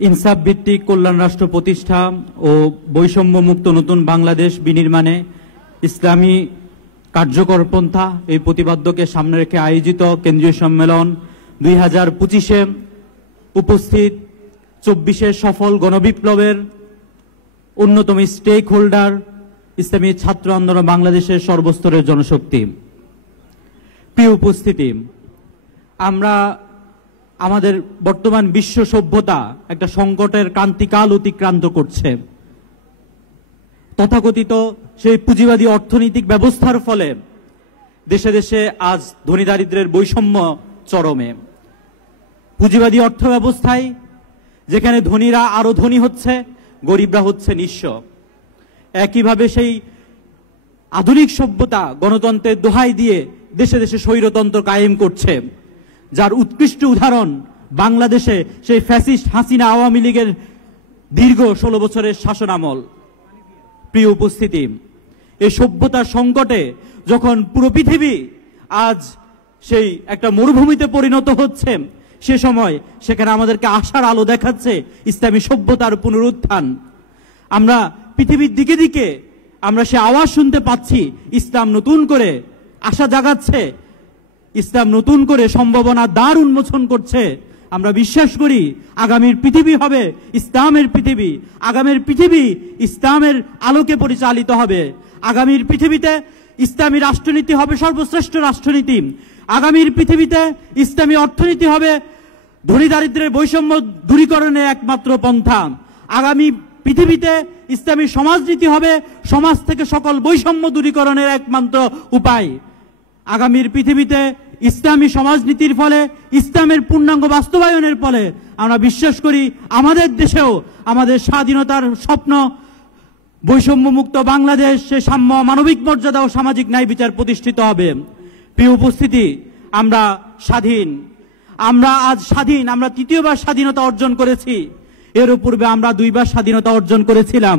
ইনসাফ ভিত্তিক কল্যাণ রাষ্ট্র প্রতিষ্ঠা ও বৈষম্যমুক্ত নতুন বাংলাদেশ বিনির্মাণে ইসলামী কার্যকর পন্থা এই প্রতিপাদ্যকে সামনে রেখে আয়োজিত কেন্দ্রীয় সম্মেলন 2025-এ উপস্থিত 24-এর সফল গণবিপ্লবের অন্যতম স্টেক হোল্ডার ইসলামী ছাত্র আন্দোলন বাংলাদেশের সর্বস্তরের জনশক্তি। প্রিয় উপস্থিতি, আমরা আমাদের বর্তমান বিশ্ব সভ্যতা একটা সংকটের ক্রান্তিকাল অতিক্রান্ত করছে। তথাকথিত সেই পুঁজিবাদী অর্থনৈতিক ব্যবস্থার ফলে দেশে দেশে আজ ধনী দারিদ্র্যের বৈষম্য চরমে। পুঁজিবাদী অর্থ ব্যবস্থায় যেখানে ধনীরা আরো ধনী হচ্ছে, গরিবরা হচ্ছে নিঃস্ব। একইভাবে সেই আধুনিক সভ্যতা গণতন্ত্রের দোহাই দিয়ে দেশে দেশে স্বৈরতন্ত্র কায়েম করছে, যার উৎকৃষ্ট উদাহরণ বাংলাদেশে সেই ফ্যাসিস্ট হাসিনা আওয়ামী লীগের দীর্ঘ 16 বছরের শাসনামল। প্রিয় উপস্থিতি, এই সভ্যতার সংকটে যখন পুরো পৃথিবী আজ সেই একটা মরুভূমিতে পরিণত হচ্ছে, সে সময় সেখানে আমাদেরকে আশার আলো দেখাচ্ছে ইসলামী সভ্যতার পুনরুত্থান। আমরা পৃথিবীর দিকে দিকে আমরা সে আওয়াজ শুনতে পাচ্ছি, ইসলাম নতুন করে আশা জাগাচ্ছে, ইসলাম নতুন করে সম্ভাবনার দ্বার উন্মোচন করছে। আমরা বিশ্বাস করি আগামীর পৃথিবী হবে ইসলামের পৃথিবী, আগামীর পৃথিবী ইসলামের আলোকে পরিচালিত হবে। আগামীর পৃথিবীতে ইসলামী রাষ্ট্রনীতি হবে সর্বশ্রেষ্ঠ রাষ্ট্রনীতি। আগামীর পৃথিবীতে ইসলামী অর্থনীতি হবে ধনী দারিদ্র্যের বৈষম্য দূরীকরণের একমাত্র পন্থা। আগামী পৃথিবীতে ইসলামী সমাজনীতি হবে সমাজ থেকে সকল বৈষম্য দূরীকরণের একমাত্র উপায়। আগামীর পৃথিবীতে ইসলামী সমাজনীতির ফলে, ইসলামের পূর্ণাঙ্গ বাস্তবায়নের ফলে আমরা বিশ্বাস করি আমাদের দেশেও আমাদের স্বাধীনতার স্বপ্ন, বৈষম্যমুক্ত বাংলাদেশ, সে সাম্য, মানবিক মর্যাদা ও সামাজিক ন্যায় বিচার প্রতিষ্ঠিত হবে। প্রিয় উপস্থিতি, আমরা স্বাধীন, আমরা আজ স্বাধীন। আমরা তৃতীয়বার স্বাধীনতা অর্জন করেছি। এর পূর্বে আমরা 2বার স্বাধীনতা অর্জন করেছিলাম।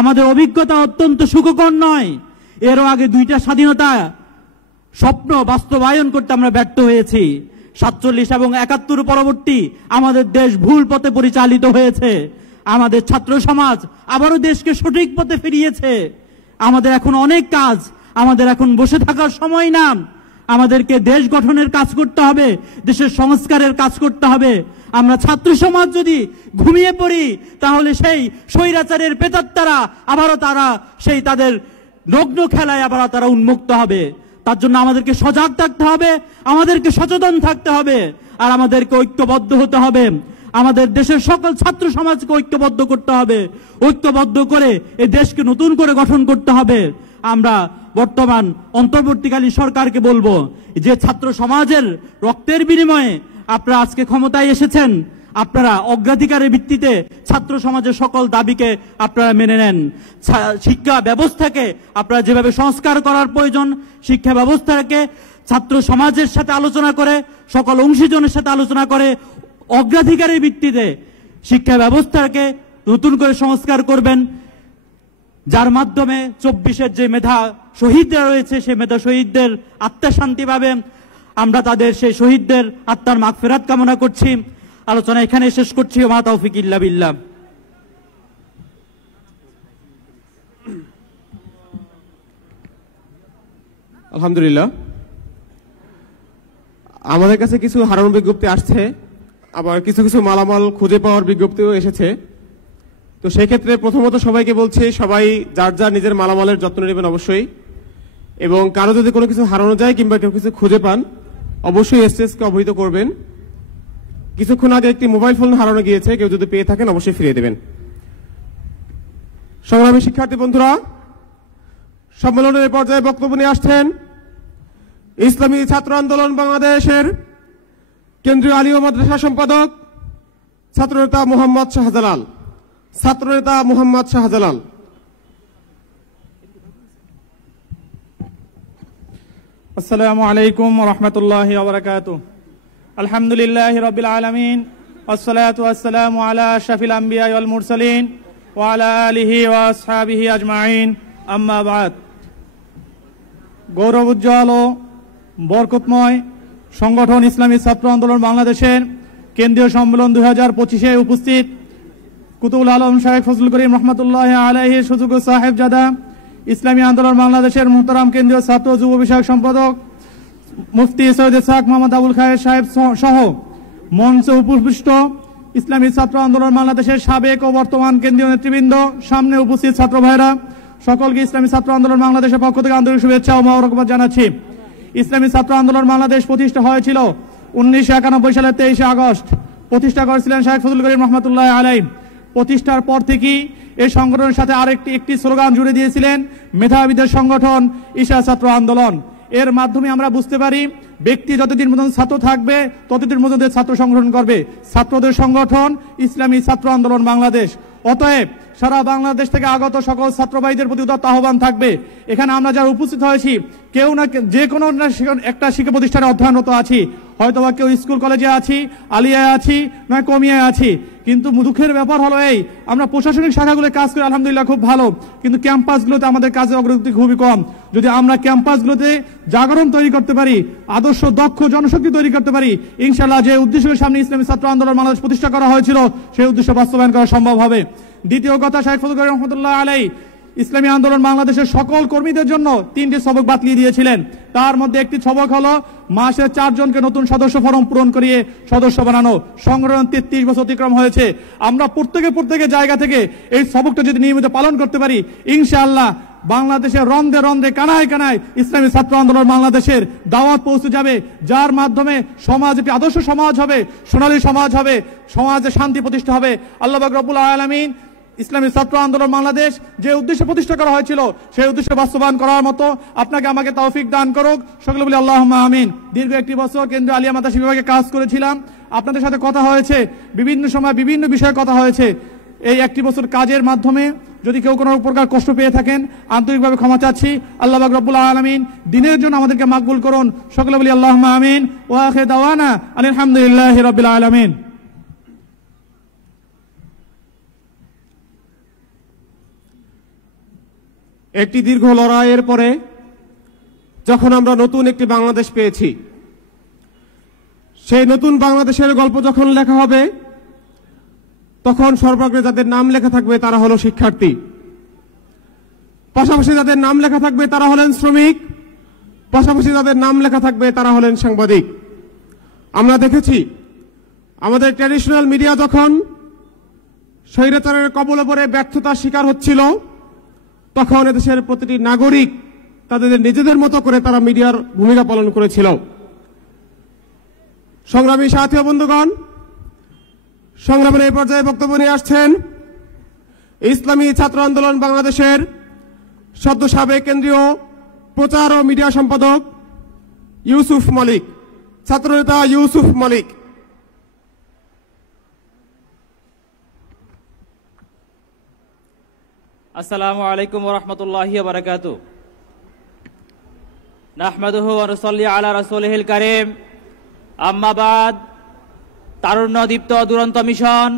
আমাদের অভিজ্ঞতা অত্যন্ত সুখকর নয়। এরও আগে 2টা স্বাধীনতা স্বপ্ন বাস্তবায়ন করতে আমরা ব্যর্থ হয়েছি। 47 এবং 71 পরবর্তী আমাদের দেশ ভুল পথে পরিচালিত হয়েছে। আমাদের ছাত্র সমাজ আবারও দেশকে সঠিক পথে ফিরিয়েছে। আমাদের এখন অনেক কাজ, আমাদের এখন বসে থাকার সময় না। আমাদেরকে দেশ গঠনের কাজ করতে হবে, দেশের সংস্কারের কাজ করতে হবে। আমরা ছাত্র সমাজ যদি ঘুমিয়ে পড়ি, তাহলে সেই স্বৈরাচারের প্রেতাত্মারা আবারও তারা সেই তাদের নগ্ন খেলায় আবারও তারা উন্মুক্ত হবে। তার জন্য আমাদেরকে সজাগ থাকতে হবে, আমাদেরকে সচেতন থাকতে হবে, আর আমাদেরকে ঐক্যবদ্ধ হতে হবে। আমাদের দেশের সকল ছাত্র সমাজকে ঐক্যবদ্ধ করতে হবে। ঐক্যবদ্ধ করে এই দেশকে নতুন করে গঠন করতে হবে। আমরা বর্তমান অন্তর্বর্তীকালীন সরকারকে বলবো যে ছাত্র সমাজের রক্তের বিনিময়ে আপনারা আজকে ক্ষমতায় এসেছেন, আপনারা অগ্রাধিকারের ভিত্তিতে ছাত্র সমাজের সকল দাবিকে আপনারা মেনে নেন। শিক্ষা ব্যবস্থাকে আপনারা যেভাবে সংস্কার করার প্রয়োজন, শিক্ষা ব্যবস্থাকে ছাত্র সমাজের সাথে আলোচনা করে, সকল অংশীজনের সাথে আলোচনা করে অগ্রাধিকারের ভিত্তিতে শিক্ষা ব্যবস্থাকে নতুন করে সংস্কার করবেন, যার মাধ্যমে 24-এর যে মেধা শহীদরা রয়েছে সেই মেধা শহীদদের আত্মা শান্তি পাবে। আমরা তাদের সেই শহীদদের আত্মার মাগফিরাত কামনা করছি। আলোচনা এখানে শেষ করছি। ওয়া মা তাওফিক ইল্লা বিল্লাহ। আলহামদুলিল্লাহ, আমাদের কাছে কিছু হারানো বিজ্ঞপ্তি আসছে, আবার কিছু কিছু মালামাল খুঁজে পাওয়ার বিজ্ঞপ্তিও এসেছে। তো সেই ক্ষেত্রে প্রথমত সবাইকে বলছি, সবাই যার যার নিজের মালামালের যত্ন নেবেন অবশ্যই। এবং কারো যদি কোনো কিছু হারানো যায় কিংবা কেউ কিছু খুঁজে পান, অবশ্যই এসএসকে অবহিত করবেন। কিছুক্ষণ আগে একটি মোবাইল ফোন হারানো গিয়েছে, কেউ যদি পেয়ে থাকেন অবশ্যই ফিরিয়ে দেবেন। সংগ্রামী শিক্ষার্থী বন্ধুরা, সম্মেলনের পর্যায়ে বক্তব্য নিয়ে আসছেন ইসলামী ছাত্র আন্দোলন বাংলাদেশের কেন্দ্রীয় আলিম মাদ্রাসা সম্পাদক ছাত্রনেতা মোহাম্মদ শাহজালাল। ছাত্রনেতা মোহাম্মদ শাহজালাল। আসসালামু আলাইকুম ওয়া রাহমাতুল্লাহি ওয়া বারাকাতুহু। আলহামদুলিল্লাহি রাব্বিল আলামিন, ওয়াসসালাতু ওয়াসসালামু আলা আশরাফিল আমবিয়া ওয়াল মুরসালিন ওয়া আলা আলিহি ওয়া আসহাবিহি আজমাইন, আম্মা বাদ। গৌরব উজ্জ্বল ও বরকতময় সংগঠন ইসলামী ছাত্র আন্দোলন বাংলাদেশের কেন্দ্রীয় সম্মেলন 2025-এ উপস্থিত কুতুবুল আলম শাহেখ ফজলুল করিম রহমতুল্লাহ আলাইহি সুযোগ্য সাহেবজাদা, ইসলামী আন্দোলন বাংলাদেশের মুহতারাম কেন্দ্রীয় ছাত্র যুব বিষয়ক সম্পাদক মুফতি সৈয়দ ইসহাক মোহাম্মদ আবুল খায়ের সাহেব সহ মঞ্চে উপবিষ্ট ইসলামী ছাত্র আন্দোলন বাংলাদেশের সাবেক ও বর্তমান কেন্দ্রীয় নেতৃবৃন্দ, সামনে উপস্থিত ছাত্র ভাইরা, সকলকে ইসলামী ছাত্র আন্দোলন বাংলাদেশের পক্ষ থেকে আন্তরিক শুভেচ্ছা ও মোবারকবাদ জানাচ্ছি। ইসলামী ছাত্র আন্দোলন বাংলাদেশ প্রতিষ্ঠা হয়েছিল 1991 সালের 23 আগস্ট। প্রতিষ্ঠা করেছিলেন শাহেখ ফজলুল করিম রহমতুল্লাহ আলাইহি। প্রতিষ্ঠার পর থেকেই এই সংগঠনের সাথে একটি স্লোগান জুড়ে দিয়েছিলেন, মেধাবীদের সংগঠন ঈশা ছাত্র আন্দোলন। এর মাধ্যমে আমরা বুঝতে পারি, ব্যক্তি যতদিন পর্যন্ত ছাত্র থাকবে ততদিন পর্যন্ত ছাত্র সংগঠন করবে। ছাত্রদের সংগঠন ইসলামী ছাত্র আন্দোলন বাংলাদেশ। অতএব সারা বাংলাদেশ থেকে আগত সকল ছাত্র ভাইদের প্রতি উদাত্ত আহ্বান থাকবে, এখানে আমরা যারা উপস্থিত হয়েছি কেউ না যে কোনো একটা শিক্ষা প্রতিষ্ঠানে অধ্যয়নরত আছি, হয়তোবা কেউ স্কুল কলেজে আছি, আলিয়ায় আছি, নয় কমিয়ায় আছি, কিন্তু দুঃখের ব্যাপার হলো এই, আমরা প্রশাসনিক শাখাগুলো কাজ করি আলহামদুলিল্লাহ খুব ভালো, কিন্তু ক্যাম্পাসগুলোতে আমাদের কাজের অগ্রগতি খুবই কম। যদি আমরা ক্যাম্পাসগুলোতে জাগরণ তৈরি করতে পারি, আদর্শ দক্ষ জনশক্তি তৈরি করতে পারি, ইনশাআল্লাহ যে উদ্দেশ্যের সামনে ইসলামী ছাত্র আন্দোলন বাংলাদেশ প্রতিষ্ঠা করা হয়েছিল সেই উদ্দেশ্য বাস্তবায়ন করা সম্ভব হবে। দ্বিতীয় কথা, শাহেখ ফজলুল করিম রহমতুল্লাহ আলাইহি ইসলামী আন্দোলন বাংলাদেশের সকল কর্মীদের জন্য 3টি সবক বাতলিয়ে দিয়েছিলেন। তার মধ্যে একটি সবক হলো মাসে 4 জনকে নতুন সদস্য ফরম পূরণ করিয়ে সদস্য বানানো। সংগঠন 33 বছর অতিক্রম হয়েছে, আমরা প্রত্যেকে জায়গা থেকে এই সবকটা যদি নিয়মিত পালন করতে পারি, ইনশাআল্লাহ বাংলাদেশের রন্ধে রন্ধে কানায় কানায় ইসলামী ছাত্র আন্দোলন বাংলাদেশের দাওয়াত পৌঁছে যাবে, যার মাধ্যমে সমাজ একটি আদর্শ সমাজ হবে, সোনালী সমাজ হবে, সমাজে শান্তি প্রতিষ্ঠা হবে। আল্লাহ পাক রব্বুল আলামিন ইসলামী ছাত্র আন্দোলন বাংলাদেশ যে উদ্দেশ্যে প্রতিষ্ঠা করা হয়েছিল সেই উদ্দেশ্য বাস্তবায়ন করার মতো আপনাকে আমাকে তৌফিক দান করুক, সকলে বলি আল্লাহুম্মা আমিন। দীর্ঘ একটি বছর কেন্দ্রীয় আলিয়া মাদ্রাসা বিভাগে কাজ করেছিলাম, আপনাদের সাথে কথা হয়েছে, বিভিন্ন সময় বিভিন্ন বিষয়ে কথা হয়েছে। এই একটি বছর কাজের মাধ্যমে যদি কেউ কোনো প্রকার কষ্ট পেয়ে থাকেন, আন্তরিকভাবে ক্ষমা চাচ্ছি। আল্লাহ পাক রব্বুল আলামিন দিনের জন্য আমাদেরকে মাকবুল করুন, সকলে বলি আল্লাহুম্মা আমিন। ওয়া আখিরু দাওয়ানা আলহামদুলিল্লাহি রাব্বিল আলামিন। একটি দীর্ঘ লড়াইয়ের পরে যখন আমরা নতুন একটি বাংলাদেশ পেয়েছি, সেই নতুন বাংলাদেশের গল্প যখন লেখা হবে, তখন সর্বাগ্রে যাদের নাম লেখা থাকবে তারা হলো শিক্ষার্থী, পাশাপাশি যাদের নাম লেখা থাকবে তারা হলেন শ্রমিক, পাশাপাশি যাদের নাম লেখা থাকবে তারা হলেন সাংবাদিক। আমরা দেখেছি আমাদের ট্র্যাডিশনাল মিডিয়া যখন স্বৈরাচারের কবলে পড়ে ব্যর্থতার শিকার হচ্ছিল, তখন এদেশের প্রতিটি নাগরিক তাদের নিজেদের মতো করে তারা মিডিয়ার ভূমিকা পালন করেছিল। সংগ্রামী সাথী ও বন্ধুগণ, সংগ্রামের এই পর্যায়ে বক্তব্য নিয়ে আসছেন ইসলামী ছাত্র আন্দোলন বাংলাদেশের সদ্য সাবেক কেন্দ্রীয় প্রচার ও মিডিয়া সম্পাদক ইউসুফ মালিক, ছাত্রনেতা ইউসুফ মালিক। আসসালামু আলাইকুম ওয়া রাহমাতুল্লাহি ওয়া বারাকাতুহু। নাহমাদুহু ওয়া নুসাল্লি আলা রাসূলিহিল কারীম। আম্মা বাদ। তারুণ্য দীপ্ত দুরন্ত মিশন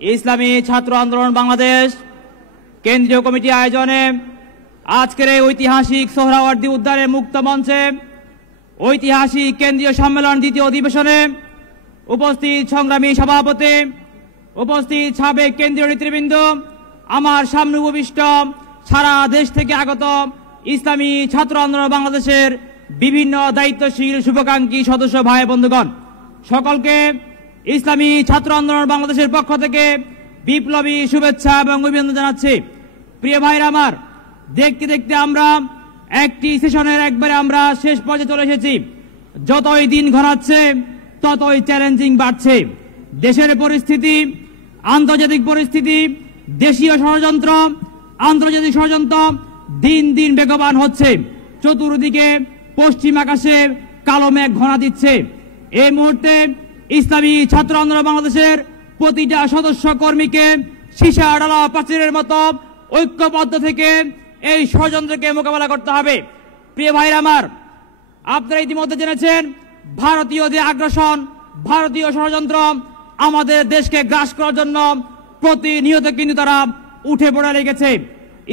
ইসলামী ছাত্র আন্দোলন বাংলাদেশ কেন্দ্রীয় কমিটি আয়োজনে আজকের এই ঐতিহাসিক সোহরাওয়ার্দী উদ্যানের মুক্ত মঞ্চে ঐতিহাসিক কেন্দ্রীয় সম্মেলন দ্বিতীয় অধিবেশনে উপস্থিত সংগ্রামী সভাপতি, উপস্থিত সাবেক কেন্দ্রীয় নেতৃবৃন্দ, আমার সামনে উপবিষ্ট সারা দেশ থেকে আগত ইসলামী ছাত্র আন্দোলন বাংলাদেশের বিভিন্ন দায়িত্বশীল শুভাকাঙ্ক্ষী সদস্য ভাই বন্ধুগণ, সকলকে ইসলামী ছাত্র আন্দোলন বাংলাদেশের পক্ষ থেকে বিপ্লবী শুভেচ্ছা এবং অভিনন্দন জানাচ্ছি। প্রিয় ভাইরা আমার, দেখতে দেখতে আমরা একটি সেশনের একবারে আমরা শেষ পর্যায়ে চলে এসেছি। যতই দিন ঘনাচ্ছে ততই চ্যালেঞ্জিং বাড়ছে। দেশের পরিস্থিতি, আন্তর্জাতিক পরিস্থিতি, দেশীয় ষড়যন্ত্র, আন্তর্জাতিক ষড়যন্ত্র দিন দিন বেগবান হচ্ছে। চতুর্দিকে পশ্চিম আকাশে কালো মেঘ ঘনা দিচ্ছে। এই মুহূর্তে ইসলামী ছাত্র আন্দোলন বাংলাদেশের প্রতিটা সদস্য কর্মীকে সীসা ডালা প্রাচীরের মতো ঐক্যবদ্ধ থেকে এই ষড়যন্ত্রকে মোকাবেলা করতে হবে। প্রিয় ভাইরা আমার, আপনারা ইতিমধ্যে জেনেছেন ভারতীয় যে আগ্রাসন, ভারতীয় ষড়যন্ত্র আমাদের দেশকে গ্রাস করার জন্য প্রতিনিয়ত কিন্তু তারা উঠে পড়ে লেগেছে।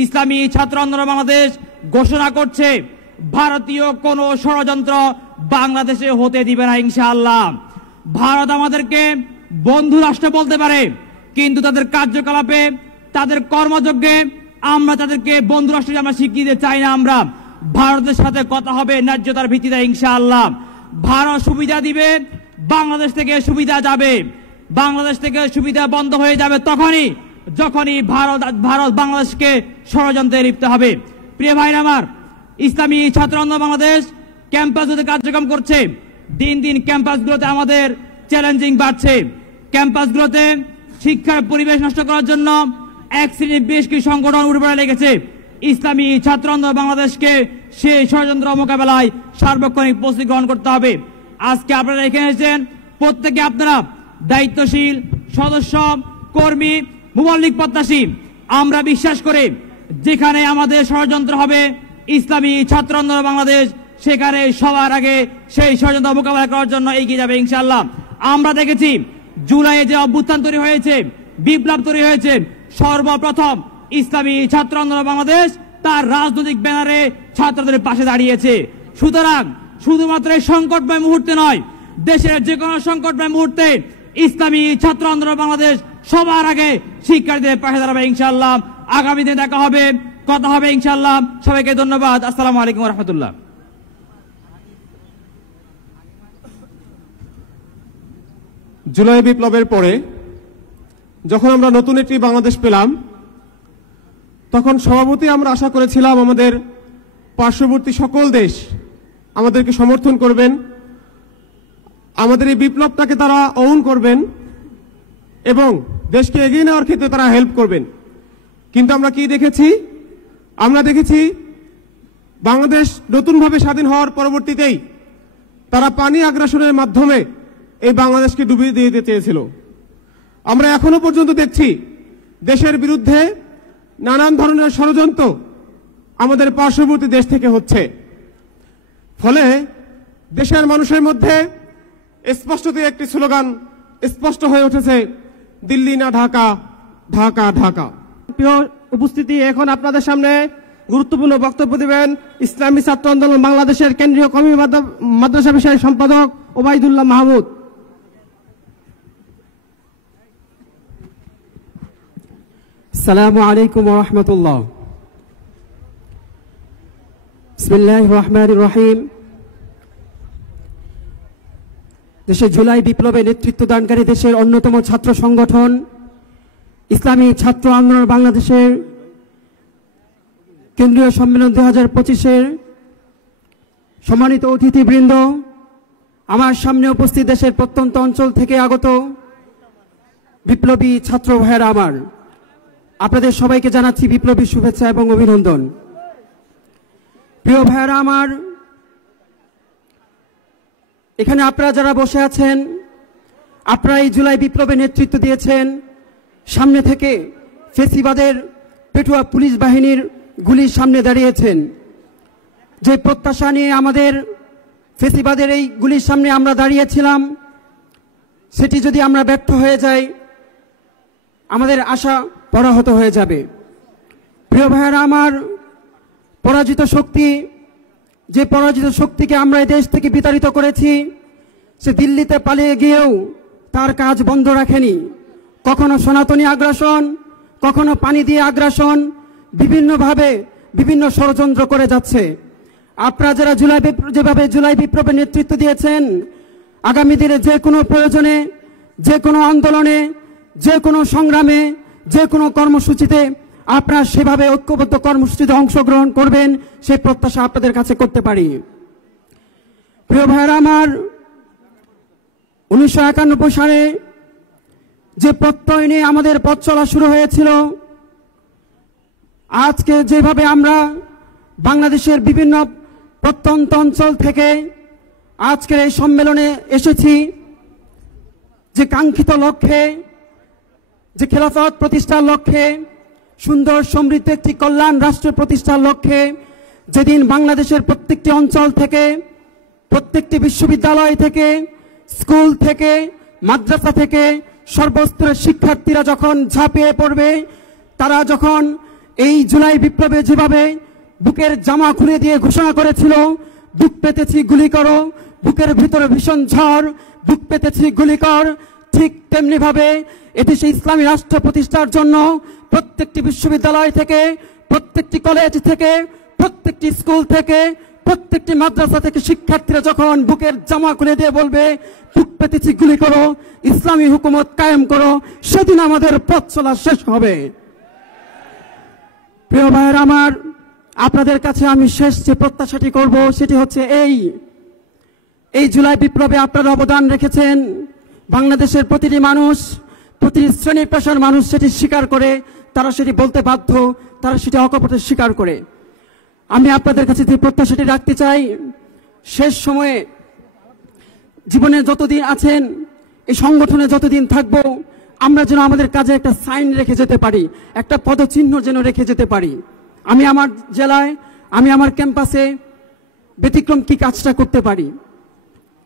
ইসলামী ছাত্র আন্দোলন বাংলাদেশ ঘোষণা করছে ভারতীয় কোন ষড়যন্ত্র বাংলাদেশে হতে দিবে না ইনশাআল্লাহ। ভারত আমাদেরকে বন্ধু রাষ্ট্র বলতে পারে, কিন্তু তাদের কার্যকলাপে, তাদের কর্মযজ্ঞে আমরা তাদেরকে বন্ধু রাষ্ট্রে আমরা স্বীকৃতি দিতে চাই না। আমরা ভারতের সাথে কথা হবে ন্যায্যতার ভিত্তিতে ইনশাআল্লাহ। ভারত সুবিধা দিবে, বাংলাদেশ থেকে সুবিধা যাবে। বাংলাদেশ থেকে সুবিধা বন্ধ হয়ে যাবে যখনই ভারত বাংলাদেশকে ষড়যন্ত্রে লিপ্ত হবে। প্রিয় ভাইরা আমার, ইসলামী ছাত্র আন্দোলন বাংলাদেশ ক্যাম্পাসগুলোতে কার্যক্রম করছে। দিন দিন ক্যাম্পাসগুলোতে আমাদের চ্যালেঞ্জিং বাড়ছে। ক্যাম্পাসগুলোতে শিক্ষার পরিবেশ নষ্ট করার জন্য এক শ্রেণীর বেশ কিছু সংগঠন উঠে পড়ে লেগেছে। ইসলামী ছাত্র আন্দোলন বাংলাদেশকে সেই ষড়যন্ত্র মোকাবেলায় সার্বক্ষণিক প্রস্তুতি গ্রহণ করতে হবে। আজকে আপনারা এখানে এসেছেন, প্রত্যেকে আপনারা দায়িত্বশীল সদস্য, কর্মী, মুবল্লিগ প্রত্যাশী। আমরা বিশ্বাস করি যেখানে আমাদের ষড়যন্ত্র হবে ইসলামী ছাত্র আন্দোলন বাংলাদেশ সেখানে সবার আগে সেই ষড়যন্ত্র মোকাবেলা করার জন্য এগিয়ে যাবে ইনশাআল্লাহ। আমরা দেখেছি জুলাইয়ে যে অভ্যুত্থান তৈরি হয়েছে, বিপ্লব তৈরি হয়েছে, সর্বপ্রথম ইসলামী ছাত্র আন্দোলন বাংলাদেশ তার রাজনৈতিক ব্যানারে ছাত্রদের পাশে দাঁড়িয়েছে। সুতরাং শুধুমাত্র এই সংকটময় মুহূর্তে নয়, দেশের যে কোনো সংকটময় মুহূর্তে ইসলামী ছাত্র আন্দোলন বাংলাদেশ সবার আগে শিক্ষার্থীদের পাশে দাঁড়াবে ইনশাআল্লাহ। আগামী দিনে দেখা হবে, কথা হবে ইনশাআল্লাহ। সবাইকে ধন্যবাদ। আসসালামু আলাইকুম ওয়া রাহমাতুল্লাহ। জুলাই বিপ্লবের পরে যখন আমরা নতুন একটি বাংলাদেশ পেলাম, তখন স্বভাবতই আমরা আশা করেছিলাম আমাদের পার্শ্ববর্তী সকল দেশ আমাদেরকে সমর্থন করবেন, আমাদের এই বিপ্লবটাকে তারা অন করবেন এবং দেশকে এগিয়ে নেওয়ার ক্ষেত্রে তারা হেল্প করবেন। কিন্তু আমরা কি দেখেছি? আমরা দেখেছি বাংলাদেশ নতুনভাবে স্বাধীন হওয়ার পরবর্তীতেই তারা পানি আগ্রাসনের মাধ্যমে এই বাংলাদেশকে ডুবিয়ে দিতে চেয়েছিল। আমরা এখনো পর্যন্ত দেখছি দেশের বিরুদ্ধে নানান ধরনের ষড়যন্ত্র আমাদের পার্শ্ববর্তী দেশ থেকে হচ্ছে। ফলে দেশের মানুষের মধ্যে স্পষ্টতই একটি স্লোগান স্পষ্ট হয়ে উঠেছে, দিল্লি না ঢাকা, ঢাকা ঢাকা। প্রিয় উপস্থিতি, এখন আপনাদের সামনে গুরুত্বপূর্ণ বক্তব্য দেবেন ইসলামী ছাত্র আন্দোলন বাংলাদেশের কেন্দ্রীয় কওমি মাদ্রাসা বিষয়ের সম্পাদক ওবায়দুল্লাহ মাহমুদ। আসসালামু আলাইকুম ওয়া রাহমাতুল্লাহ। বিসমিল্লাহির রহমানির রহিম। দেশে জুলাই বিপ্লবে নেতৃত্ব দানকারী দেশের অন্যতম ছাত্র সংগঠন ইসলামী ছাত্র আন্দোলন বাংলাদেশের কেন্দ্রীয় সম্মেলন 2025-এর সম্মানিত অতিথিবৃন্দ, আমার সামনে উপস্থিত দেশের প্রত্যন্ত অঞ্চল থেকে আগত বিপ্লবী ছাত্র ভাইয়েরা আমার, আপনাদের সবাইকে জানাচ্ছি বিপ্লবী শুভেচ্ছা এবং অভিনন্দন। প্রিয় ভাইয়েরা আমার, এখানে আপনারা যারা বসে আছেন, আপনারা এই জুলাই বিপ্লবে নেতৃত্ব দিয়েছেন। সামনে থেকে ফেসিবাদের পেটুয়া পুলিশ বাহিনীর গুলির সামনে দাঁড়িয়েছেন। যে প্রত্যাশা নিয়ে আমাদের ফেসিবাদের এই গুলির সামনে আমরা দাঁড়িয়েছিলাম, সেটি যদি আমরা ব্যর্থ হয়ে যাই, আমাদের আশা পরাহত হয়ে যাবে। প্রিয় ভাইয়েরা আমার, যে পরাজিত শক্তিকে আমরা এই দেশ থেকে বিতাড়িত করেছি, সে দিল্লিতে পালিয়ে গিয়েও তার কাজ বন্ধ রাখেনি। কখনো সনাতনী আগ্রাসন, কখনো পানি দিয়ে আগ্রাসন, বিভিন্নভাবে বিভিন্ন ষড়যন্ত্র করে যাচ্ছে। আপনারা যারা যেভাবে জুলাই বিপ্লবে নেতৃত্ব দিয়েছেন, আগামী দিনে যে কোনো প্রয়োজনে, যে কোনো আন্দোলনে, যে কোনো সংগ্রামে, যে কোনো কর্মসূচিতে আপনারা সেভাবে ঐক্যবদ্ধ কর্মসূচিতে অংশগ্রহণ করবেন, সেই প্রত্যাশা আপনাদের কাছে করতে পারি। প্রিয় ভাইয়েরা আমার, 1991 সালে যে প্রত্যয় নিয়ে আমাদের পথ চলা শুরু হয়েছিল, আজকে যেভাবে আমরা বাংলাদেশের বিভিন্ন প্রত্যন্ত অঞ্চল থেকে আজকের এই সম্মেলনে এসেছি, যে কাঙ্ক্ষিত লক্ষ্যে, যে খেলাফত প্রতিষ্ঠার লক্ষ্যে, সুন্দর সমৃদ্ধ একটি কল্যাণ রাষ্ট্র প্রতিষ্ঠার লক্ষ্যে, যেদিন বাংলাদেশের প্রত্যেকটি অঞ্চল থেকে, প্রত্যেকটি বিশ্ববিদ্যালয় থেকে, স্কুল থেকে, মাদ্রাসা থেকে সর্বস্তরের শিক্ষার্থীরা যখন ঝাঁপিয়ে পড়বে, তারা যখন এই জুলাই বিপ্লবে যেভাবে বুকের জামা খুলে দিয়ে ঘোষণা করেছিল, বুক পেতেছি গুলি করো, বুকের ভিতরে ভীষণ ঝড়, বুক পেতেছি গুলি কর, ঠিক তেমনিভাবে এদেশে ইসলামী রাষ্ট্র প্রতিষ্ঠার জন্য প্রত্যেকটি বিশ্ববিদ্যালয় থেকে, প্রত্যেকটি কলেজ থেকে, প্রত্যেকটি স্কুল থেকে, প্রত্যেকটি মাদ্রাসা থেকে শিক্ষার্থীরা যখন বুকের জামা খুলে দিয়ে বলবে বুক পেতেছি গুলি করো, ইসলামী হুকুমত কায়েম করো, সেদিন আমাদের পথ চলা শেষ হবে। প্রিয় ভাইয়ের আমার, আপনাদের কাছে আমি শেষ যে প্রত্যাশাটি করব সেটি হচ্ছে এই জুলাই বিপ্লবে আপনারা অবদান রেখেছেন। বাংলাদেশের প্রতিটি মানুষ, প্রতিটি শ্রেণী পেশার মানুষ সেটি স্বীকার করে, তারা সেটি বলতে বাধ্য, তারা সেটি অকপটে স্বীকার করে। আমি আপনাদের কাছে যে প্রত্যাশাটি রাখতে চাই, শেষ সময়ে জীবনে যতদিন আছেন, এই সংগঠনে যতদিন থাকব, আমরা যেন আমাদের কাজে একটা সাইন রেখে যেতে পারি, একটা পদচিহ্ন যেন রেখে যেতে পারি। আমি আমার জেলায়, আমি আমার ক্যাম্পাসে ব্যতিক্রম কি কাজটা করতে পারি,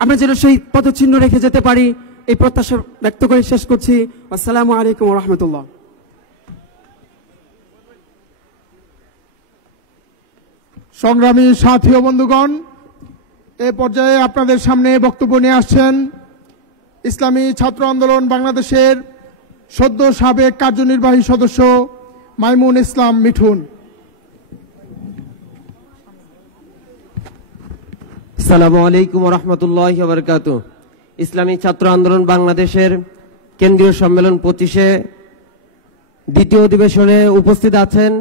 আমরা যেন সেই পদচিহ্ন রেখে যেতে পারি, এই প্রত্যাশা ব্যক্ত করে শেষ করছি। আসসালামু আলাইকুম ওয়া রাহমাতুল্লাহ। সংগ্রামী সাথী ও বন্ধুগণ, এ পর্যায়ে আপনাদের সামনে বক্তব্য নিয়ে আসছেন ইসলামী ছাত্র আন্দোলন বাংলাদেশের সদ্য সাবেক কার্যনির্বাহী সদস্য মাইমুন ইসলাম মিঠুন। আসসালামু আলাইকুম ওয়া রাহমাতুল্লাহি ওয়া বারাকাতুহু। ইসলামী ছাত্র আন্দোলন বাংলাদেশের কেন্দ্রীয় সম্মেলন 25-এ দ্বিতীয় অধিবেশনে উপস্থিত আছেন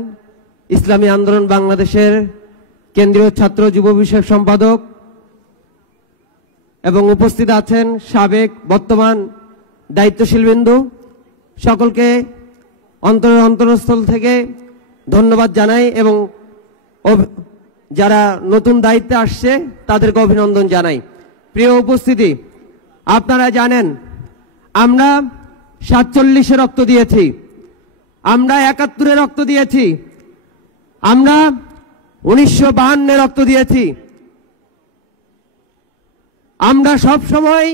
ইসলামী আন্দোলন বাংলাদেশের কেন্দ্রীয় ছাত্র যুব বিষয়ক সম্পাদক এবং উপস্থিত আছেন সাবেক বর্তমান দায়িত্বশীল বিন্দু। সকলকে অন্তরস্থল থেকে ধন্যবাদ জানাই এবং যারা নতুন দায়িত্বে আসছে তাদেরকে অভিনন্দন জানাই। প্রিয় উপস্থিতি, আপনারা জানেন আমরা 47-এ রক্ত দিয়েছি, আমরা 71-এ রক্ত দিয়েছি, আমরা 1952-এ রক্ত দিয়েছি। আমরা সব সময়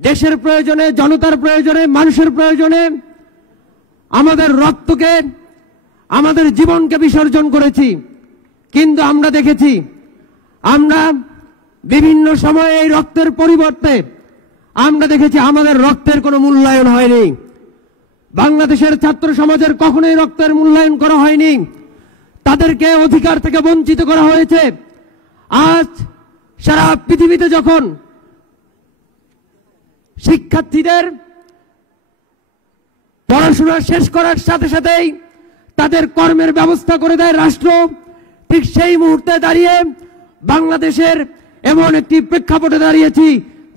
দেশের প্রয়োজনে, জনতার প্রয়োজনে, মানুষের প্রয়োজনে আমাদের রক্তকে, আমাদের জীবনকে বিসর্জন করেছি। কিন্তু আমরা দেখেছি, আমরা বিভিন্ন সময়ে এই রক্তের পরিবর্তে আমরা দেখেছি আমাদের রক্তের কোনো মূল্যায়ন হয়নি। বাংলাদেশের ছাত্র সমাজের কখনোই রক্তের মূল্যায়ন করা হয়নি, তাদেরকে অধিকার থেকে বঞ্চিত করা হয়েছে। আজ সারা পৃথিবীতে যখন শিক্ষার্থীদের পড়াশোনা শেষ করার সাথে সাথেই তাদের কর্মের ব্যবস্থা করে দেয় রাষ্ট্র, ঠিক সেই মুহূর্তে দাঁড়িয়ে বাংলাদেশের এমন একটি প্রেক্ষাপটে দাঁড়িয়েছি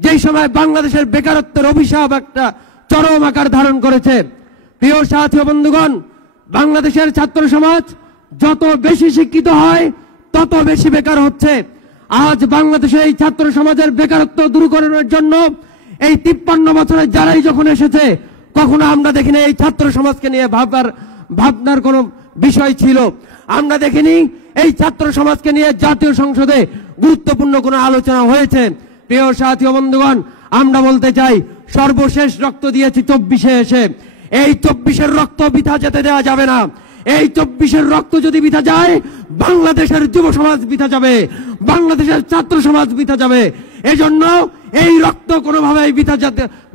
যেই সময় বাংলাদেশের বেকারত্বের অভিশাপ একটা চরম আকার ধারণ করেছে। প্রিয় সাথী বন্ধুগণ, বাংলাদেশের ছাত্র সমাজ যত বেশি শিক্ষিত হয় তত বেশি বেকার হচ্ছে। আজ বাংলাদেশের এই ছাত্র সমাজের বেকারত্ব দূরীকরণের জন্য এই 53 বছরের যারাই যখন এসেছে, কখনো আমরা দেখিনি এই ছাত্র সমাজকে নিয়ে ভাবনার কোনো বিষয় ছিল। আমরা দেখিনি এই ছাত্র সমাজকে নিয়ে জাতীয় সংসদে গুরুত্বপূর্ণ কোনো আলোচনা হয়েছে। প্রিয় সাথী বন্ধুগণ, আমরা বলতে চাই, সর্বশেষ রক্ত দিয়েছি 24-এ এসে। এই 24-এর রক্ত বৃথা যেতে দেওয়া যাবে না। এই 24-এর রক্ত যদি বৃথা যায়, বাংলাদেশের যুব সমাজ বৃথা যাবে, বাংলাদেশের ছাত্র সমাজ বৃথা যাবে। এজন্য এই রক্ত কোনোভাবেই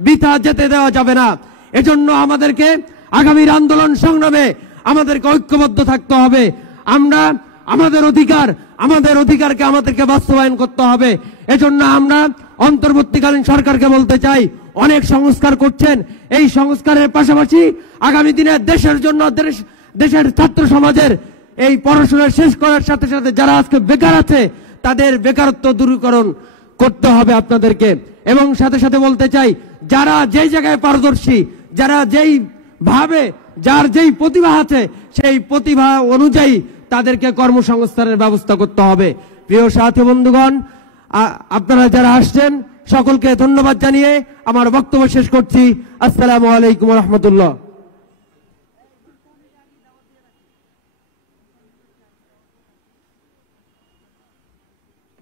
বৃথা যেতে দেওয়া যাবে না। এজন্য আমাদেরকে আগামীর আন্দোলন সংগ্রামে আমাদেরকে ঐক্যবদ্ধ থাকতে হবে। আমরা আমাদের অধিকারকে আমাদেরকে বাস্তবায়ন করতে হবে। এজন্য আমরা অন্তর্বর্তীকালীন সরকারকে বলতে চাই, অনেক সংস্কার করছেন, এই সংস্কারের পাশাপাশি আগামী দিনে দেশের জন্য, দেশের ছাত্র সমাজের এই পড়াশোনা শেষ করার সাথে সাথে যারা আজকে বেকার আছে তাদের বেকারত্ব দূরীকরণ করতে হবে আপনাদেরকে। এবং সাথে সাথে বলতে চাই, যারা যেই জায়গায় পারদর্শী, যারা যেই ভাবে, যার যেই প্রতিভা আছে, সেই প্রতিভা অনুযায়ী তাদেরকে কর্মসংস্থানের ব্যবস্থা করতে হবে। প্রিয় সাথী বন্ধুগণ, আপনারা যারা আসছেন সকলকে ধন্যবাদ জানিয়ে আমার বক্তব্য শেষ করছি। আসসালামু আলাইকুম ওয়া রাহমাতুল্লাহ।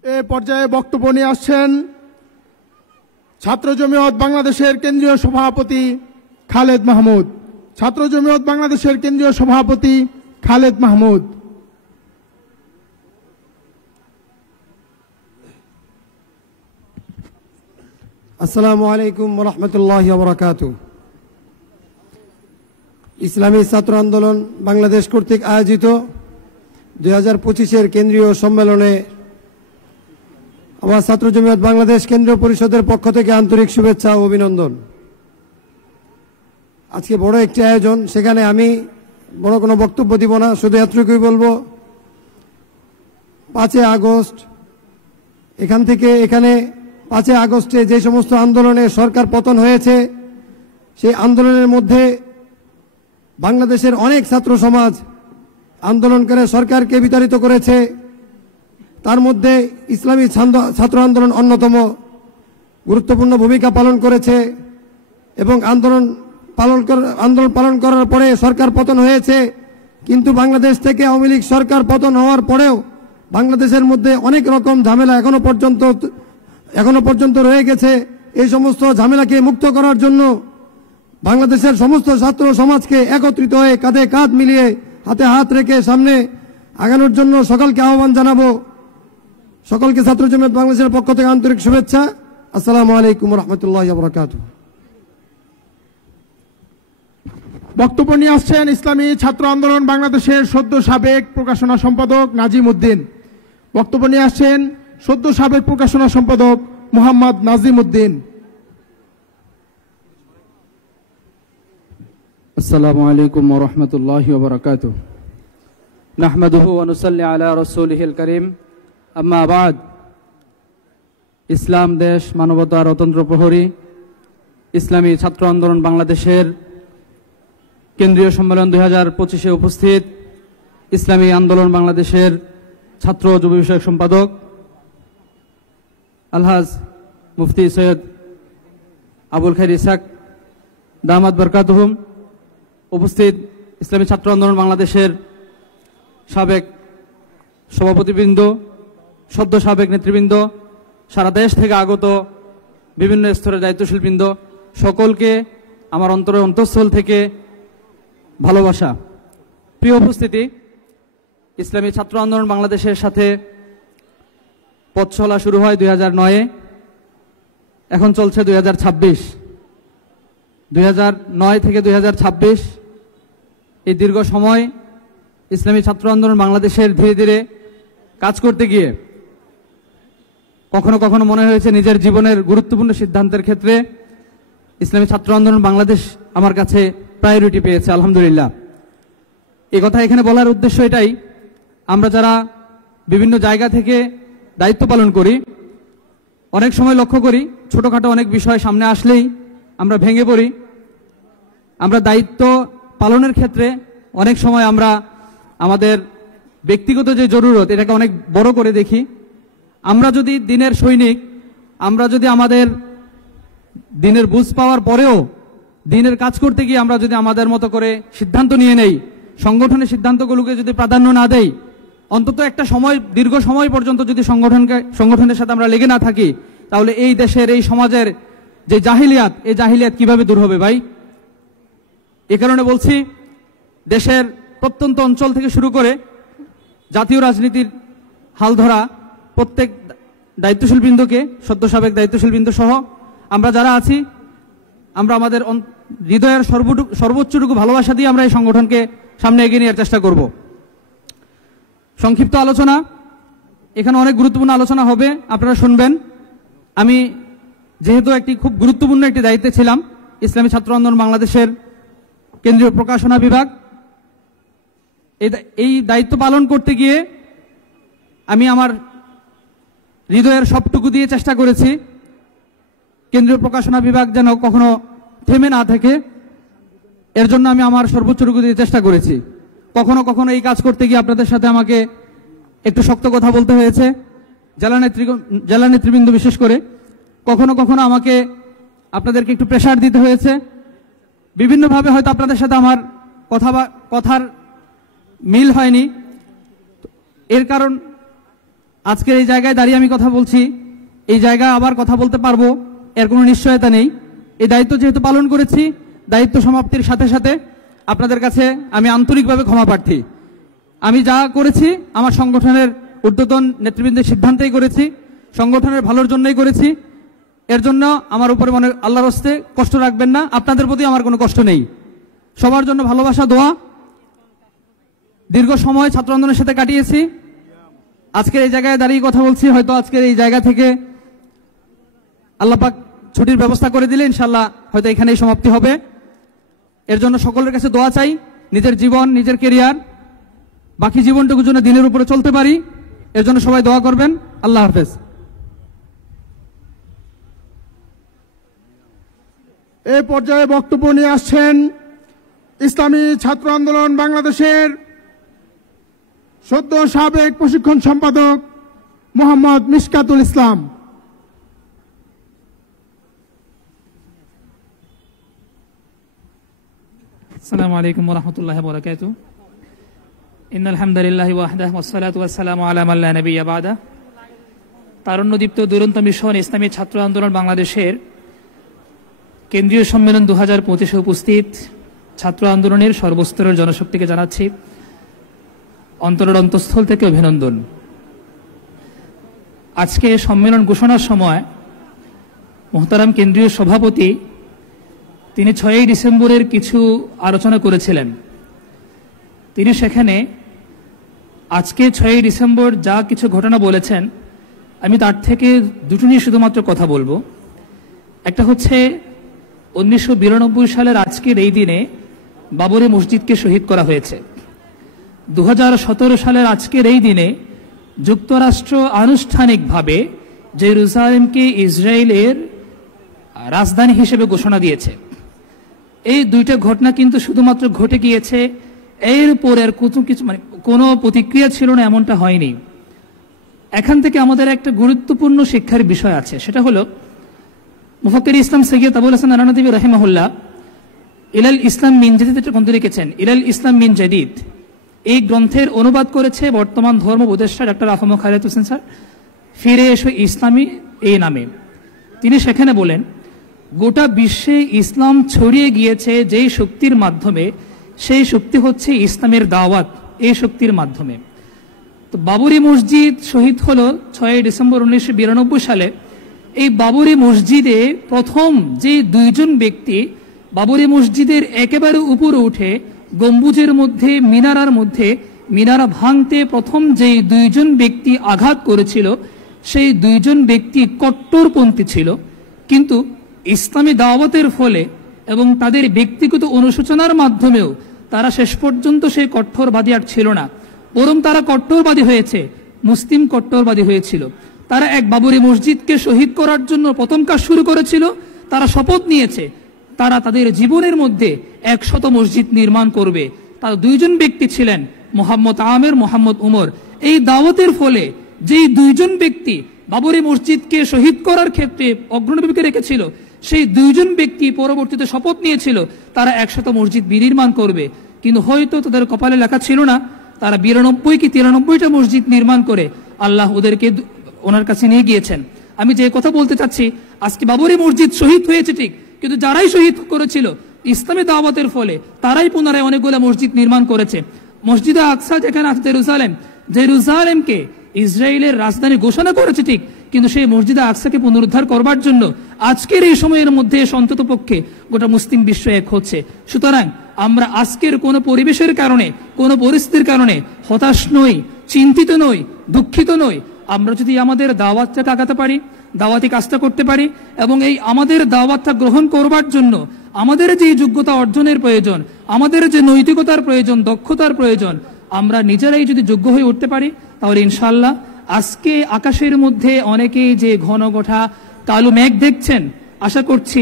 এ পর্যায়ে বক্তব্য নিয়ে আসছেন ছাত্র জমিয়ত বাংলাদেশের কেন্দ্রীয় সভাপতি খালেদ মাহমুদ। ছাত্র জমিয়ত বাংলাদেশের কেন্দ্রীয় সভাপতি খালেদ মাহমুদ। আসসালামু আলাইকুম রহমতুল্লাহি ওয়া বারাকাতুহু। ইসলামী ছাত্র আন্দোলন বাংলাদেশ কর্তৃক আয়োজিত 2025-এর কেন্দ্রীয় সম্মেলনে আমার ছাত্র জমিয়ত বাংলাদেশ কেন্দ্রীয় পরিষদের পক্ষ থেকে আন্তরিক শুভেচ্ছা ও অভিনন্দন। আজকে বড় একটি আয়োজন, সেখানে আমি বড় কোনো বক্তব্য দিব না, শুধু এতটুকুই বলবো 5 আগস্ট এখানে 5 আগস্টে যে সমস্ত আন্দোলনে সরকার পতন হয়েছে, সেই আন্দোলনের মধ্যে বাংলাদেশের অনেক ছাত্র সমাজ আন্দোলন করে সরকারকে বিতাড়িত করেছে। তার মধ্যে ইসলামী ছাত্র আন্দোলন অন্যতম গুরুত্বপূর্ণ ভূমিকা পালন করেছে এবং আন্দোলন পালন করার পরে সরকার পতন হয়েছে। কিন্তু বাংলাদেশ থেকে আওয়ামী লীগ সরকার পতন হওয়ার পরেও বাংলাদেশের মধ্যে অনেক রকম ঝামেলা এখনো পর্যন্ত রয়ে গেছে। এই সমস্ত ঝামেলাকে মুক্ত করার জন্য বাংলাদেশের সমস্ত ছাত্র সমাজকে একত্রিত হয়ে কাঁধে কাঁধ মিলিয়ে হাতে হাত রেখে সামনে আগানোর জন্য সকলকে আহ্বান জানাবো। সকলকে ছাত্র জমিয়ত বাংলাদেশের পক্ষ থেকে আন্তরিক শুভেচ্ছা। আসসালামু আলাইকুম রহমতুল্লাহি ওয়া বারাকাতুহু। বক্তব্য নিয়ে আসছেন ইসলামী ছাত্র আন্দোলন বাংলাদেশের সদ্য সাবেক প্রকাশনা সম্পাদক নাজিম উদ্দিন। বক্তব্য নিয়ে আসছেন সদ্য সাবেক প্রকাশনা সম্পাদক মোহাম্মদ নাজিম উদ্দিন। আসসালামু আলাইকুম ওয়া রাহমাতুল্লাহি ওয়া বারাকাতুহু। নাহমাদুহু ওয়া নুসাল্লি আলা রাসূলিহিল কারীম। আম্মা বাদ। ইসলাম দেশ মানবতার অতন্ত্র প্রহরী ইসলামী ছাত্র আন্দোলন বাংলাদেশের কেন্দ্রীয় সম্মেলন 2025-এ উপস্থিত ইসলামী আন্দোলন বাংলাদেশের ছাত্র ও যুব বিষয়ক সম্পাদক আলহাজ মুফতি সৈয়দ আবুল খাইর ইসাক দামাত বরকাতুহুম, উপস্থিত ইসলামী ছাত্র আন্দোলন বাংলাদেশের সাবেক সভাপতিবৃন্দ, সদ্য সাবেক নেতৃবৃন্দ, সারা দেশ থেকে আগত বিভিন্ন স্তরের দায়িত্বশীল বৃন্দ, সকলকে আমার অন্তঃস্থল থেকে ভালোবাসা। প্রিয় উপস্থিতি, ইসলামী ছাত্র আন্দোলন বাংলাদেশের সাথে পথ চলা শুরু হয় 2009-এ, এখন চলছে 2026। 2009 থেকে 2026 এই দীর্ঘ সময় ইসলামী ছাত্র আন্দোলন বাংলাদেশের ধীরে ধীরে কাজ করতে গিয়ে কখনো কখনো মনে হয়েছে নিজের জীবনের গুরুত্বপূর্ণ সিদ্ধান্তের ক্ষেত্রে ইসলামী ছাত্র আন্দোলন বাংলাদেশ আমার কাছে প্রায়োরিটি পেয়েছে, আলহামদুলিল্লাহ। এই কথা এখানে বলার উদ্দেশ্য এটাই, আমরা যারা বিভিন্ন জায়গা থেকে দায়িত্ব পালন করি, অনেক সময় লক্ষ্য করি ছোটখাটো অনেক বিষয় সামনে আসলেই আমরা ভেঙে পড়ি। আমরা দায়িত্ব পালনের ক্ষেত্রে অনেক সময় আমরা আমাদের ব্যক্তিগত যে জরুরত এটাকে অনেক বড় করে দেখি। আমরা যদি দিনের সৈনিক, আমরা যদি আমাদের দিনের বুঝ পাওয়ার পরেও দিনের কাজ করতে গিয়ে আমরা যদি আমাদের মতো করে সিদ্ধান্ত নিয়ে নেই, সংগঠনের সিদ্ধান্তগুলোকে যদি প্রাধান্য না দেই, অন্তত একটা সময়, দীর্ঘ সময় পর্যন্ত যদি সংগঠনের সাথে আমরা লেগে না থাকি, তাহলে এই দেশের, এই সমাজের যে জাহিলিয়াত, এই জাহিলিয়াত কিভাবে দূর হবে ভাই? এ কারণে বলছি, দেশের প্রত্যন্ত অঞ্চল থেকে শুরু করে জাতীয় রাজনীতির হাল ধরা প্রত্যেক দায়িত্বশীল বৃন্দকে, সদ্য সাবেক দায়িত্বশীল বৃন্দ সহ আমরা যারা আছি, আমরা আমাদের হৃদয়ের সর্বোচ্চটুকু ভালোবাসা দিয়ে আমরা এই সংগঠনকে সামনে এগিয়ে নেওয়ার চেষ্টা করব। সংক্ষিপ্ত আলোচনা, এখানে অনেক গুরুত্বপূর্ণ আলোচনা হবে, আপনারা শুনবেন। আমি যেহেতু খুব গুরুত্বপূর্ণ একটি দায়িত্বে ছিলাম, ইসলামী ছাত্র আন্দোলন বাংলাদেশের কেন্দ্রীয় প্রকাশনা বিভাগ, এই দায়িত্ব পালন করতে গিয়ে আমি আমার হৃদয়ের সবটুকু দিয়ে চেষ্টা করেছি কেন্দ্রীয় প্রকাশনা বিভাগ যেন কখনো থেমে না থাকে, এর জন্য আমি আমার সর্বোচ্চটুকু দিয়ে চেষ্টা করেছি। কখনো কখনো এই কাজ করতে গিয়ে আপনাদের সাথে আমাকে একটু শক্ত কথা বলতে হয়েছে, জেলা নেতৃবৃন্দ বিশেষ করে। কখনো কখনো আমাকে আপনাদেরকে একটু প্রেসার দিতে হয়েছে, বিভিন্নভাবে হয়তো আপনাদের সাথে আমার কথার মিল হয়নি। এর কারণ আজকের এই জায়গায় দাঁড়িয়ে আমি কথা বলছি, এই জায়গায় আবার কথা বলতে পারবো এর কোনো নিশ্চয়তা নেই। এই দায়িত্ব যেহেতু পালন করেছি, দায়িত্ব সমাপ্তির সাথে সাথে আপনাদের কাছে আমি আন্তরিকভাবে ক্ষমা প্রার্থী। আমি যা করেছি আমার সংগঠনের ঊর্ধ্বতন নেতৃবৃন্দের সিদ্ধান্তেই করেছি, সংগঠনের ভালোর জন্যই করেছি। এর জন্য আমার উপরে মনে আল্লাহর হস্তে কষ্ট রাখবেন না, আপনাদের প্রতি আমার কোনো কষ্ট নেই। সবার জন্য ভালোবাসা, দোয়া। দীর্ঘ সময় ছাত্র আন্দোলনের সাথে কাটিয়েছি, আজকের এই জায়গায় দাঁড়িয়ে কথা বলছি। হয়তো আজকের এই জায়গা থেকে আল্লাহ পাক ছুটির ব্যবস্থা করে দিলে ইনশাল্লাহ হয়তো এখানেই সমাপ্তি হবে। এর জন্য সকলের কাছে দোয়া চাই, নিজের জীবন, নিজের কেরিয়ার, বাকি জীবনটুকু যেন দিনের উপরে চলতে পারি, এর জন্য সবাই দোয়া করবেন। আল্লাহ হাফেজ। এ পর্যায়ে বক্তব্য নিয়ে আসছেন ইসলামী ছাত্র আন্দোলন বাংলাদেশের সদ্য সাবেক প্রশিক্ষণ সম্পাদক মোহাম্মদ মিশকাতুল ইসলাম। আসসালামু আলাইকুম ওয়া রাহমাতুল্লাহি ওয়া বারাকাতুহু। ইন্নাল হামদালিল্লাহি ওয়াহদাহু ওয়াসসালাতু ওয়াসসালামু আলা মান লা নাবিয়্যা বা'দা। তারুণ্যদীপ্ত দুরন্ত মিশন ইসলামী ছাত্র আন্দোলন বাংলাদেশের কেন্দ্রীয় সম্মেলন 2025-এ উপস্থিত ছাত্র আন্দোলনের সর্বস্তরের জনশক্তিকে জানাচ্ছি অন্তরের অন্তঃস্থল থেকে অভিনন্দন। আজকে সম্মেলন ঘোষণার সময় মোহতারাম কেন্দ্রীয় সভাপতি তিনি 6ই ডিসেম্বরের কিছু আলোচনা করেছিলেন। তিনি সেখানে আজকে 6ই ডিসেম্বর যা কিছু ঘটনা বলেছেন, আমি তার থেকে দুটো নিয়ে শুধুমাত্র কথা বলবো। একটা হচ্ছে 1992 সালের আজকের এই দিনে বাবরি মসজিদকে শহীদ করা হয়েছে। 2017 সালের আজকের এই দিনে যুক্তরাষ্ট্র আনুষ্ঠানিকভাবে জেরুজালেমকে ইসরায়েলের রাজধানী হিসেবে ঘোষণা দিয়েছে। এই দুইটা ঘটনা কিন্তু শুধুমাত্র ঘটে গিয়েছে, এর পরের কোনো প্রতিক্রিয়া ছিল না এমনটা হয়নি। এখান থেকে আমাদের একটা গুরুত্বপূর্ণ শিক্ষার বিষয় আছে, সেটা হলো মুফাক্কির ইসলাম সৈয়দ আবুল হাসান আনানদী রাহিমাহুল্লাহ ইলাল ইসলাম মিন জাদিদ একটা গ্রন্থ লিখেছেন, ইলাল ইসলাম মিন জাদিদ। এই গ্রন্থের অনুবাদ করেছে বর্তমান ধর্ম উপদেষ্টা ডক্টর আফম খালেদ হোসেন স্যার, ফিরে এসো ইসলামী এই নামে। তিনি সেখানে বলেন, গোটা বিশ্বে ইসলাম ছড়িয়ে গিয়েছে যেই শক্তির মাধ্যমে, সেই শক্তি হচ্ছে ইসলামের দাওয়াত, এই শক্তির মাধ্যমে। তো বাবরি মসজিদ শহীদ হলো 6ই ডিসেম্বর 1992 সালে। এই বাবরি মসজিদে প্রথম যে দুইজন ব্যক্তি বাবরি মসজিদের একেবারে উপরে উঠে গম্বুজের মধ্যে, মিনারার মধ্যে মিনারা ভাঙতে প্রথম যে দুইজন ব্যক্তি আঘাত করেছিল, সেই দুইজন ব্যক্তি কট্টরপন্থী ছিল। কিন্তু ইসলামী দাওয়াতের ফলে এবং তাদের ব্যক্তিগত অনুশোচনার মাধ্যমেও তারা শেষ পর্যন্ত সেই কট্টরবাদী আর ছিল না, বরং তারা কট্টরবাদী হয়েছে, মুসলিম কট্টরবাদী হয়েছিল। তারা এক বাবরি মসজিদকে শহীদ করার জন্য প্রথম কাজ শুরু করেছিল। তারা শপথ নিয়েছে তারা তাদের জীবনের মধ্যে 100 মসজিদ নির্মাণ করবে। তার দুইজন ব্যক্তি ছিলেন মোহাম্মদ আমের, মোহাম্মদ উমর। এই দাওয়াতের ফলে যেই দুইজন ব্যক্তি বাবরি মসজিদকে শহীদ করার ক্ষেত্রে অগ্রণী ভূমিকা রেখেছিল, সেই দুইজন ব্যক্তি পরবর্তীতে শপথ নিয়েছিল তারা 100 মসজিদ বিনির্মাণ করবে। কিন্তু হয়তো তাদের কপালে লেখা ছিল না, তারা 92 কি 93টা মসজিদ নির্মাণ করে আল্লাহ ওদেরকে ওনার কাছে নিয়ে গিয়েছেন। আমি যে কথা বলতে চাচ্ছি, আজকে বাবরি মসজিদ শহীদ হয়েছে ঠিক, কিন্তু যারাই শহীদ করেছিল ইসলামী দাওয়াতের ফলে, তারাই পুনরায় অনেকগুলো মসজিদ নির্মাণ করেছে। মসজিদে আকসা যেখানে আছে জেরুজালেম, জেরুজালেমকে ইসরায়েলের রাজধানী ঘোষণা করেছে ঠিক, কিন্তু সেই মসজিদে আকসাকে পুনরুদ্ধার করবার জন্য আজকের এই সময়ের মধ্যে অন্তত পক্ষে গোটা মুসলিম বিশ্ব এক হচ্ছে। সুতরাং আমরা আজকের কোনো পরিবেশের কারণে, কোনো পরিস্থিতির কারণে হতাশ নই, চিন্তিত নই, দুঃখিত নই। আমরা যদি আমাদের দাওয়াতটাকে আগাতে পারি, দাওয়াতি কাজটা করতে পারি, এবং এই আমাদের দাওয়াতটা গ্রহণ করবার জন্য আমাদের যে যোগ্যতা অর্জনের প্রয়োজন, আমাদের যে নৈতিকতার প্রয়োজন, দক্ষতার প্রয়োজন, আমরা নিজেরাই যদি যোগ্য হয়ে উঠতে পারি, তাহলে ইনশাআল্লাহ আজকে আকাশের মধ্যে অনেকেই যে ঘন ঘটা কালো মেঘ দেখছেন, আশা করছি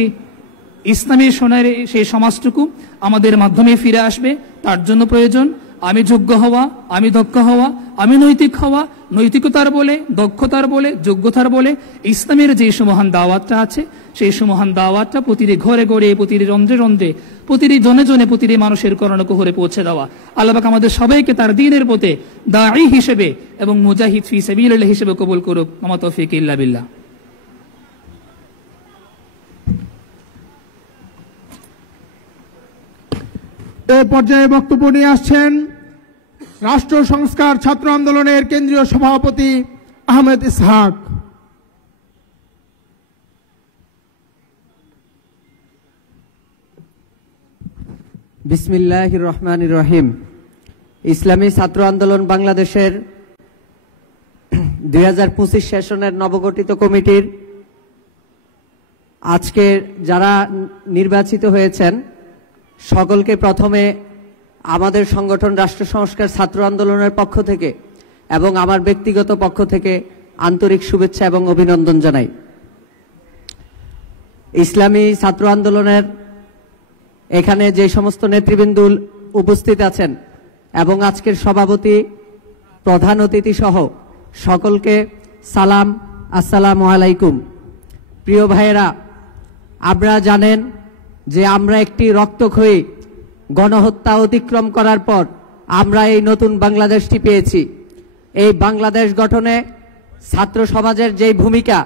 ইসলামী সোনার সেই সমাজটুকু আমাদের মাধ্যমে ফিরে আসবে। তার জন্য প্রয়োজন আমি যোগ্য হওয়া, আমি দক্ষ হওয়া, আমি নৈতিক হওয়া। নৈতিকতার বলে, দক্ষতার বলে, যোগ্যতার বলে ইসলামের যে সমহান দাওয়াতটা আছে, সেই সমহান দাওয়াতটা প্রতিটি ঘরে ঘরে, প্রতিটি রন্ধ্রে রন্ধ্রে, প্রতিটি জনে জনে, প্রতিটি মানুষের কর্ণকুহরে পৌঁছে দেওয়া। আল্লাহ পাক আমাদের সবাইকে তার দ্বীনের পথে দাঈ হিসেবে এবং মুজাহিদ ফি সাবিলিল্লাহ হিসেবে কবুল করুক। আমা তৌফিক ইল্লা বিল্লাহ। এ পর্যায়ে বক্তব্য নিয়ে আসছেন রাষ্ট্র সংস্কার ছাত্র আন্দোলনের কেন্দ্রীয় সভাপতি আহমেদ ইসহাক। বিসমিল্লাহির রহমানির রহিম। ইসলামী ছাত্র আন্দোলন বাংলাদেশের 2025 সেশনের নবগঠিত কমিটির আজকে যারা নির্বাচিত হয়েছেন সকলকে প্রথমে আমাদের সংগঠন রাষ্ট্র সংস্কার ছাত্র আন্দোলনের পক্ষ থেকে এবং আমার ব্যক্তিগত পক্ষ থেকে আন্তরিক শুভেচ্ছা এবং অভিনন্দন জানাই। ইসলামী ছাত্র আন্দোলনের এখানে যে সমস্ত নেতৃবৃন্দ উপস্থিত আছেন এবং আজকের সভাপতি, প্রধান অতিথি সহ সকলকে সালাম, আসসালামু আলাইকুম। প্রিয় ভাইয়েরা, আপনারা জানেন যে আমরা একটি রক্তক্ষয়ী গণহত্যা অতিক্রম করার পর আমরা এই নতুন বাংলাদেশটি পেয়েছি। এই বাংলাদেশ গঠনে ছাত্র সমাজের যেই ভূমিকা,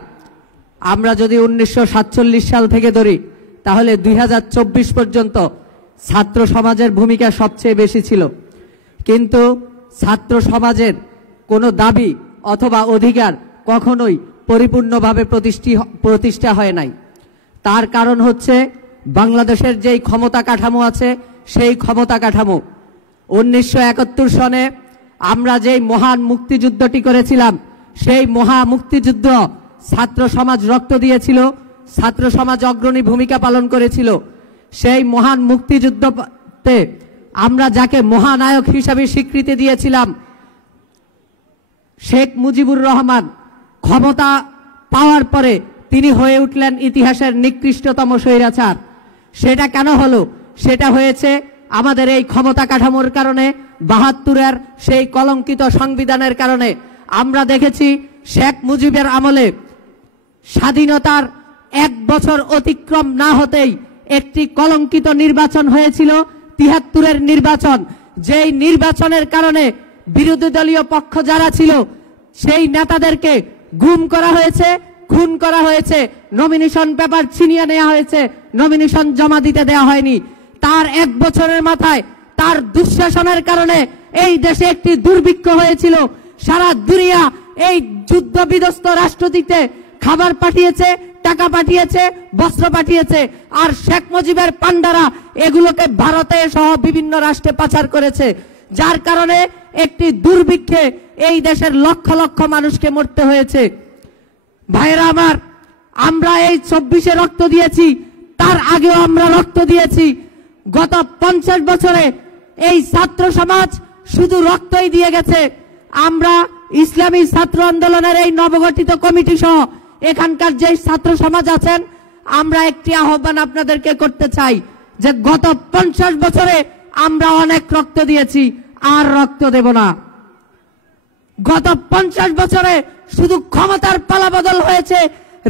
আমরা যদি 1947 সাল থেকে ধরি তাহলে 2024 পর্যন্ত ছাত্র সমাজের ভূমিকা সবচেয়ে বেশি ছিল, কিন্তু ছাত্র সমাজের কোনো দাবি অথবা অধিকার কখনোই পরিপূর্ণভাবে প্রতিষ্ঠা হয় নাই। তার কারণ হচ্ছে বাংলাদেশের যেই ক্ষমতা কাঠামো আছে সেই ক্ষমতা কাঠামো 1971 সনে আমরা যেই মহান মুক্তিযুদ্ধটি করেছিলাম সেই মহা মুক্তিযুদ্ধ ছাত্র সমাজ রক্ত দিয়েছিল, ছাত্র সমাজ অগ্রণী ভূমিকা পালন করেছিল। সেই মহান মুক্তিযুদ্ধতে আমরা যাকে মহানায়ক হিসাবে স্বীকৃতি দিয়েছিলাম শেখ মুজিবুর রহমান, ক্ষমতা পাওয়ার পরে তিনি হয়ে উঠলেন ইতিহাসের নিকৃষ্টতম স্বৈরাচার। সেটা কেন হলো? সেটা হয়েছে আমাদের এই ক্ষমতা কাঠামোর কারণে, 72-এর সেই কলঙ্কিত সংবিধানের কারণে। আমরা দেখেছি শেখ মুজিবের আমলে স্বাধীনতার 1 বছর অতিক্রম না হতেই একটি কলঙ্কিত নির্বাচন হয়েছিল, 73-এর নির্বাচন। যেই নির্বাচনের কারণে বিরোধী দলীয় পক্ষ যারা ছিল সেই নেতাদেরকে গুম করা হয়েছে, খুন করা হয়েছে, নমিনেশন পেপার ছিনিয়ে নেওয়া হয়েছে, নমিনেশন জমা দিতে দেওয়া হয়নি। তার 1 বছরের মাথায় তার দুঃশাসনের কারণে এই দেশে একটি দুর্ভিক্ষ হয়েছিল। সারা দুনিয়া এই যুদ্ধ বিধ্বস্ত রাষ্ট্রটিতে খাবার পাঠিয়েছে, টাকা পাঠিয়েছে, বস্ত্র পাঠিয়েছে, আর শেখ মুজিবের পান্ডারা এগুলোকে ভারতে সহ বিভিন্ন রাষ্ট্রে পাচার করেছে, যার কারণে একটি দুর্ভিক্ষে এই দেশের লক্ষ লক্ষ মানুষকে মরতে হয়েছে। ভাইরা আমার, আমরা এই 24-এ রক্ত দিয়েছি, তার আগেও আমরা রক্ত দিয়েছি। গত 50 বছরে এই ছাত্র সমাজ শুধু রক্তই দিয়ে গেছে। আমরা ইসলামী ছাত্র আন্দোলনের এই নবগঠিত কমিটি সহ এখানকার যে ছাত্র সমাজ আছেন, আমরা একটি আহ্বান আপনাদেরকে করতে চাই যে গত 50 বছরে আমরা অনেক রক্ত দিয়েছি, আর রক্ত দেব না। গত 50 বছরে শুধু ক্ষমতার পালাবদল হয়েছে,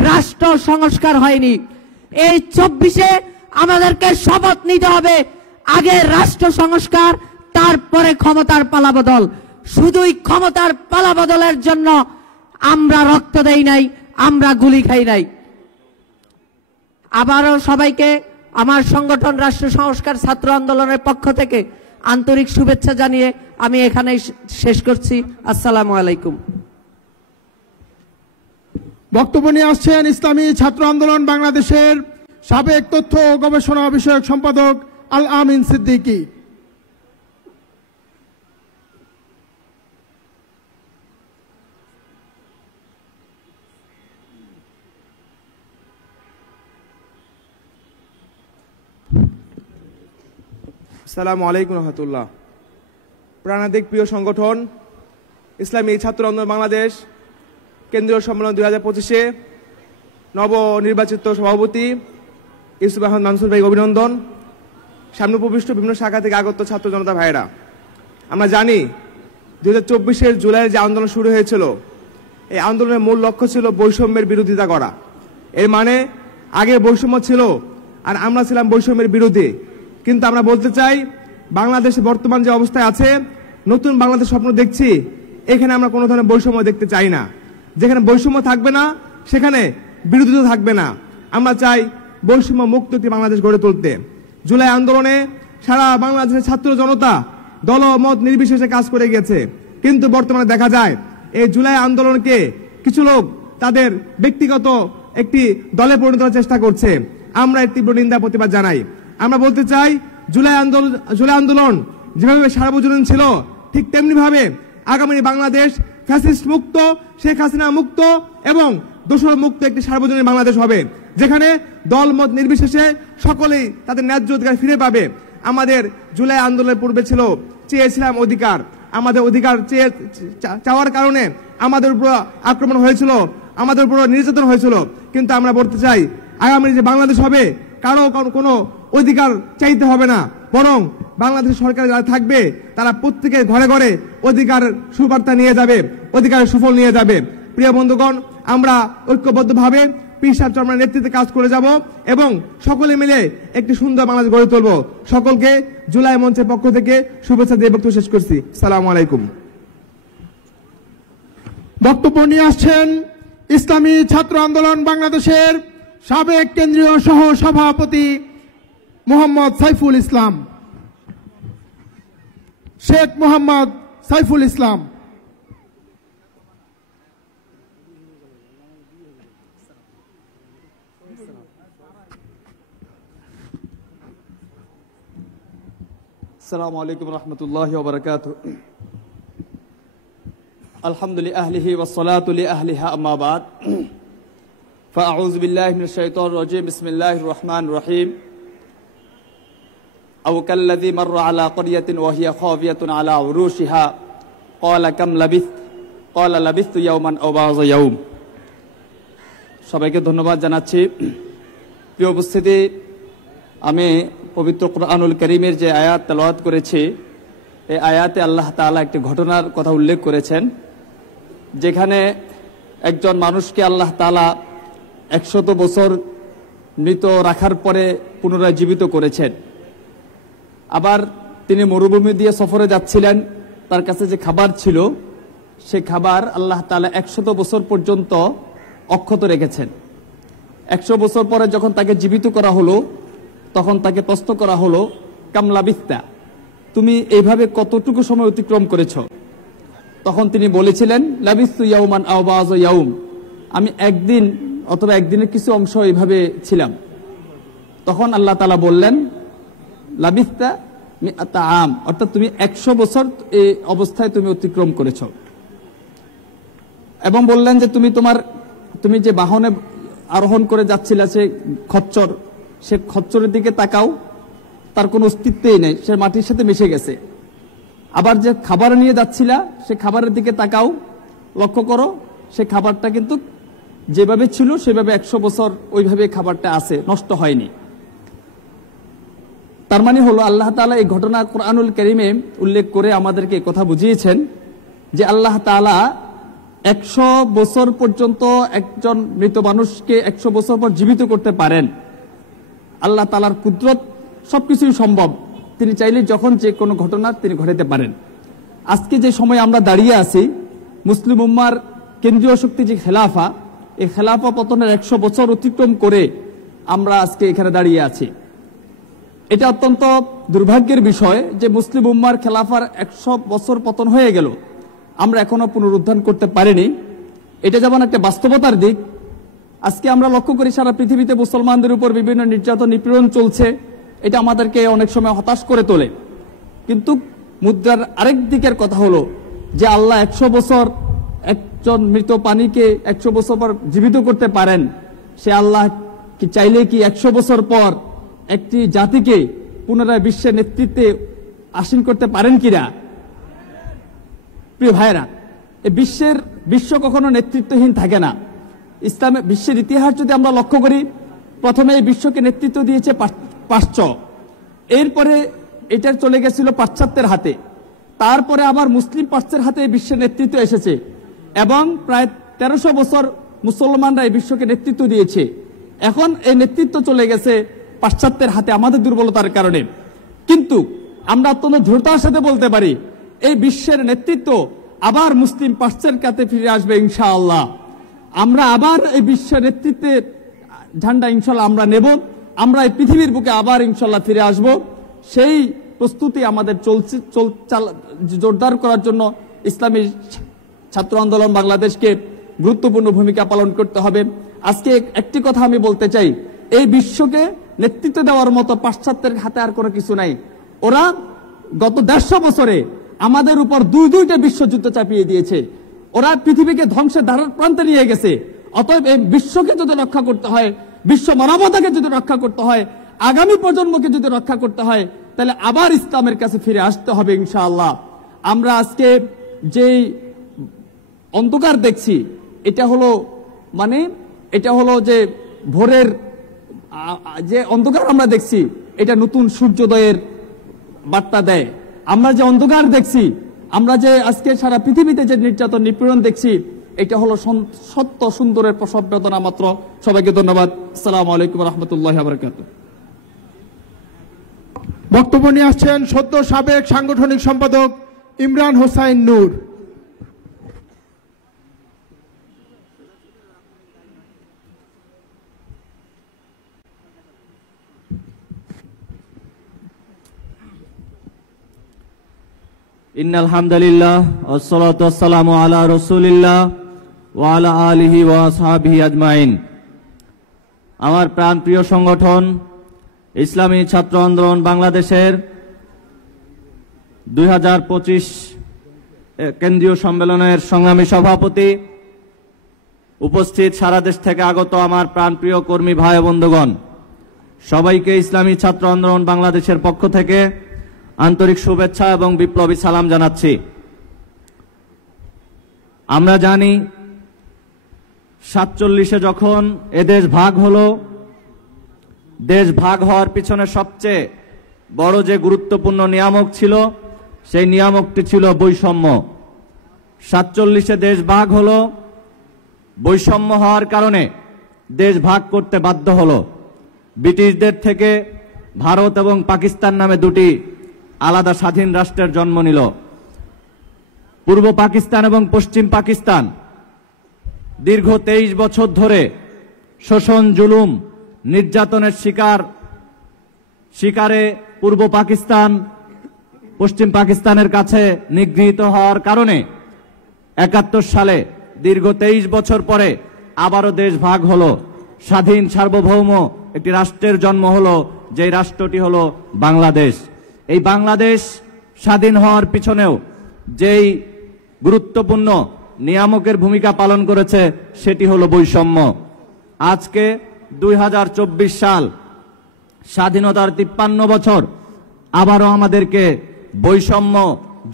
রাষ্ট্র সংস্কার হয়নি। এই 24-এ আমাদেরকে শপথ নিতে হবে, আগে রাষ্ট্র সংস্কার, তারপরে ক্ষমতার পালাবদল। শুধুই ক্ষমতার পালাবদলের জন্য আমরা রক্ত দেই নাই, আমরা গুলি খাই নাই। আবারও সবাইকে আমার সংগঠন রাষ্ট্র সংস্কার ছাত্র আন্দোলনের পক্ষ থেকে আন্তরিক শুভেচ্ছা জানিয়ে আমি এখানেই শেষ করছি। আসসালামু আলাইকুম। বক্তব্য নিয়ে আসছেন ইসলামী ছাত্র আন্দোলন বাংলাদেশের সাবেক তথ্য ও গবেষণা বিষয়ক সম্পাদক আল আমিন সিদ্দিকী। আসসালামু আলাইকুম রহমতুল্লাহ। প্রাণাধিক প্রিয় সংগঠন ইসলামী ছাত্র আন্দোলন বাংলাদেশ কেন্দ্রীয় সম্মেলন 2025-এ নবনির্বাচিত সভাপতি ইউসুফ আহমদ মানসুর ভাই অভিনন্দন। সামনে উপবিষ্ট বিভিন্ন শাখা থেকে আগত ছাত্র জনতা ভাইরা, আমরা জানি 2024-এর জুলাইয়ের যে আন্দোলন শুরু হয়েছিল, এই আন্দোলনের মূল লক্ষ্য ছিল বৈষম্যের বিরোধিতা করা। এর মানে আগে বৈষম্য ছিল আর আমরা ছিলাম বৈষম্যের বিরোধী। কিন্তু আমরা বলতে চাই, বাংলাদেশে বর্তমান যে অবস্থায় আছে, নতুন বাংলাদেশ স্বপ্ন দেখছি, এখানে আমরা কোনো ধরনের বৈষম্য দেখতে চাই না। যেখানে বৈষম্য থাকবে না সেখানে বিরোধিতা থাকবে না। আমরা চাই বৈষম্য মুক্ত একটি বাংলাদেশ গড়ে তুলতে। জুলাই আন্দোলনে সারা বাংলাদেশের ছাত্র জনতা দল মত নির্বিশেষে কাজ করে গেছে, কিন্তু বর্তমানে দেখা যায় এই জুলাই আন্দোলনকে কিছু লোক তাদের ব্যক্তিগত একটি দলে পরিণত করার চেষ্টা করছে। আমরা এর তীব্র নিন্দা প্রতিবাদ জানাই। আমরা বলতে চাই, জুলাই আন্দোলন যেভাবে সার্বজনীন ছিল, ঠিক তেমনি ভাবে আগামী বাংলাদেশ ফ্যাসিস্ট মুক্ত, শেখ হাসিনা মুক্ত এবং দোসর মুক্ত একটি সার্বজনীন বাংলাদেশ হবে, যেখানে দল মত নির্বিশেষে সকলেই তাদের ন্যায্য অধিকার ফিরে পাবে। আমাদের জুলাই আন্দোলনের পূর্বে ছিল চেয়েছিলাম অধিকার, আমাদের অধিকার চাওয়ার কারণে আমাদের উপর আক্রমণ হয়েছিল, আমাদের উপর নির্যাতন হয়েছিল। কিন্তু আমরা বলতে চাই, আগামী যে বাংলাদেশ হবে, কারো কোনো অধিকার চাইতে হবে না, বরং বাংলাদেশ সরকার যারা থাকবে তারা প্রত্যেকের ঘরে ঘরে অধিকার সুবার্তা নিয়ে যাবে, অধিকারের সুফল নিয়ে যাবে। প্রিয় বন্ধুগণ, আমরা ঐক্যবদ্ধভাবে পীর সাহেব চরমনার নেতৃত্বে কাজ করে যাব এবং সকলে মিলে একটি সুন্দর বাংলাদেশ গড়ে তুলব। সকলকে জুলাই মঞ্চের পক্ষ থেকে শুভেচ্ছা দিয়ে বক্তব্য শেষ করছি। আসসালামু আলাইকুম। বক্তব্য নিয়ে আসছেন ইসলামী ছাত্র আন্দোলন বাংলাদেশের সাবেক কেন্দ্রীয় সহ সভাপতি মোহাম্মদ সাইফুল ইসলাম, শেখ মোহাম্মদ সাইফুল ইসলাম। السلام عليكم ورحمة الله وبركاته. الحمد لأهله والصلاة لأهلها أما بعد. فأعوذ بالله من الشيطان الرجيم. بسم الله الرحمن الرحيم. أو كالذي مر على قرية وهي خاوية على عروشها قال كم لبثت قال لبثت يوما أو بعض يوم. সবাইকে ধন্যবাদ জানাচ্ছি। প্রিয় উপস্থিতি, আমি পবিত্র কুরআনুল কারীমের যে আয়াত তেলাওয়াত করেছি, এই আয়াতে আল্লাহ তাআলা একটি ঘটনার কথা উল্লেখ করেছেন, যেখানে একজন মানুষকে আল্লাহ তাআলা 100 বছর মৃত রাখার পরে পুনরায় জীবিত করেছেন। আবার তিনি মরুভূমি দিয়ে সফরে যাচ্ছিলেন, তার কাছে যে খাবার ছিল সে খাবার আল্লাহ তাআলা 100 বছর পর্যন্ত অক্ষত রেখেছেন। 100 বছর পরে যখন তাকে জীবিত করা হলো, তখন তাকে প্রশ্ন করা হলো, কামলাবিস্তা, তুমি এইভাবে কতটুকু সময় অতিক্রম করেছ? তখন তিনি বলেছিলেন, লাবিস্তু ইয়াউমান আও বাযা ইয়াউম, আমি একদিন অথবা একদিনের কিছু অংশ এইভাবে ছিলাম। তখন আল্লাহ তাআলা বললেন, লাবিস্তা মিআতা আম, অর্থাৎ তুমি 100 বছর এই অবস্থায় তুমি অতিক্রম করেছ। এবং বললেন যে তুমি যে বাহনে আরোহণ করে যাচ্ছিলে সে খচ্চর, সে খচ্চরের দিকে তাকাও, তার কোনো অস্তিত্বই নেই, সে মাটির সাথে মিশে গেছে। আবার যে খাবার নিয়ে যাচ্ছিলা সে খাবারের দিকে তাকাও, লক্ষ্য করো সে খাবারটা কিন্তু যেভাবে ছিল সেভাবে 100 বছর ওইভাবে খাবারটা আছে, নষ্ট হয়নি। তার মানে হলো আল্লাহ তাআলা এই ঘটনা কুরআনুল কারীমে উল্লেখ করে আমাদেরকে কথা বুঝিয়েছেন যে আল্লাহ তাআলা 100 বছর পর্যন্ত একজন মৃত মানুষকে 100 বছর পর জীবিত করতে পারেন। আল্লাহ তাআলার কুদরত, সবকিছুই সম্ভব, তিনি চাইলে যখন যে কোনো ঘটনা তিনি ঘটাতে পারেন। আজকে যে সময় আমরা দাঁড়িয়ে আছি, মুসলিম উম্মার কেন্দ্রীয় শক্তি যে খেলাফা, এই খেলাফা পতনের 100 বছর অতিক্রম করে আমরা আজকে এখানে দাঁড়িয়ে আছি। এটা অত্যন্ত দুর্ভাগ্যের বিষয় যে মুসলিম উম্মার খেলাফার 100 বছর পতন হয়ে গেল, আমরা এখনো পুনরুদ্ধার করতে পারিনি। এটা যেমন একটা বাস্তবতার দিক। আজকে আমরা লক্ষ্য করি সারা পৃথিবীতে মুসলমানদের উপর বিভিন্ন নির্যাতন নিপীড়ন চলছে, এটা আমাদেরকে অনেক সময় হতাশ করে তোলে। কিন্তু মুদ্রার আরেক দিকের কথা হলো যে আল্লাহ 100 বছর একজন মৃত প্রাণীকে 100 বছর পর জীবিত করতে পারেন। সে আল্লাহ কি চাইলে কি 100 বছর পর একটি জাতিকে পুনরায় বিশ্বের নেতৃত্বে আসীন করতে পারেন কিনা? প্রিয় ভাইরা, এই বিশ্ব কখনো নেতৃত্বহীন থাকে না। ইসলামের বিশ্বের ইতিহাস যদি আমরা লক্ষ্য করি, প্রথমে এই বিশ্বকে নেতৃত্ব দিয়েছে পাশ্চাত্য, এরপরে এটা চলে গেছিল পাশ্চাত্যের হাতে, তারপরে আবার মুসলিম পাশ্চাত্যের হাতে এই বিশ্বের নেতৃত্ব এসেছে এবং প্রায় 1300 বছর মুসলমানরা এই বিশ্বকে নেতৃত্ব দিয়েছে। এখন এই নেতৃত্ব চলে গেছে পাশ্চাত্যের হাতে আমাদের দুর্বলতার কারণে। কিন্তু আমরা অত্যন্ত দৃঢ়তার সাথে বলতে পারি এই বিশ্বের নেতৃত্ব আবার মুসলিম পাশ্চাত্যের কাছে ফিরে আসবে ইনশাআল্লাহ। আমরা আবার এই বিশ্বের নেতৃত্বে ঝান্ডা ইনশাআল্লাহ আমরা নেব, আমরা এই পৃথিবীর বুকে আবার ইনশাআল্লাহ ফিরে আসব। সেই প্রস্তুতি আমাদের জোরদার করার জন্য ইসলামী ছাত্র আন্দোলন বাংলাদেশকে গুরুত্বপূর্ণ ভূমিকা পালন করতে হবে। আজকে একটি কথা আমি বলতে চাই, এই বিশ্বকে নেতৃত্ব দেওয়ার মতো পাশ্চাত্যের হাতে আর কোনো কিছু নাই। ওরা গত 150 বছরে আমাদের উপর দুইটা বিশ্বযুদ্ধ চাপিয়ে দিয়েছে। ওরা পৃথিবীকে ধ্বংসের ধারার প্রান্তে নিয়ে গেছে। অতএব এই বিশ্বকে যদি রক্ষা করতে হয়, বিশ্ব মানবতাকে যদি রক্ষা করতে হয়, আগামী প্রজন্মকে যদি রক্ষা করতে হয়, তাহলে আবার ইসলামের কাছে ফিরে আসতে হবে ইনশাআল্লাহ। আমরা আজকে যে অন্ধকার দেখছি, এটা হলো যে ভোরের যে অন্ধকার আমরা দেখছি, এটা নতুন সূর্যোদয়ের বার্তা দেয়। আমরা যে অন্ধকার দেখছি, আমরা যে আজকে সারা পৃথিবীতে যে নির্যাতন নিপীড়ন দেখছি, এটা হলো সত্য সুন্দরের প্রসব বেদনা মাত্র। সবাইকে ধন্যবাদ। আসসালামু আলাইকুম রহমতুল্লাহ বারাকাতুহু। বক্তব্য নিয়ে আসছেন সদ্য সাবেক সাংগঠনিক সম্পাদক ইমরান হোসাইন নূর। ইন্নাল হামদুলিল্লাহ ওয়াসসালাতু ওয়াসসালামু আলা রাসূলিল্লাহ ওয়া আলা আলিহি ওয়া আসহাবিহি আজমাইন। আমার প্রাণপ্রিয় সংগঠন ইসলামী ছাত্র আন্দোলন বাংলাদেশের 2025 কেন্দ্রীয় সম্মেলনের সংগ্রামী সভাপতি, উপস্থিত সারা দেশ থেকে আগত আমার প্রাণপ্রিয় কর্মী ভাই বন্ধুগণ, সবাইকে ইসলামী ছাত্র আন্দোলন বাংলাদেশের পক্ষ থেকে আন্তরিক শুভেচ্ছা এবং বিপ্লবী সালাম জানাচ্ছি। আমরা জানি 47-এ যখন এদেশ ভাগ হলো, দেশ ভাগ হওয়ার পিছনে সবচেয়ে বড় যে গুরুত্বপূর্ণ নিয়ামক ছিল, সেই নিয়ামকটি ছিল বৈষম্য। 47-এ দেশ ভাগ হলো, বৈষম্য হওয়ার কারণে দেশ ভাগ করতে বাধ্য হলো। ব্রিটিশদের থেকে ভারত এবং পাকিস্তান নামে দুটি আলাদা স্বাধীন রাষ্ট্রের জন্ম নিল। পূর্ব পাকিস্তান এবং পশ্চিম পাকিস্তান দীর্ঘ 23 বছর ধরে শোষণ, জুলুম, নির্যাতনের শিকারে পূর্ব পাকিস্তান পশ্চিম পাকিস্তানের কাছে নিগৃহীত হওয়ার কারণে 71 সালে দীর্ঘ 23 বছর পরে আবারও দেশ ভাগ হলো। স্বাধীন সার্বভৌম একটি রাষ্ট্রের জন্ম হলো, যেই রাষ্ট্রটি হলো বাংলাদেশ। এই বাংলাদেশ স্বাধীন হওয়ার পিছনেও যেই গুরুত্বপূর্ণ নিয়ামকের ভূমিকা পালন করেছে, সেটি হলো বৈষম্য। আজকে 2024 সাল, স্বাধীনতার 53 বছর, আবারও আমাদেরকে বৈষম্য,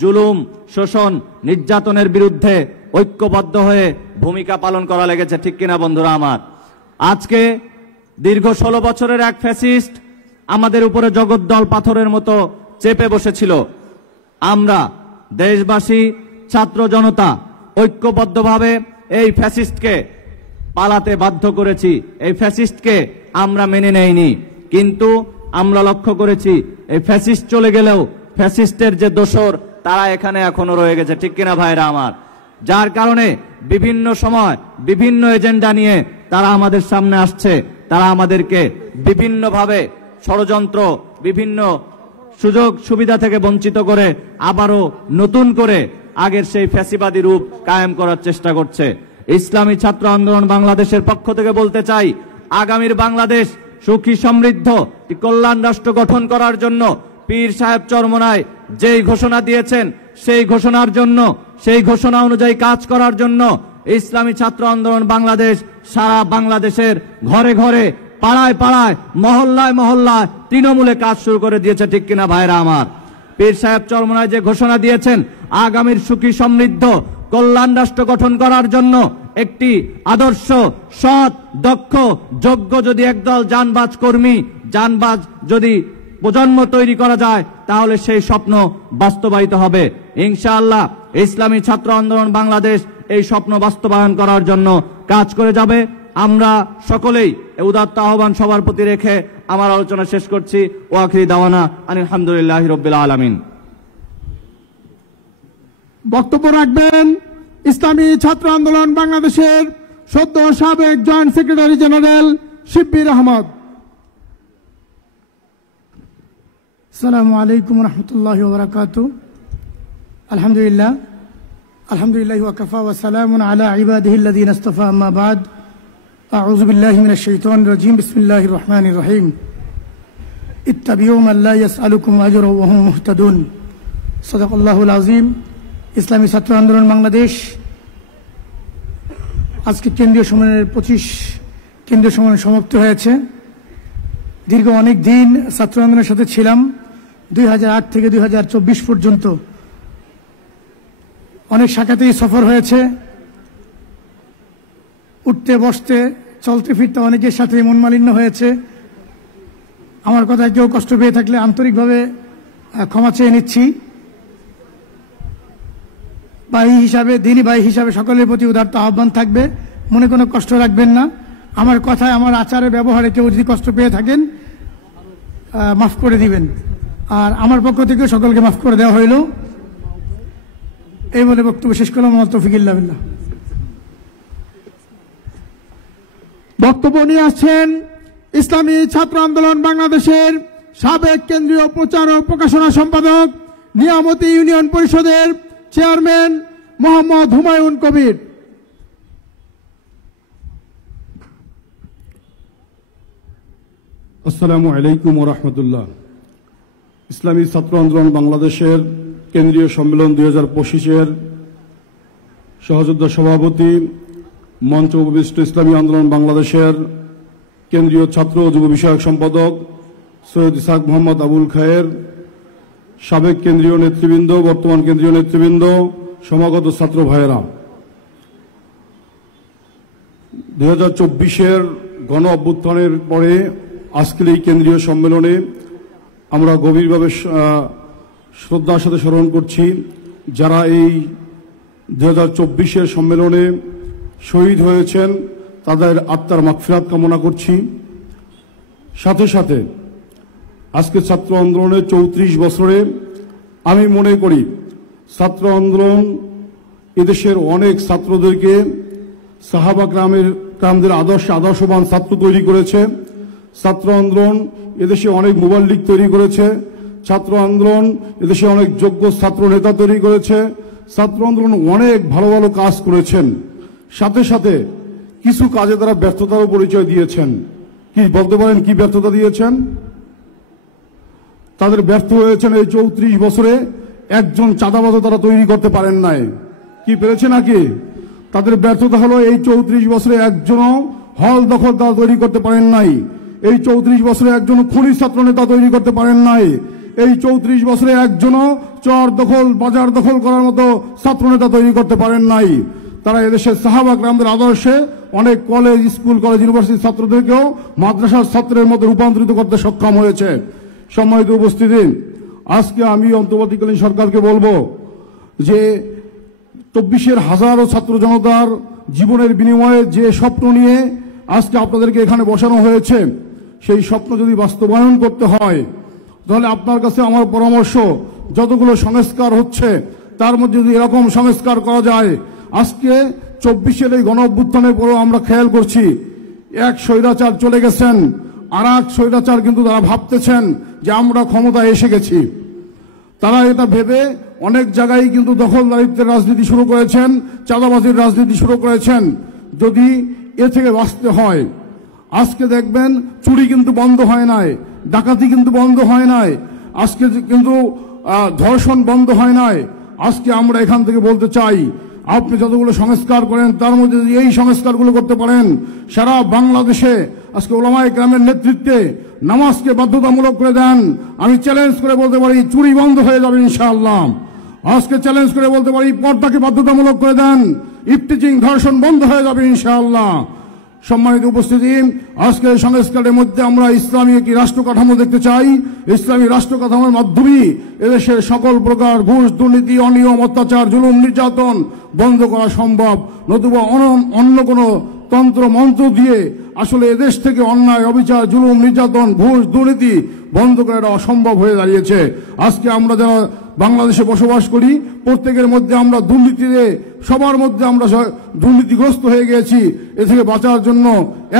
জুলুম, শোষণ, নির্যাতনের বিরুদ্ধে ঐক্যবদ্ধ হয়ে ভূমিকা পালন করা লেগেছে, ঠিক কিনা বন্ধুরা আমার? আজকে দীর্ঘ 16 বছরের এক ফ্যাসিস্ট আমাদের উপরে জগদ্দল পাথরের মতো চেপে বসেছিল। আমরা দেশবাসী, ছাত্র জনতা ঐক্যবদ্ধভাবে এই ফ্যাসিস্টকে পালাতে বাধ্য করেছি। এই ফ্যাসিস্টকে আমরা মেনে নেইনি, কিন্তু আমরা লক্ষ্য করেছি এই ফ্যাসিস্ট চলে গেলেও ফ্যাসিস্টের যে দোসর, তারা এখানে এখনো রয়ে গেছে, ঠিক কিনা ভাইরা আমার? যার কারণে বিভিন্ন সময় বিভিন্ন এজেন্ডা নিয়ে তারা আমাদের সামনে আসছে। তারা আমাদেরকে বিভিন্নভাবে ষড়যন্ত্র, বিভিন্ন সুযোগ সুবিধা থেকে বঞ্চিত করে আবারও নতুন করে আগের সেই ফ্যাসিবাদী রূপ কায়েম করার চেষ্টা করছে। ইসলামী ছাত্র আন্দোলন বাংলাদেশের পক্ষ থেকে বলতে চাই, আগামীর বাংলাদেশ সুখী সমৃদ্ধ কল্যাণ রাষ্ট্র গঠন করার জন্য পীর সাহেব চরমোনাই যেই ঘোষণা দিয়েছেন, সেই ঘোষণার জন্য, সেই ঘোষণা অনুযায়ী কাজ করার জন্য ইসলামী ছাত্র আন্দোলন বাংলাদেশ সারা বাংলাদেশের ঘরে ঘরে, পাড়ায় পাড়ায়, মহল্লায় মহল্লায়, তৃণমূলে কাজ শুরু করে দিয়েছে, ঠিক কিনা ভাইরা আমার? পীর সাহেব চরমোনাই যে ঘোষণা দিয়েছেন, আগামীর সুখী সমৃদ্ধ কল্যাণ রাষ্ট্র গঠন করার জন্য একটি আদর্শ, সৎ, দক্ষ, যোগ্য যদি একদল জানবাজ কর্মী, জানবাজ যদি প্রজন্ম তৈরি করা যায়, তাহলে সেই স্বপ্ন বাস্তবায়িত হবে ইনশাআল্লাহ। ইসলামী ছাত্র আন্দোলন বাংলাদেশ এই স্বপ্ন বাস্তবায়ন করার জন্য কাজ করে যাবে। আমরা সকলেই উদাত্ত আহ্বান সবার প্রতি রেখে আমার আলোচনা শেষ করছি। ওয়া আখিরি দাওয়ানা আলহামদুলিল্লাহি রাব্বিল আলামিন। বক্তব্য রাখবেন ইসলামী ছাত্র আন্দোলন বাংলাদেশের সদ্য সাবেক joint secretary general Shibbir Ahmad. আসসালামু আলাইকুম রহমতুল্লাহি ওয়া বারাকাতুহু। আলহামদুলিল্লাহ, আলহামদুলিল্লাহি ওয়া কাফা ওয়া সালামুন আলা ইবাদিহি আল্লাযীনা ইসতাফা, আম্মা বাদ। আউযু বিল্লাহি মিনাশ শাইতানির রাজীম। বিসমিল্লাহির রহমানির রহিম। ইত্তাবিউ মান লা ইয়াসআলুকুম আজরা ওয়া হুম মুহতাদুন। সাদাকাল্লাহুল আযীম। ইসলামী ছাত্র আন্দোলন বাংলাদেশ আজকে কেন্দ্রীয় সম্মেলনের 25 কেন্দ্রীয় সম্মেলন সমাপ্ত হয়েছে। দীর্ঘ অনেক দিন ছাত্র আন্দোলনের সাথে ছিলাম, 2008 থেকে 2024 পর্যন্ত অনেক শাখাতেই সফর হয়েছে। উঠতে বসতে চলতে ফিরতে অনেকের সাথে মনমালিন্য হয়েছে। আমার কথায় কেউ কষ্ট পেয়ে থাকলে আন্তরিকভাবে ক্ষমা চেয়ে নিচ্ছি। ভাই হিসাবে, দিনী ভাই হিসাবে সকলের প্রতি উদারত আহ্বান থাকবে, মনে কোনো কষ্ট রাখবেন না। আমার কথায়, আমার আচারে ব্যবহারে কেউ যদি কষ্ট পেয়ে থাকেন মাফ করে দিবেন। আর আমার পক্ষ থেকে সকলকে মাফ করে দেওয়া হইল। এই বলে বক্তব্য শেষ করলাম। আমার তৌফিক ইল্লা বিল্লাহ। বক্তব্য নিয়ে আসছেন ইসলামী ছাত্র আন্দোলন বাংলাদেশের সাবেক কেন্দ্রীয় প্রচার ও প্রকাশনা সম্পাদক, নিয়ামতি ইউনিয়ন পরিষদের চেয়ারম্যান মোহাম্মদ হুমায়ুন কবির। আসসালামু আলাইকুম ওয়া রাহমাতুল্লাহ। ইসলামী ছাত্র আন্দোলন বাংলাদেশের কেন্দ্রীয় সম্মেলন 2025-এর সহযোদ্ধা সভাপতি, মঞ্চ উপবিষ্ট ইসলামী আন্দোলন বাংলাদেশের কেন্দ্রীয় ছাত্র ও যুব বিষয়ক সম্পাদক সৈয়দ ইসহাক মোহাম্মদ আবুল খায়ের, সাবেক কেন্দ্রীয় নেতৃবৃন্দ, বর্তমান কেন্দ্রীয় নেতৃবৃন্দ, সমাগত ছাত্র ভাইয়েরা, 2024-এর গণ অভ্যুত্থানের পরে আজকের এই কেন্দ্রীয় সম্মেলনে আমরা গভীরভাবে শ্রদ্ধার সাথে স্মরণ করছি যারা এই 2024-এর সম্মেলনে শহীদ হয়েছেন, তাদের আত্মার মাগফিরাত কামনা করছি। সাথে সাথে আজকে ছাত্র আন্দোলনের 34 বছরে আমি মনে করি ছাত্র আন্দোলন এদেশের অনেক ছাত্রদেরকে সাহাবা কামদের আদর্শবান ছাত্র তৈরি করেছে। ছাত্র আন্দোলন এদেশে অনেক মুবাল্লিগ তৈরি করেছে। ছাত্র আন্দোলন এদেশে অনেক যোগ্য ছাত্র নেতা তৈরি করেছে। ছাত্র আন্দোলন অনেক ভালো ভালো কাজ করেছেন। সাথে সাথে কিছু কাজে তারা ব্যর্থতারও পরিচয় দিয়েছেন। কি বলতে পারেন কি ব্যর্থতা দিয়েছেন? তাদের ব্যর্থ হয়েছেন এই 34 বছরে একজন চাঁদাবাজও তারা তৈরি করতে পারেন নাই। কি পেরেছে নাকি? তাদের ব্যর্থতা হলো এই 34 বছরে একজনও হল দখল তারা তৈরি করতে পারেন নাই। এই 34 বছরে একজন খুনি ছাত্র নেতা তৈরি করতে পারেন নাই। এই 34 বছরে একজনও চর দখল, বাজার দখল করার মতো ছাত্র নেতা তৈরি করতে পারেন নাই। তারা এদেশের সাহাবা কেরামদের আদর্শে অনেক কলেজ, স্কুল, কলেজ, ইউনিভার্সিটির ছাত্রদেরকেও মাদ্রাসার ছাত্রের মতো রূপান্তরিত করতে সক্ষম হয়েছে। সম্মানিত উপস্থিতি, আজকে আমি অন্তর্বর্তীকালীন সরকারকে বলবো যে 24-এর হাজারো ছাত্র জনতার জীবনের বিনিময়ে যে স্বপ্ন নিয়ে আজকে আপনাদেরকে এখানে বসানো হয়েছে, সেই স্বপ্ন যদি বাস্তবায়ন করতে হয় তাহলে আপনার কাছে আমার পরামর্শ, যতগুলো সংস্কার হচ্ছে তার মধ্যে যদি এরকম সংস্কার করা যায়। আজকে 24-এর এই গণ অভ্যুত্থানের পরেও আমরা খেয়াল করছি এক স্বৈরাচার চলে গেছেন, আর এক স্বৈরাচার কিন্তু তারা ভাবতেছেন যে আমরা ক্ষমতায় এসে গেছি। তারা এটা ভেবে অনেক জায়গায় কিন্তু দখলদারিত্বের রাজনীতি শুরু করেছেন, চাঁদাবাজির রাজনীতি শুরু করেছেন। যদি এ থেকে বাঁচতে হয়, আজকে দেখবেন চুরি কিন্তু বন্ধ হয় নাই, ডাকাতি কিন্তু বন্ধ হয় নাই, আজকে কিন্তু ধর্ষণ বন্ধ হয় নাই। আজকে আমরা এখান থেকে বলতে চাই, আপনি যতগুলো সংস্কার করেন তার মধ্যে যদি এই সংস্কারগুলো করতে পারেন, সারা বাংলাদেশে আজকে ওলামায়ে কেরামের নেতৃত্বে নামাজকে বাধ্যতামূলক করে দেন, আমি চ্যালেঞ্জ করে বলতে পারি চুরি বন্ধ হয়ে যাবে ইনশাআল্লাহ। আজকে চ্যালেঞ্জ করে বলতে পারি পর্দাকে বাধ্যতামূলক করে দেন, ইফটিজিং, ধর্ষণ বন্ধ হয়ে যাবে ইনশাআল্লাহ। সম্মানিত উপস্থিতি, আজকে সংস্কারের মধ্যে আমরা ইসলামী একটি রাষ্ট্র কাঠামো দেখতে চাই। ইসলামী রাষ্ট্র কাঠামোর মাধ্যমে এদেশের সকল প্রকার ঘুষ, দুর্নীতি, অনিয়ম, অত্যাচার, জুলুম, নির্যাতন বন্ধ করা সম্ভব। নতুবা অন্য কোনো তন্ত্র মন্ত্র দিয়ে আসলে এদেশ থেকে অন্যায়, অবিচার, জুলুম, নির্যাতন, ঘুষ, দুর্নীতি বন্ধ করা অসম্ভব হয়ে দাঁড়িয়েছে। আজকে আমরা যারা বাংলাদেশে বসবাস করি, প্রত্যেকের মধ্যে আমরা দুর্নীতিতে সবার মধ্যে আমরা দুর্নীতিগ্রস্ত হয়ে গিয়েছি। এ থেকে বাঁচার জন্য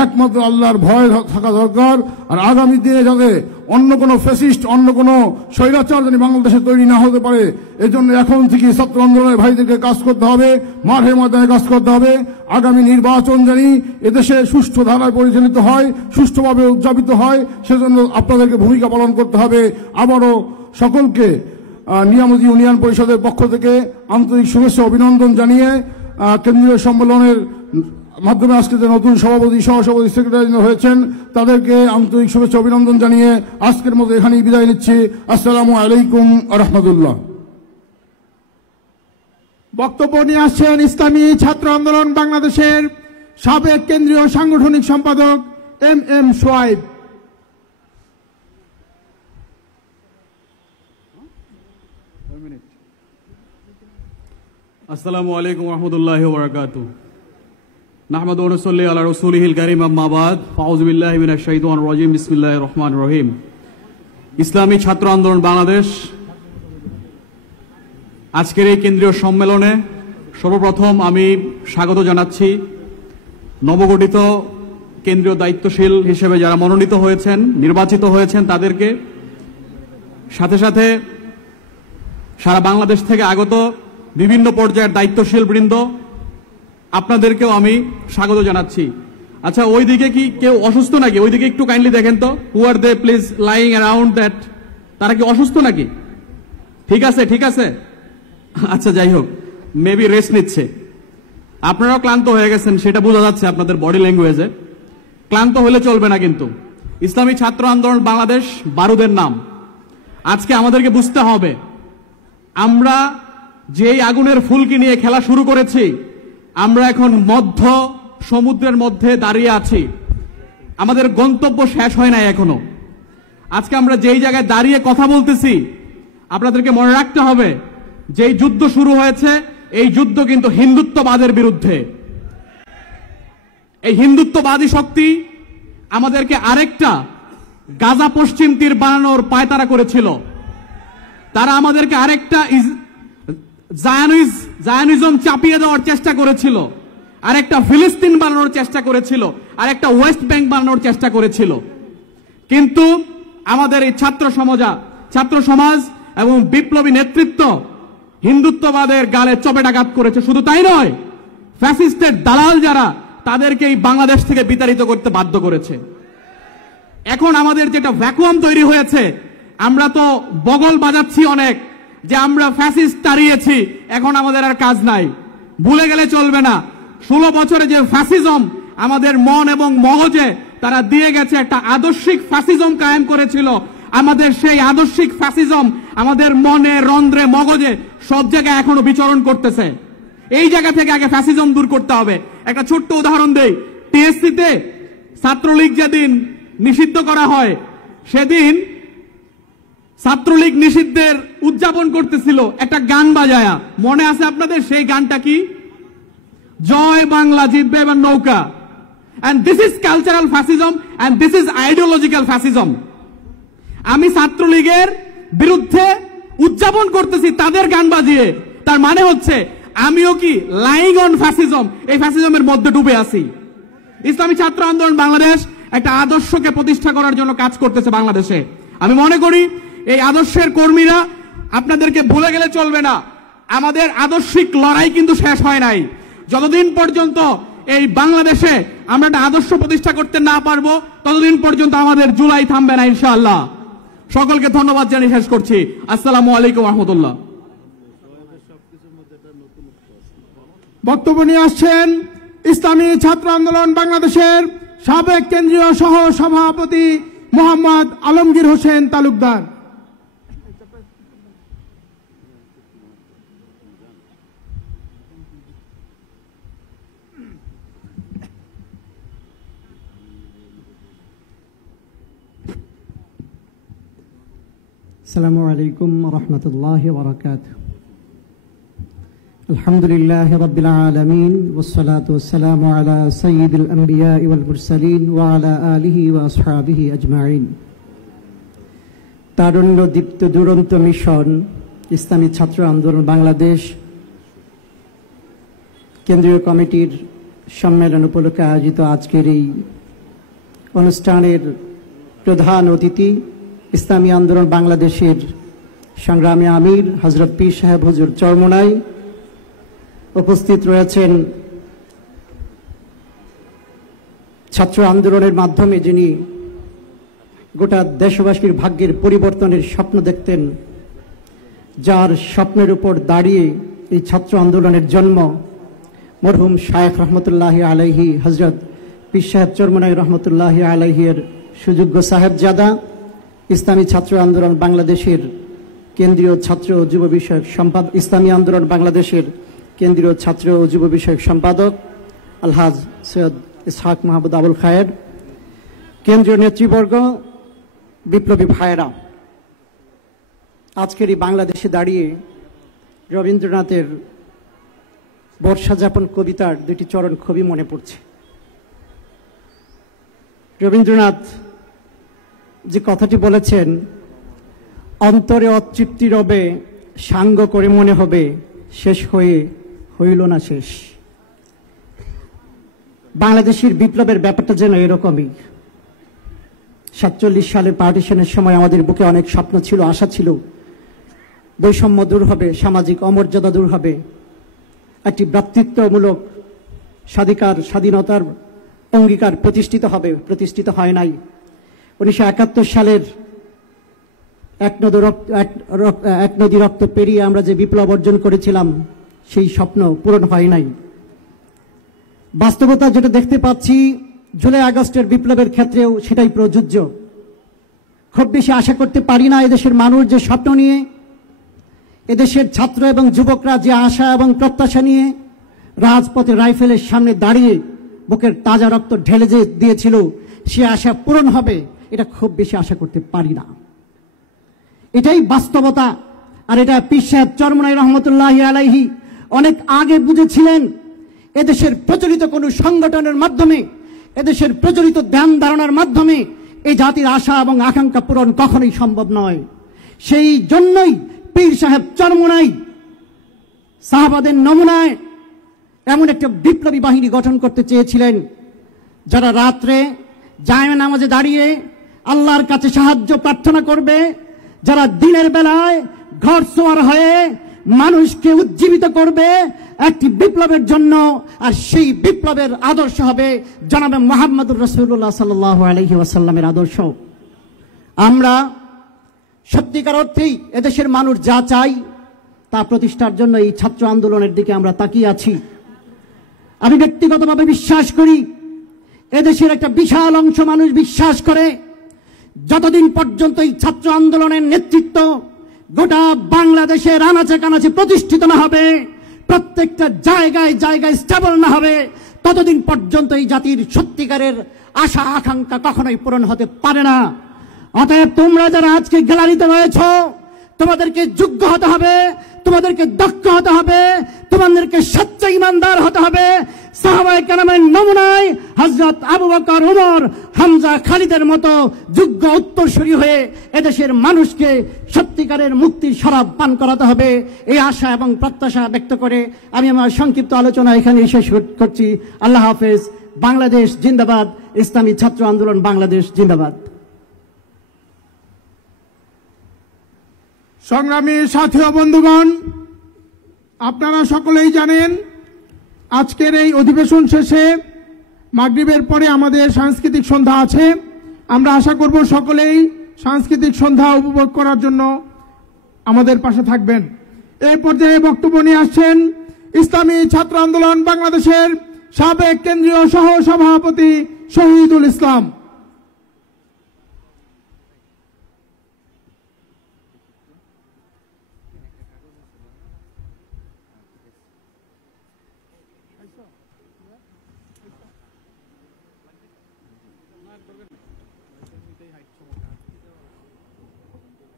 একমাত্র আল্লাহর ভয় থাকা দরকার। আর আগামী দিনে যাতে অন্য কোনো ফ্যাসিস্ট, অন্য কোনো স্বৈরাচার যেন বাংলাদেশে তৈরি না হতে পারে, এজন্য এখন থেকে ছাত্র আন্দোলনের ভাইদেরকে কাজ করতে হবে, মাঠে ময়দানে কাজ করতে হবে। আগামী নির্বাচন জানি এদেশে সুষ্ঠু ধারায় পরিচালিত হয়, সুষ্ঠুভাবে উদযাপিত হয়, সেজন্য আপনাদেরকে ভূমিকা পালন করতে হবে। আবারও সকলকে নিয়ামতী ইউনিয়ন পরিষদের পক্ষ থেকে আন্তরিক শুভেচ্ছা অভিনন্দন জানিয়ে কেন্দ্রীয় সম্মেলনের মাধ্যমে আজকে যে নতুন সভাপতি, সহসভাপতি, সেক্রেটারি হয়েছেন তাদেরকে আন্তরিক শুভেচ্ছা অভিনন্দন জানিয়ে আজকের মতো এখানেই বিদায় নিচ্ছি। আসসালামু আলাইকুম ওয়া রাহমাতুল্লাহ। বক্তব্য নিয়ে আসছেন ইসলামী ছাত্র আন্দোলন বাংলাদেশের সাবেক কেন্দ্রীয় সাংগঠনিক সম্পাদক এম সোয়াইব। আসসালামু আলাইকুম রহমতুল্লাহি ওয়া বারাকাতুহু। নাহমাদু ওয়া নুসাল্লি আলা রাসূলিহিল কারীম, আম্মা বাদ। আউযু বিল্লাহি মিনাশ শাইতানির রাজীম। বিসমিল্লাহির রহমানির রহিম। ইসলামী ছাত্র আন্দোলন বাংলাদেশ আজকের এই কেন্দ্রীয় সম্মেলনে সর্বপ্রথম আমি স্বাগত জানাচ্ছি নবগঠিত কেন্দ্রীয় দায়িত্বশীল হিসেবে যারা মনোনীত হয়েছেন, নির্বাচিত হয়েছেন তাদেরকে, সাথে সাথে সারা বাংলাদেশ থেকে আগত বিভিন্ন পর্যায়ের দায়িত্বশীল বৃন্দ, আপনাদেরকেও আমি স্বাগত জানাচ্ছি। আচ্ছা, ওইদিকে কি কেউ অসুস্থ নাকি? ওইদিকে একটু কাইন্ডলি দেখেন তো। হু আর দে প্লিজ লাইং অ্যারাউন্ড দ্যাট? তারা কি অসুস্থ নাকি? ঠিক আছে, ঠিক আছে। আচ্ছা, যাই হোক, মেবি রেস্ট নিচ্ছে। আপনারাও ক্লান্ত হয়ে গেছেন, সেটা বোঝা যাচ্ছে আপনাদের বডি ল্যাঙ্গুয়েজে। ক্লান্ত হলে চলবে না কিন্তু। ইসলামী ছাত্র আন্দোলন বাংলাদেশ বারুদের নাম। আজকে আমাদেরকে বুঝতে হবে, আমরা যেই আগুনের ফুলকি নিয়ে খেলা শুরু করেছি, আমরা এখন মধ্য সমুদ্রের মধ্যে দাঁড়িয়ে আছি। আমাদের গন্তব্য শেষ হয় নাই এখনো। আজকে আমরা যেই জায়গায় দাঁড়িয়ে কথা বলতেছি, আপনাদেরকে মনে রাখতে হবে যেই যুদ্ধ শুরু হয়েছে, এই যুদ্ধ কিন্তু হিন্দুত্ববাদের বিরুদ্ধে। এই হিন্দুত্ববাদী শক্তি আমাদেরকে আরেকটা গাজা পশ্চিম তীর বানানোর পায়তারা করেছিল। তারা আমাদেরকে আরেকটা জায়নিজম চাপিয়ে দেওয়ার চেষ্টা করেছিল, আরেকটা ফিলিস্তিন বানানোর চেষ্টা করেছিল, আরেকটা ওয়েস্ট ব্যাংক বানানোর চেষ্টা করেছিল। কিন্তু আমাদের এই ছাত্র সমাজ এবং বিপ্লবী নেতৃত্ব হিন্দুত্ববাদের গালে চপেটাঘাত করেছে। শুধু তাই নয়, ফ্যাসিস্টের দালাল যারা, তাদেরকে এই বাংলাদেশ থেকে বিতাড়িত করতে বাধ্য করেছে। এখন আমাদের যেটা ভ্যাকুয়াম তৈরি হয়েছে, আমরা তো বগল বাজাচ্ছি অনেক যে আমরা ফ্যাসিস্ট তাড়িয়েছি, এখন আমাদের আর কাজ নাই। ভুলে গেলে চলবে না, 16 বছরে যে ফ্যাসিজম আমাদের মন এবং মগজে তারা দিয়ে গেছে, একটা আদর্শিক ফ্যাসিজম কায়েম করেছিল। আমাদের সেই আদর্শিক ফ্যাসিজম আমাদের মনে, রন্ধ্রে, মগজে সব জায়গায় এখনো বিচরণ করতেছে। এই জায়গা থেকে আগে ফ্যাসিজম দূর করতে হবে। একটা ছোট্ট উদাহরণ দেই। টিএসসিতে ছাত্রলীগ যেদিন নিষিদ্ধ করা হয়, সেদিন ছাত্রলীগ নিষিদ্ধের উদযাপন করতেছিল একটা গান বাজায়া। মনে আছে আপনাদের সেই গানটা কি? জয় বাংলা জিতবে এবার নৌকা। And this is cultural fascism and this is ideological fascism. আমি ছাত্রলীগের বিরুদ্ধে উদযাপন করতেছি তাদের গান বাজিয়ে, তার মানে হচ্ছে আমিও কি লাইং অন ফ্যাসিজম, এই ফ্যাসিজমের মধ্যে ডুবে আছি। ইসলামী ছাত্র আন্দোলন বাংলাদেশ একটা আদর্শকে প্রতিষ্ঠা করার জন্য কাজ করতেছে বাংলাদেশে। আমি মনে করি এই আদর্শের কর্মীরা, আপনাদেরকে ভুলে গেলে চলবে না, আমাদের আদর্শিক লড়াই কিন্তু শেষ হয় নাই। যতদিন পর্যন্ত এই বাংলাদেশে আমরা একটা আদর্শ প্রতিষ্ঠা করতে না পারবো, ততদিন পর্যন্ত আমাদের জুলাই থামবে না ইনশাআল্লাহ। সকলকে ধন্যবাদ জানিয়ে শেষ করছি। আসসালামু আলাইকুম রহমতুল্লাহ। বক্তব্য নিয়ে আসছেন ইসলামী ছাত্র আন্দোলন বাংলাদেশের সাবেক কেন্দ্রীয় সহ সভাপতি মোহাম্মদ আলমগীর হোসেন তালুকদার। السلام عليكم ورحمة الله وبركاته. الحمد لله رب العالمين والصلاة والسلام على سيد الأنبياء والمرسلين وعلى آله وأصحابه أجمعين. তারুণ্য দীপ্ত দুরন্ত মিশন ইসলামী ছাত্র আন্দোলন বাংলাদেশ কেন্দ্রীয় কমিটির সম্মেলন উপলক্ষে আয়োজিত আজকের এই অনুষ্ঠানের প্রধান অতিথি ইসলামী আন্দোলন বাংলাদেশের সংগ্রামী আমির হযরত পীর সাহেব হুজুর চরমোনাই, উপস্থিত রয়েছেন ছাত্র আন্দোলনের মাধ্যমে যিনি গোটা দেশবাসীর ভাগ্যের পরিবর্তনের স্বপ্ন দেখতেন, যার স্বপ্নের উপর দাঁড়িয়ে এই ছাত্র আন্দোলনের জন্ম, মরহুম শায়েখ রহমতুল্লাহি আলাইহি হযরত পীর সাহেব চরমোনাই রহমতুল্লাহি আলাইহির সুযোগ্য সাহেবজাদা, ইসলামী ছাত্র আন্দোলন বাংলাদেশের কেন্দ্রীয় ছাত্র ও যুব বিষয়ক সম্পাদক, ইসলামী আন্দোলন বাংলাদেশের কেন্দ্রীয় ছাত্র ও যুব বিষয়ক সম্পাদক আলহাজ সৈয়দ ইসহাক মাহমুদ আবুল খায়ের, কেন্দ্রীয় নেতৃবর্গ, বিপ্লবী ভাইয়েরা, আজকের এই বাংলাদেশে দাঁড়িয়ে রবীন্দ্রনাথের বর্ষা যাপন কবিতার দুটি চরণ খুবই মনে পড়ছে। রবীন্দ্রনাথ যে কথাটি বলেছেন, অন্তরে অতৃপ্তি রবে, সাঙ্গ করে মনে হবে, শেষ হয়ে হইল না শেষ। বাংলাদেশের বিপ্লবের ব্যাপারটা যেন এরকমই। 47 সালের পার্টিশনের সময় আমাদের বুকে অনেক স্বপ্ন ছিল, আশা ছিল, বৈষম্য দূর হবে, সামাজিক অমর্যাদা দূর হবে, একটি ভ্রাতৃত্বমূলক স্বাধীনতার অঙ্গীকার প্রতিষ্ঠিত হবে, প্রতিষ্ঠিত হয় নাই। 1971 সালের এক নদী রক্ত পেরিয়ে আমরা যে বিপ্লব অর্জন করেছিলাম, সেই স্বপ্ন পূরণ হয় নাই। বাস্তবতা যেটা দেখতে পাচ্ছি, জুলাই আগস্টের বিপ্লবের ক্ষেত্রেও সেটাই প্রযোজ্য। খুব বেশি আশা করতে পারি না এদেশের মানুষ যে স্বপ্ন নিয়ে, এদেশের ছাত্র এবং যুবকরা যে আশা এবং প্রত্যাশা নিয়ে রাজপথে রাইফেলের সামনে দাঁড়িয়ে বুকের তাজা রক্ত ঢেলে দিয়েছিল, সে আশা পূরণ হবে, এটা খুব বেশি আশা করতে পারি না। এটাই বাস্তবতা। আর এটা পীর সাহেব চরমোনাই রহমতুল্লাহি আলাইহি অনেক আগে বুঝেছিলেন। এদেশের প্রচলিত কোনো সংগঠনের মাধ্যমে, এদেশের প্রচলিত ধ্যান ধারণার মাধ্যমে এই জাতির আশা এবং আকাঙ্ক্ষা পূরণ কখনোই সম্ভব নয়। সেই জন্যই পীর সাহেব চরমোনাই সাহাবাদের নমুনায় এমন একটা বিপ্লবী বাহিনী গঠন করতে চেয়েছিলেন, যারা রাত্রে জায়না নামাজে দাঁড়িয়ে আল্লাহর কাছে সাহায্য প্রার্থনা করবে, যারা দিনের বেলায় ঘর সোয়ার হয়ে মানুষকে উজ্জীবিত করবে একটি বিপ্লবের জন্য। আর সেই বিপ্লবের আদর্শ হবে জনাবে মুহাম্মদুর রাসূলুল্লাহ সাল্লাল্লাহু আলাইহি ওয়াসাল্লামের আদর্শ। আমরা সত্যিকার অর্থেই এদেশের মানুষ যা চাই তা প্রতিষ্ঠার জন্য এই ছাত্র আন্দোলনের দিকে আমরা তাকিয়ে আছি। আমি ব্যক্তিগতভাবে বিশ্বাস করি, এদেশের একটা বিশাল অংশ মানুষ বিশ্বাস করে, যতদিন পর্যন্ত এই ছাত্র আন্দোলনের নেতৃত্ব গোটা বাংলাদেশের আনাচে কানাচে প্রতিষ্ঠিত না হবে, প্রত্যেকটা জায়গায় জায়গায় স্টেবল না হবে, ততদিন পর্যন্ত এই জাতির সত্যিকারের আশা আকাঙ্ক্ষা কখনোই পূরণ হতে পারে না। অতএব তোমরা যারা আজকে গ্যালারিতে রয়েছ, তোমাদেরকে যোগ্য হতে হবে, তোমাদেরকে দক্ষ হতে হবে, তোমাদেরকে সচ্চা ইমানদার হতে হবে। সাহাবায়ে কেরামের নমুনায় হযরত আবু বকর, ওমর, হামজা, খালিদের মতো যোগ্য উত্তরসূরি হয়ে এদেশের মানুষকে সত্যিকারের মুক্তির শরাব পান করাতে হবে। এই আশা এবং প্রত্যাশা ব্যক্ত করে আমি আমার সংক্ষিপ্ত আলোচনা এখানে শেষ করছি। আল্লাহ হাফেজ। বাংলাদেশ জিন্দাবাদ। ইসলামী ছাত্র আন্দোলন বাংলাদেশ জিন্দাবাদ। সংগ্রামী সাথী ও বন্ধুগণ, আপনারা সকলেই জানেন আজকের এই অধিবেশন শেষে মাগরিবের পরে আমাদের সাংস্কৃতিক সন্ধ্যা আছে। আমরা আশা করব সকলেই সাংস্কৃতিক সন্ধ্যা উপভোগ করার জন্য আমাদের পাশে থাকবেন। এই পর্যায়ে বক্তব্য নিয়ে আসছেন ইসলামী ছাত্র আন্দোলন বাংলাদেশের সাবেক কেন্দ্রীয় সহ সভাপতি শহীদুল ইসলাম।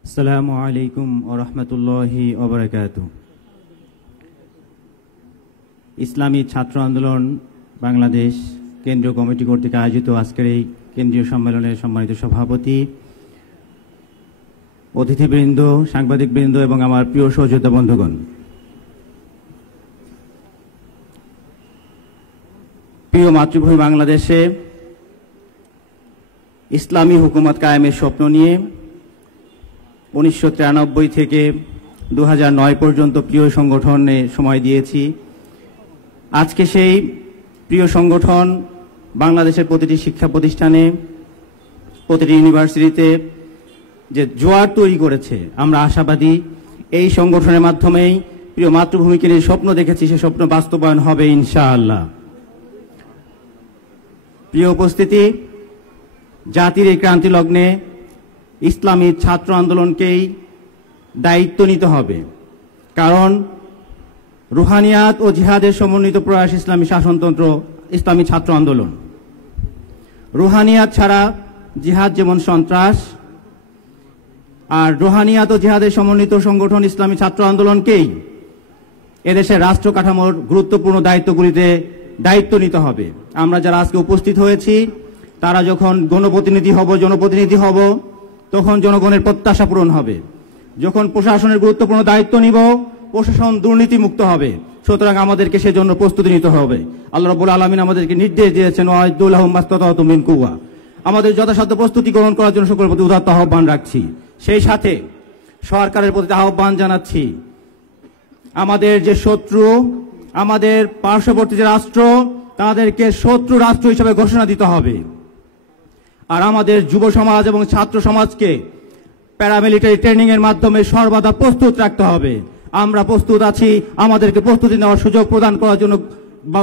আসসালামু আলাইকুম ওয়া রাহমাতুল্লাহি ওয়া বারাকাতুহু। ইসলামী ছাত্র আন্দোলন বাংলাদেশ কেন্দ্রীয় কমিটি কর্তৃক আয়োজিত আজকের এই কেন্দ্রীয় সম্মেলনের সম্মানিত সভাপতি অতিথিবৃন্দ, সাংবাদিকবৃন্দ এবং আমার প্রিয় সহযোদ্ধা বন্ধুগণ, প্রিয় মাতৃভূমি বাংলাদেশে ইসলামী হুকুমত কায়েমের স্বপ্ন নিয়ে 1993 থেকে 2009 পর্যন্ত প্রিয় সংগঠনে সময় দিয়েছি। আজকে সেই প্রিয় সংগঠন বাংলাদেশের প্রতিটি শিক্ষা প্রতিষ্ঠানে, প্রতিটি ইউনিভার্সিটিতে যে জোয়ার তৈরি করেছে, আমরা আশাবাদী এই সংগঠনের মাধ্যমেই প্রিয় মাতৃভূমিকে নিয়ে স্বপ্ন দেখেছি, সে স্বপ্ন বাস্তবায়ন হবে ইনশাআল্লাহ। প্রিয় উপস্থিতি, জাতির এই ক্রান্তি লগ্নে ইসলামী ছাত্র আন্দোলনকেই দায়িত্ব নিতে হবে, কারণ রুহানিয়াত ও জিহাদের সমন্বিত প্রয়াস ইসলামী শাসনতন্ত্র, ইসলামী ছাত্র আন্দোলন। রুহানিয়াত ছাড়া জিহাদ যেমন সন্ত্রাস, আর রুহানিয়াত ও জিহাদের সমন্বিত সংগঠন ইসলামী ছাত্র আন্দোলনকেই এদেশের রাষ্ট্র কাঠামোর গুরুত্বপূর্ণ দায়িত্বগুলিতে দায়িত্ব নিতে হবে। আমরা যারা আজকে উপস্থিত হয়েছি তারা যখন জনপ্রতিনিধি হব তখন জনগণের প্রত্যাশা পূরণ হবে। যখন প্রশাসনের গুরুত্বপূর্ণ দায়িত্ব নিব, প্রশাসন দুর্নীতি মুক্ত হবে। সুতরাং আমাদেরকে সেজন্য প্রস্তুতি নিতে হবে। আল্লাহ রাব্বুল আলামিন আমাদেরকে নির্দেশ দিয়েছেন, ওয়াইদু লাহুম মাসতাতাতু মিন কুওয়া। আমাদের যথাসাধ্য প্রস্তুতি গ্রহণ করার জন্য সকলের প্রতি উদাত্ত আহ্বান রাখছি। সেই সাথে সরকারের প্রতি আহ্বান জানাচ্ছি, আমাদের যে শত্রু, আমাদের পার্শ্ববর্তী যে রাষ্ট্র, তাদেরকে শত্রু রাষ্ট্র হিসেবে ঘোষণা দিতে হবে। আর আমাদের যুব সমাজ এবং ছাত্র সমাজকে প্যারামিলিটারি ট্রেনিং এর মাধ্যমে সর্বদা প্রস্তুত রাখতে হবে। আমরা প্রস্তুত আছি, আমাদেরকে প্রস্তুতি নেওয়ার সুযোগ প্রদান করার জন্য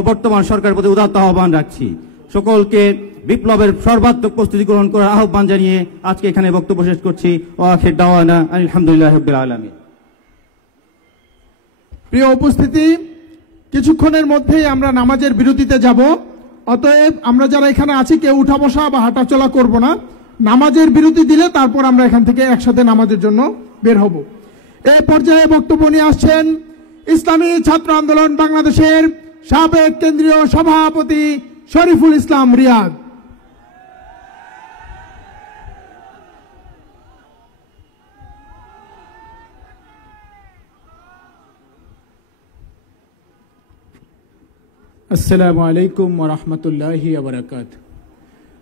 বর্তমান সরকারের প্রতি উদাত্ত আহ্বান রাখছি। সকলকে বিপ্লবের সর্বাত্মক প্রস্তুতি গ্রহণ করার আহ্বান জানিয়ে আজকে এখানে বক্তব্য শেষ করছি। ওয়া আখির দাওয়ানা আলহামদুলিল্লাহি রাব্বিল আলামিন। প্রিয় উপস্থিতি, কিছুক্ষণের মধ্যেই আমরা নামাজের বিরতিতে যাব। অতএব আমরা যারা এখানে আছি কেউ উঠা বসা বা হাঁটাচলা করব না। নামাজের বিরতি দিলে তারপর আমরা এখান থেকে একসাথে নামাজের জন্য বের হব। এই পর্যায়ে বক্তব্য নিয়ে আসছেন ইসলামী ছাত্র আন্দোলন বাংলাদেশের সাবেক কেন্দ্রীয় সভাপতি শরীফুল ইসলাম রিয়াদ। আসসালামু আলাইকুম ওয়া রাহমাতুল্লাহি ওয়া বারাকাতুহু।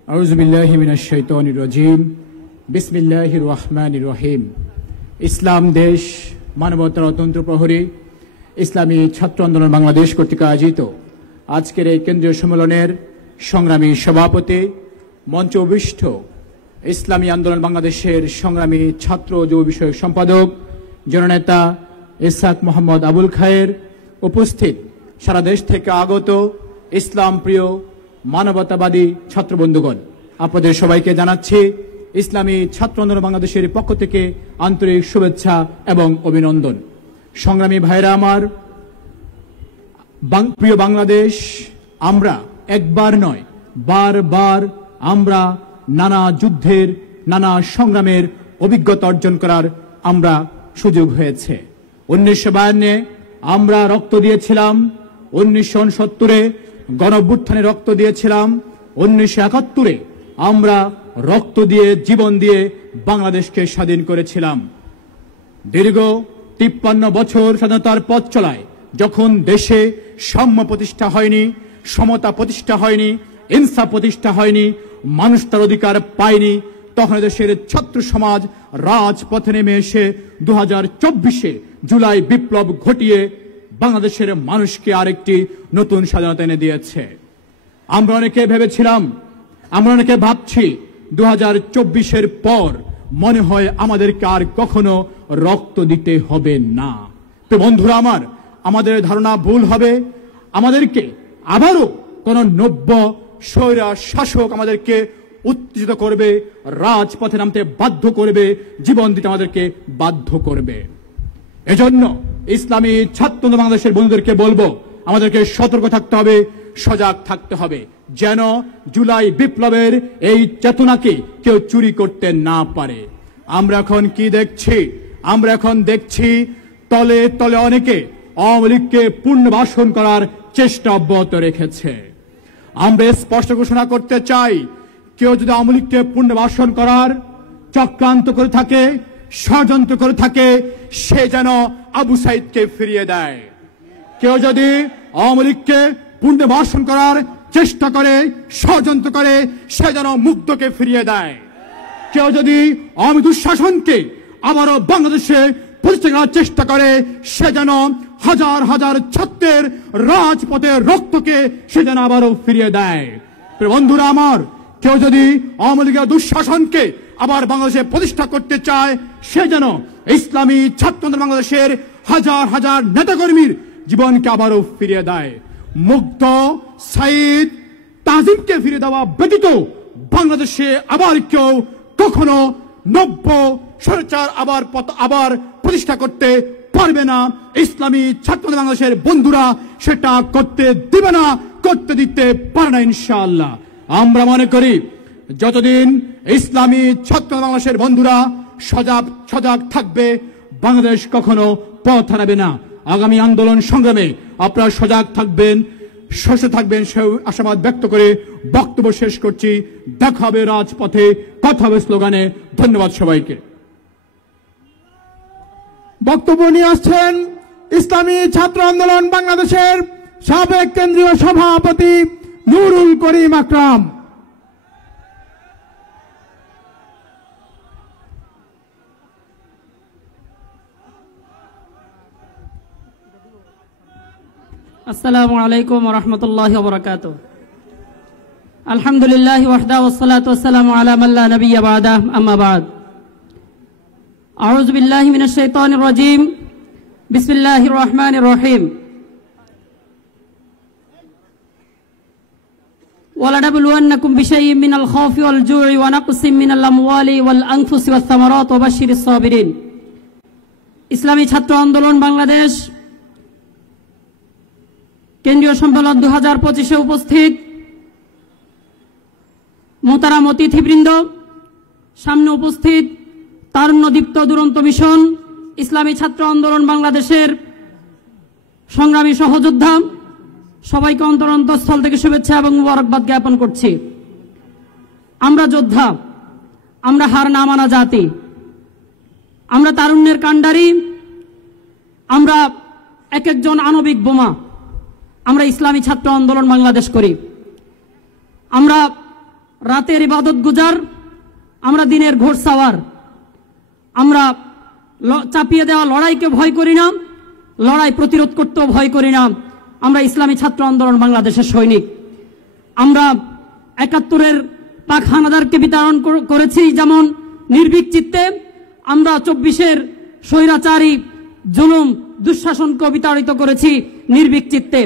আউযু বিল্লাহি মিনাশ শাইতানির রাজীম। বিসমিল্লাহির রহমানির রহিম। ইসলাম দেশ মানবতার অতন্ত্র প্রহরী ইসলামী ছাত্র আন্দোলন বাংলাদেশ কর্তৃক আয়োজিত আজকের এই কেন্দ্রীয় সম্মেলনের সংগ্রামী সভাপতি, মঞ্চ উপবিষ্ট ইসলামী আন্দোলন বাংলাদেশের সংগ্রামী ছাত্র যুব বিষয়ক সম্পাদক জননেতা ইসহাক মোহাম্মদ আবুল খায়ের, উপস্থিত সারা দেশ থেকে আগত ইসলাম প্রিয় মানবতাবাদী ছাত্র বন্ধুগণ, আপনাদের সবাইকে জানাচ্ছি ইসলামী ছাত্র আন্দোলন বাংলাদেশের পক্ষ থেকে আন্তরিক শুভেচ্ছা এবং অভিনন্দন। সংগ্রামী ভাইরা আমার, প্রিয় বাংলাদেশ, আমরা একবার নয় বারবার আমরা নানা যুদ্ধের, নানা সংগ্রামের অভিজ্ঞতা অর্জন করার আমরা সুযোগ হয়েছে। 1952 আমরা রক্ত দিয়েছিলাম, 1969 গণঅভ্যুত্থানে রক্ত দিয়েছিলাম, 1971 আমরা রক্ত দিয়ে, জীবন দিয়ে বাংলাদেশকে স্বাধীন করেছিলাম। দীর্ঘ 53 বছর স্বাধীনতার পথ চলায় যখন দেশে সাম্য প্রতিষ্ঠা হয়নি, সমতা প্রতিষ্ঠা হয়নি, ইনসাফ প্রতিষ্ঠা হয়নি, মানুষ তার অধিকার পায়নি, তখন দেশের ছাত্র সমাজ রাজপথে নেমে এসে 2024 জুলাই বিপ্লব ঘটিয়ে বাংলাদেশের মানুষকে আরেকটি নতুন স্বাধীনতা এনে দিয়েছে। আমরা অনেকে ভেবেছিলাম, আমরা অনেকে ভাবছি 2024 পর মনে হয় আমাদেরকে আর কখনো রক্ত দিতে হবে না। তো বন্ধুরা আমার, আমাদের ধারণা ভুল হবে। আমাদেরকে আবারও কোন নব্য স্বৈরা শাসক আমাদেরকে উত্তেজিত করবে, রাজপথে নামতে বাধ্য করবে, জীবন দিতে আমাদেরকে বাধ্য করবে। এজন্য ইসলামী ছাত্র বাংলাদেশের বন্ধুদেরকে বলবো, আমাদেরকে সতর্ক থাকতে হবে, সজাগ থাকতে হবে, যেন জুলাই বিপ্লবের এই চেতনাকে কেউ চুরি করতে না পারে। আমরা এখন কি দেখছি? আমরা এখন দেখছি তলে তলে অনেকে আওয়ামী লীগকে পুনর্বাসন করার চেষ্টা অব্যাহত রেখেছে। আমরা স্পষ্ট ঘোষণা করতে চাই, কেউ যদি আওয়ামী লীগকে পুনর্বাসন করার চক্রান্ত করে থাকে, ষড়যন্ত্র করে থাকে সে যেন আবু সাইদকে ফিরিয়ে দেয়। কেউ যদি আওয়ামী লীগকে পুনর্বাসন করার চেষ্টা করে, ষড়যন্ত্র করে, সে যেন মুগ্ধকে ফিরিয়ে দেয়। কেউ যদি আওয়ামী দুঃশাসনকে আবারও বাংলাদেশে প্রতিষ্ঠা করার চেষ্টা করে, সে যেন হাজার হাজার ছাত্রের রাজপথের রক্তকে সে যেন আবারও ফিরিয়ে দেয়। বন্ধুরা আমার, কেউ যদি আওয়ামী লীগের দুঃশাসনকে আবার বাংলাদেশে প্রতিষ্ঠা করতে চায়, সে যেন ইসলামী ছাত্র আন্দোলন বাংলাদেশের হাজার হাজার নেতাকর্মীর জীবনকে আবারও ফিরিয়ে দেয়। মুগ্ধ, সাইদ, তাজিমকে ফিরিয়ে দেওয়া ব্যতীত বাংলাদেশে আবার কেউ কখনো নব্য সরকার আবার প্রতিষ্ঠা করতে পারবে না। ইসলামী ছাত্র বাংলাদেশের বন্ধুরা সেটা করতে দিবে না, করতে দিতে পারে না ইনশাআল্লাহ। আমরা মনে করি যতদিন ইসলামী ছাত্র বাংলাদেশের বন্ধুরা সজাগ থাকবে, বাংলাদেশ কখনো পথ হারাবে না। আগামী আন্দোলন সংগ্রামে আপনারা সজাগ থাকবেন, সচেতন থাকবেন সে আশাবাদ ব্যক্ত করে বক্তব্য শেষ করছি। দেখা হবে রাজপথে, কথা হবে স্লোগানে। ধন্যবাদ সবাইকে। বক্তব্য নিয়ে আসছেন ইসলামী ছাত্র আন্দোলন বাংলাদেশের সাবেক কেন্দ্রীয় সভাপতি নুরুল করিম আকরাম। আসসালামু আলাইকুম ওয়া রাহমাতুল্লাহি ওয়া বারাকাতুহু। আলহামদুলিল্লাহি ওয়াহদা ওয়াসসালাতু ওয়াসসালামু আলা মান লা নাবিয়্যা বা'দা, আম্মা বা'দ। আউযু বিল্লাহি মিনাশ শাইতানির রাজীম। বিসমিল্লাহির রহমানির রহিম। ওয়ালানাবলুওয়ান্নাকুম বিশাইইম মিনাল খাউফি ওয়াল জু'i ওয়া নাকসিম মিনাল আমওয়ালি ওয়াল আনফুসি ওয়াস সামারাত ওয়া বাশশিরিস সাবিরিন। ইসলামী ছাত্র আন্দোলন বাংলাদেশ কেন্দ্রীয় সম্মেলন 2025-এ উপস্থিত মোহতারাম অতিথিবৃন্দ, সামনে উপস্থিত তারুণ্যদীপ্ত দুরন্ত মিশন ইসলামী ছাত্র আন্দোলন বাংলাদেশের সংগ্রামী সহযোদ্ধা, সবাইকে অন্তরস্থল থেকে শুভেচ্ছা এবং মুবারকবাদ জ্ঞাপন করছি। আমরা যোদ্ধা, আমরা হার না মানা জাতি, আমরা তারুণ্যের কাণ্ডারি, আমরা এক একজন আণবিক বোমা। আমরা ইসলামী ছাত্র আন্দোলন বাংলাদেশ করি। আমরা রাতের ইবাদত গুজার, আমরা দিনের ঘোড়সাওয়ার। আমরা চাপিয়ে দেওয়া লড়াইকে ভয় করি না, লড়াই প্রতিরোধ করতেও ভয় করি না। আমরা ইসলামী ছাত্র আন্দোলন বাংলাদেশের সৈনিক। আমরা ৭১-এর পাক হানাদারকে বিতাড়ন করেছি যেমন নির্ভীক চিত্তে, আমরা ২৪-এর স্বৈরাচারী জুলুম দুঃশাসনকে বিতাড়িত করেছি নির্ভীক চিত্তে।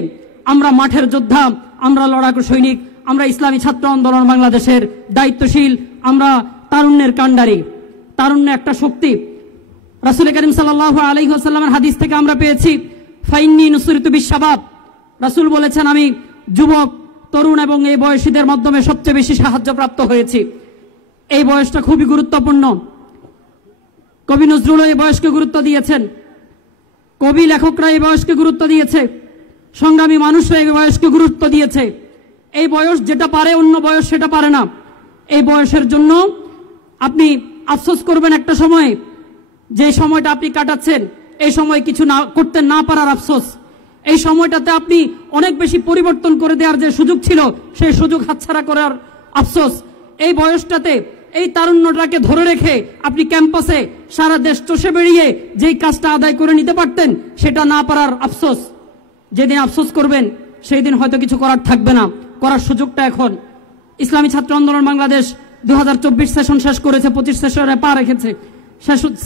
আমরা মাঠের যোদ্ধা, আমরা লড়াকু সৈনিক, আমরা ইসলামী ছাত্র আন্দোলন বাংলাদেশের দায়িত্বশীল, আমরা তারুণ্যের কাণ্ডারি। তারুণ্য একটা শক্তি। রাসূল করিম সাল্লাল্লাহু আলাইহি ওয়াসাল্লামের হাদিস থেকে আমরা পেয়েছি, ফাইন্নী নুসরিতু বিশ-শাবাব। রাসূল বলেছেন, আমি যুবক, তরুণ এবং এই বয়সীদের মাধ্যমে সবচেয়ে বেশি সাহায্যপ্রাপ্ত হয়েছি। এই বয়সটা খুবই গুরুত্বপূর্ণ। কবি নজরুল এই বয়সকে গুরুত্ব দিয়েছেন, কবি লেখকরা এই বয়সকে গুরুত্ব দিয়েছে, সংগ্রামী মানুষরা এই বয়সকে গুরুত্ব দিয়েছে। এই বয়স যেটা পারে অন্য বয়স সেটা পারে না। এই বয়সের জন্য আপনি আফসোস করবেন একটা সময়, যে সময়টা আপনি কাটাচ্ছেন এই সময় কিছু না করতে না পারার আফসোস। এই সময়টাতে আপনি অনেক বেশি পরিবর্তন করে দেওয়ার যে সুযোগ ছিল সেই সুযোগ হাতছাড়া করার আফসোস। এই বয়সটাতে এই তারুণ্যটাকে ধরে রেখে আপনি ক্যাম্পাসে সারা দেশ চষে বেরিয়ে যেই কাজটা আদায় করে নিতে পারতেন সেটা না পারার আফসোস। যেদিন আফসোস করবেন সেই দিন হয়তো কিছু করার থাকবে না, করার সুযোগটা এখন। ইসলামী ছাত্র আন্দোলন বাংলাদেশ 2024 সেশন শেষ করেছে, 25 সেশনে পা রেখেছে।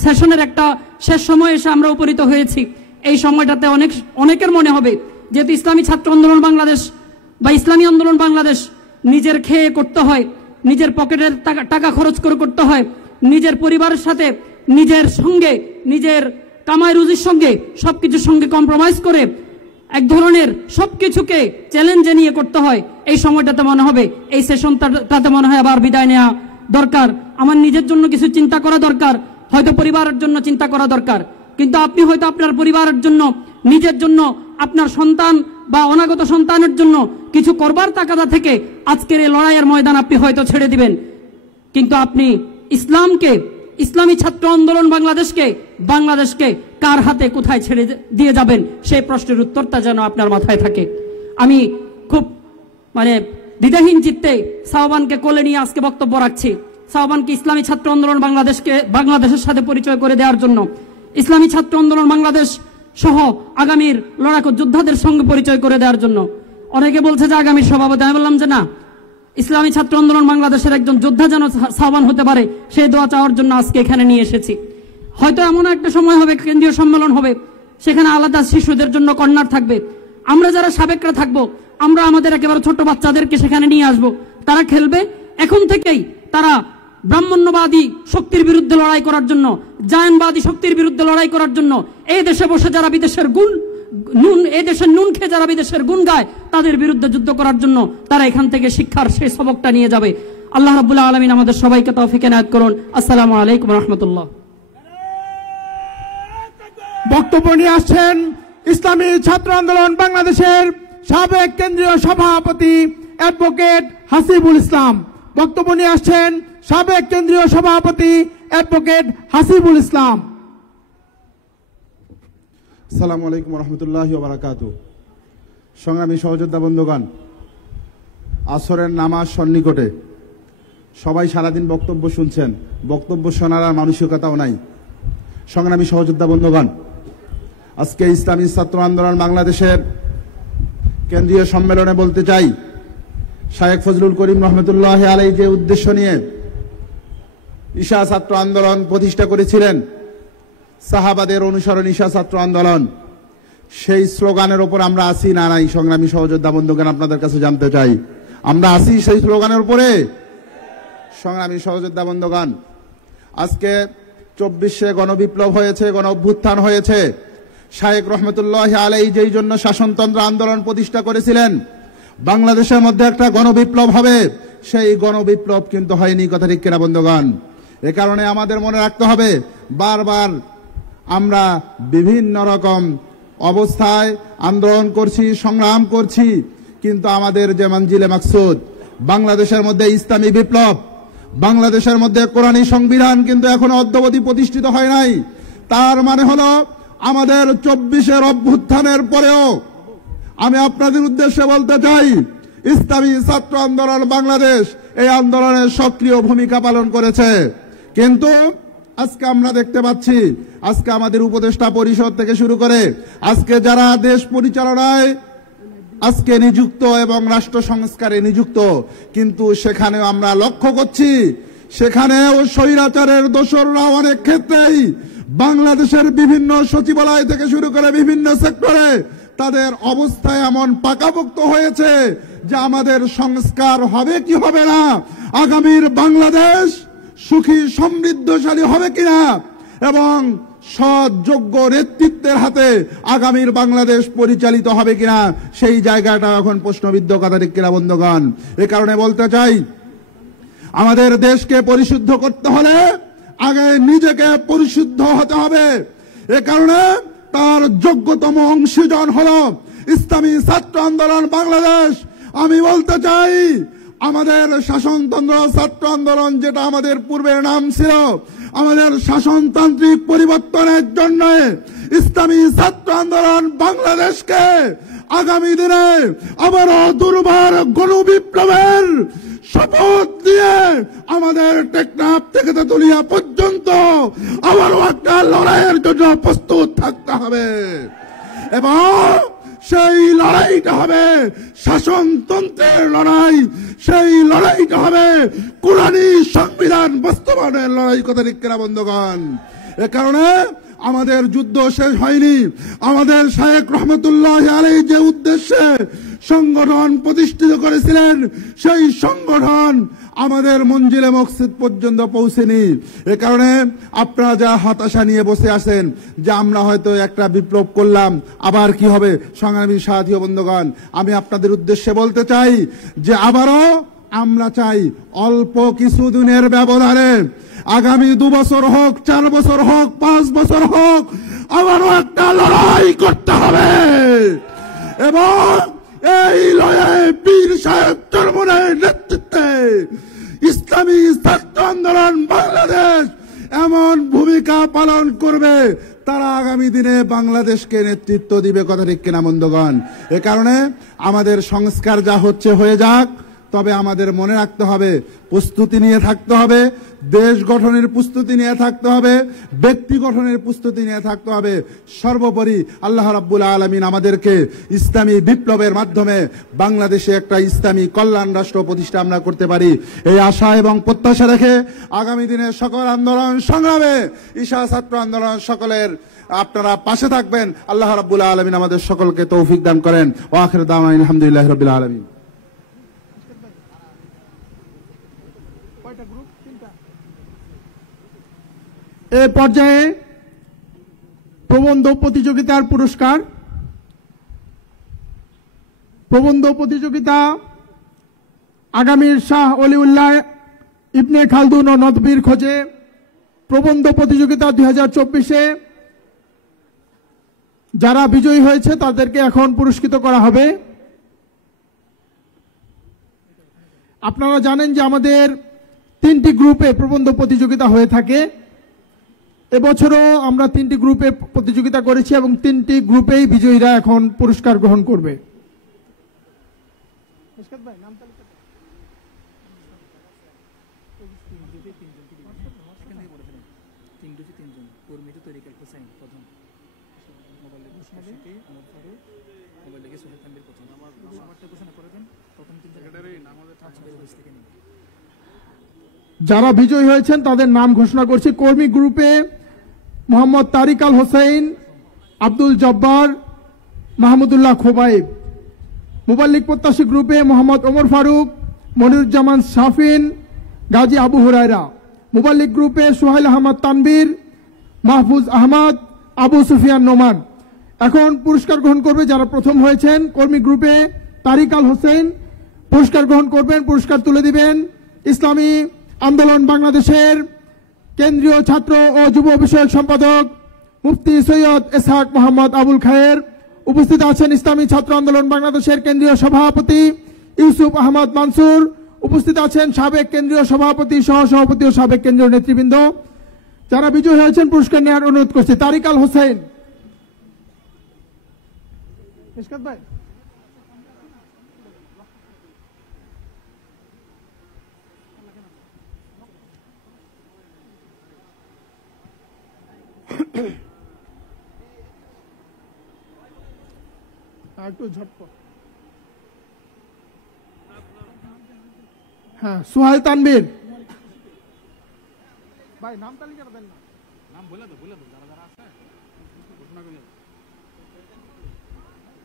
সেশনের একটা শেষ সময় এসে আমরা উপনীত হয়েছি। এই সময়টাতে অনেকের মনে হবে যেহেতু ইসলামী ছাত্র আন্দোলন বাংলাদেশ বা ইসলামী আন্দোলন বাংলাদেশ নিজের খেয়ে করতে হয়, নিজের পকেটের টাকা খরচ করে করতে হয়, নিজের পরিবারের সাথে, নিজের সঙ্গে, নিজের কামাই রুজির সঙ্গে সবকিছুর সঙ্গে কম্প্রোমাইজ করে এক ধরনের সবকিছুকে চ্যালেঞ্জে নিয়ে করতে হয়। এই সময়টাতে মনে হবে, এই সেশনটাতে মনে হয় আবার বিদায় নেওয়া দরকার। আমার নিজের জন্য কিছু চিন্তা করা দরকার, হয়তো পরিবারের জন্য চিন্তা করা দরকার। কিন্তু আপনি হয়তো আপনার পরিবারের জন্য, নিজের জন্য, আপনার সন্তান বা অনাগত সন্তানের জন্য কিছু করবার তাগাদা থেকে আজকের এই লড়াইয়ের ময়দান আপনি হয়তো ছেড়ে দিবেন। কিন্তু আপনি ইসলামকে, ইসলামী ছাত্র আন্দোলন বাংলাদেশকে কার হাতে কোথায় ছেড়ে দিয়ে যাবেন সেই প্রশ্নের উত্তরটা যেন আপনার মাথায় থাকে। আমি খুব দ্বিধাহীন চিত্তে সাহবানকে কোলে নিয়ে আজকে বক্তব্য রাখছি। সাহবানকে ইসলামী ছাত্র আন্দোলন বাংলাদেশের সাথে পরিচয় করে দেওয়ার জন্য, ইসলামী ছাত্র আন্দোলন বাংলাদেশ সহ আগামীর লড়াকু যোদ্ধাদের সঙ্গে পরিচয় করে দেওয়ার জন্য। অনেকে বলছে যে আগামীর সভাপতি, আমি বললাম যে না, ইসলামী ছাত্র আন্দোলন বাংলাদেশের একজন যোদ্ধা যেন সাহবান হতে পারে সেই দোয়া চাওয়ার জন্য আজকে এখানে নিয়ে এসেছি। হয়তো এমন একটা সময় হবে, কেন্দ্রীয় সম্মেলন হবে, সেখানে আলাদা শিশুদের জন্য কর্নার থাকবে। আমরা যারা সাবেকরা থাকবো, আমরা আমাদের একেবারে ছোট বাচ্চাদেরকে সেখানে নিয়ে আসব, তারা খেলবে। এখন থেকেই তারা ব্রাহ্মণ্যবাদী শক্তির বিরুদ্ধে লড়াই করার জন্য, জায়নবাদী শক্তির বিরুদ্ধে লড়াই করার জন্য, এই দেশে বসে যারা বিদেশের এই দেশের নুন খেয়ে যারা বিদেশের গুণ গায় তাদের বিরুদ্ধে যুদ্ধ করার জন্য তারা এখান থেকে শিক্ষার সেই সবকটা নিয়ে যাবে। আল্লাহ রাব্বুল আলামিন আমাদের সবাইকে তৌফিক এনায়েত করুন। আসসালামু আলাইকুম ওয়া রাহমাতুল্লাহ। বক্তব্য নিয়ে আসছেন ইসলামী ছাত্র আন্দোলন বাংলাদেশের সাবেক কেন্দ্রীয় সভাপতি অ্যাডভোকেট হাসিবুল ইসলাম। বক্তব্য নিয়ে আসছেন সাবেক কেন্দ্রীয় সভাপতি অ্যাডভোকেট হাসিবুল ইসলাম। আসসালামু আলাইকুম রহমতুল্লাহি ওয়া বারাকাতুহু। সংগ্রামী সহযোদ্ধা বন্ধুগণ, আসরের নামাজ সন্নিকটে, সবাই সারাদিন বক্তব্য শুনছেন, বক্তব্য শোনার আর মানসিকতাও নাই। সংগ্রামী সহযোদ্ধা বন্ধুগণ, আজকে ইসলামী ছাত্র আন্দোলন বাংলাদেশের কেন্দ্রীয় সম্মেলনে বলতে চাই, শায়েখ ফজলুল করিম রহমতুল্লাহ আলাইহি যে উদ্দেশ্য নিয়ে ঈশা ছাত্র আন্দোলন প্রতিষ্ঠা করেছিলেন, সাহাবাদের অনুসরণ ঈশা ছাত্র আন্দোলন, সেই স্লোগানের উপর আমরা আছি না নাই? সংগ্রামী সহযোদ্ধা বন্ধুগণ, আপনাদের কাছে জানতে চাই, আমরা আছি সেই স্লোগানের উপরে? সংগ্রামী সহযোদ্ধা বন্ধুগণ, আজকে 24শে গণবিপ্লব হয়েছে, গণ অভ্যুত্থান হয়েছে। শায়েখ রহমতুল্লাহ আলাইহি যেই জন্য শাসনতন্ত্র আন্দোলন প্রতিষ্ঠা করেছিলেন, বাংলাদেশের মধ্যে একটা গণবিপ্লব হবে, সেই গণবিপ্লব কিন্তু হয়নি। কথা ঠিক কিনা বন্ধুগণ? এ কারণে আমাদের মনে রাখতে হবে, বারবার আমরা বিভিন্ন রকম অবস্থায় আন্দোলন করছি, সংগ্রাম করছি, কিন্তু আমাদের যে মঞ্জিলে মাকসুদ বাংলাদেশের মধ্যে ইসলামী বিপ্লব, বাংলাদেশের মধ্যে কোরআনী সংবিধান কিন্তু এখনো অদ্যাবধি প্রতিষ্ঠিত হয় নাই। তার মানে হলো আমাদের 24শে অভ্যুত্থানের পরেও আমি আপনাদের উদ্দেশ্যে বলতে চাই, ইসলামী ছাত্র আন্দোলন বাংলাদেশ এই আন্দোলনের সক্রিয় ভূমিকা পালন করেছে। কিন্তু আজকে আমরা দেখতে পাচ্ছি, আজকে আমাদের উপদেষ্টা পরিষদ থেকে শুরু করে আজকে যারা দেশ পরিচালনায় আজকে নিযুক্ত এবং রাষ্ট্র সংস্কারে নিযুক্ত, কিন্তু সেখানেও আমরা লক্ষ্য করছি, সেখানেও স্বৈরাচারের দোসররা অনেক ক্ষেত্রেই বাংলাদেশের বিভিন্ন সচিবালয় থেকে শুরু করে বিভিন্ন সেক্টরে তাদের অবস্থা এমন পাকাপোক্ত হয়েছে যে আমাদের সংস্কার হবে কি হবে না, আগামীর বাংলাদেশ সুখী সমৃদ্ধশালী হবে কিনা, এবং সৎ যোগ্য নেতৃত্বের হাতে আগামীর বাংলাদেশ পরিচালিত হবে কিনা, সেই জায়গাটা এখন প্রশ্নবিদ্ধ। কথা ঠিক কিনা বন্ধুগণ? এ কারণে বলতে চাই, আমাদের দেশকে পরিশুদ্ধ করতে হলে আগে নিজেকে পরিশুদ্ধ হতে হবে। এ কারণে তার যোগ্যতম অংশীজন হলো ইসলামী ছাত্র আন্দোলন বাংলাদেশ। আমি বলতে চাই, আমাদের শাসনতন্ত্র ছাত্র আন্দোলন, যেটা আমাদের পূর্বের নাম ছিল, আমাদের শাসনতান্ত্রিক পরিবর্তনের জন্য ইসলামী ছাত্র আন্দোলন বাংলাদেশকে আগামী দিনে আবারও দুর্বার গণবিপ্লবের শপথ দিয়ে আমাদের টেকনাফ থেকে তেতুলিয়া পর্যন্ত আবারও একটা লড়াইয়ের জন্য প্রস্তুত থাকতে হবে, এবং সেই লড়াইটা হবে শাসনতন্ত্রের লড়াই, সেই লড়াইটা হবে কোরআনী সংবিধান বাস্তবায়নের লড়াই। কথা ঠিক কিনা বন্ধুগণ? এ কারণে আমাদের যুদ্ধ শেষ হয়নি। আমাদের শায়েখ রহমতুল্লাহ আলাইহি যে উদ্দেশ্যে সংগঠন প্রতিষ্ঠিত করেছিলেন, সেই সংগঠন আমাদের মঞ্জিলে মকসিদ পর্যন্ত পৌঁছেনি। এ কারণে আপনারা যা হতাশা নিয়ে বসে আছেন যে আমরা হয়তো একটা বিপ্লব করলাম, আবার কি হবে, সংগ্রামী সাথী বন্ধুগণ, আমি আপনাদের উদ্দেশ্যে বলতে চাই যে আবারও আমরা চাই অল্প কিছুদিনের ব্যবধানে, আগামী 2 বছর হোক, 4 বছর হোক, 5 বছর হোক, আবারও একটা লড়াই করতে হবে, এবং এই লড়াই পীর সাহেব চরমনের নেতৃত্বে ইসলামী ছাত্র আন্দোলন বাংলাদেশ এমন ভূমিকা পালন করবে, তারা আগামী দিনে বাংলাদেশকে নেতৃত্ব দিবে। কথা ঠিক কিনা বন্ধুগণ? এ কারণে আমাদের সংস্কার যা হচ্ছে হয়ে যাক, তবে আমাদের মনে রাখতে হবে, প্রস্তুতি নিয়ে থাকতে হবে, দেশ গঠনের প্রস্তুতি নিয়ে থাকতে হবে, ব্যক্তি গঠনের প্রস্তুতি নিয়ে থাকতে হবে। সর্বোপরি আল্লাহ রাব্বুল আলামিন আমাদেরকে ইসলামী বিপ্লবের মাধ্যমে বাংলাদেশে একটা ইসলামী কল্যাণ রাষ্ট্র প্রতিষ্ঠা আমরা করতে পারি, এই আশা এবং প্রত্যাশা রেখে আগামী দিনে সকল আন্দোলন সংগ্রামে ঈশা ছাত্র আন্দোলন সকলের আপনারা পাশে থাকবেন। আল্লাহ রাব্বুল আলামিন আমাদের সকলকে তৌফিক দান করেন। ওয়া আখিরু দাওয়ানা আলহামদুলিল্লাহি রাব্বিল আলামিন। এ পর্যায়ে প্রবন্ধ প্রতিযোগিতার পুরস্কার। প্রবন্ধ প্রতিযোগিতা আগামীর শাহ অলিউল্লাহ ইবনে খালদুন ও নদবীর খোঁজে প্রবন্ধ প্রতিযোগিতা 2024-এ যারা বিজয়ী হয়েছে তাদেরকে এখন পুরস্কৃত করা হবে। আপনারা জানেন যে আমাদের 3টি গ্রুপে প্রবন্ধ প্রতিযোগিতা হয়ে থাকে। এবছরও আমরা 3টি গ্রুপে প্রতিযোগিতা করেছি এবং 3টি গ্রুপেই বিজয়ীরা এখন পুরস্কার গ্রহণ করবে। যারা বিজয়ী হয়েছেন তাদের নাম ঘোষণা করছি। কর্মী গ্রুপে মোহাম্মদ তারিক আল হোসেন, আব্দুল জব্বার, মাহমুদুল্লাহ খোবাইব। মুবাল্লিক প্রত্যাশী গ্রুপে মোহাম্মদ ওমর ফারুক, মনিরুজ্জামান শাফিন, গাজী আবু হুরায়রা। মুবাল্লিক গ্রুপে সোহাইল আহমদ তানবীর, মাহফুজ আহমদ, আবু সুফিয়ান নোমান। এখন পুরস্কার গ্রহণ করবে যারা প্রথম হয়েছেন। কর্মী গ্রুপে তারিক আল হোসেন পুরস্কার গ্রহণ করবেন, পুরস্কার তুলে দিবেন ইসলামী আন্দোলন বাংলাদেশের কেন্দ্রীয় ছাত্র ও যুব বিষয়ক সম্পাদক মুফতি সৈয়দ ইসহাক মোহাম্মদ আবুল খায়ের। উপস্থিত আছেন ইসলামী ছাত্র আন্দোলন বাংলাদেশের কেন্দ্রীয় সভাপতি ইউসুফ আহমদ মানসুর। উপস্থিত আছেন সাবেক কেন্দ্রীয় সভাপতি, সহসভাপতি ও সাবেক কেন্দ্রীয় নেতৃবৃন্দ। যারা বিজয়ী হয়েছেন পুরস্কার নেওয়ার অনুরোধ করছি। তারিক আল হোসেন। ভাই একটু ঝটপট। হ্যাঁ, সোহাইল তানবীর ভাই নাম তালিকাটা দেন না। নাম বলে দাও যারা যারা আছে ঘোষণা করে।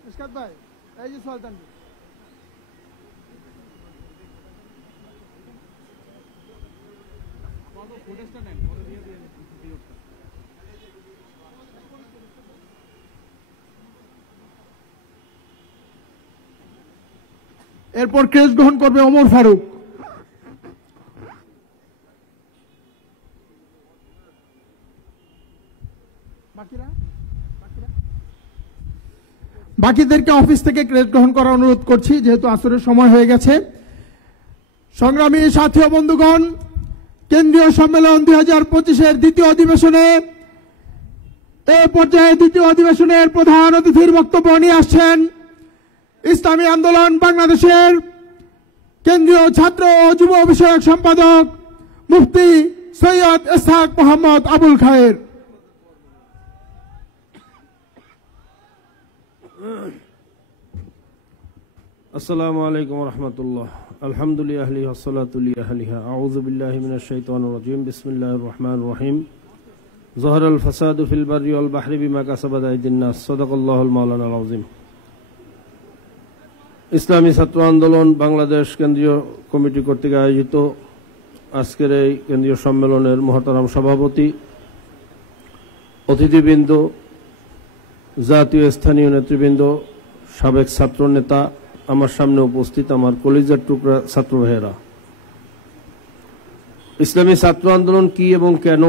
ইসকাত ভাই, এই যে সোহাইল তানবীর। ফুটেজটা নেন, পরে দিয়ে দিয়ে ভিডিওটা। এরপর ক্রেজ গ্রহণ করবে ওমর ফারুক। বাকিদেরকে অফিস থেকে ক্রেজ গ্রহণ করার অনুরোধ করছি, যেহেতু আসরের সময় হয়ে গেছে। সংগ্রামী সাথী ও বন্ধুগণ, কেন্দ্রীয় সম্মেলন 2025-এর দ্বিতীয় অধিবেশনে এই পর্যায়ে দ্বিতীয় অধিবেশনের প্রধান অতিথির বক্তব্য নিয়ে আসছেন ইসলামী আন্দোলন বাংলাদেশের কেন্দ্রীয় ছাত্র ও যুব বিষয়ক সম্পাদক মুফতি সৈয়দ ইসহাক মোহাম্মদ আবুল খায়ের। আসসালামু আলাইকুম রহমতুল্লাহ। আলহামদুলিল্লাহ ওয়াসসালাতুলিল্লাহিহা আউযু বিল্লাহি মিনাশ শাইতানির রাজিম বিসমিল্লাহির রহমানির রহিম যাহারাল ফাসাদু ফিল বাররি ওয়াল বাহরি বিমা কাসাবাত আইদিন নাস সাদাকাল্লাহুল মাওলানাল আযীম। ইসলামী ছাত্র আন্দোলন বাংলাদেশ কেন্দ্রীয় কমিটি কর্তৃক আয়োজিত আজকের এই কেন্দ্রীয় সম্মেলনের মহতারাম সভাপতি, অতিথিবৃন্দ, জাতীয় স্থানীয় নেতৃবৃন্দ, সাবেক ছাত্র নেতা, আমার সামনে উপস্থিত আমার কলিজার টুকরা ছাত্র ভাইয়েরা, ইসলামী ছাত্র আন্দোলন কি এবং কেন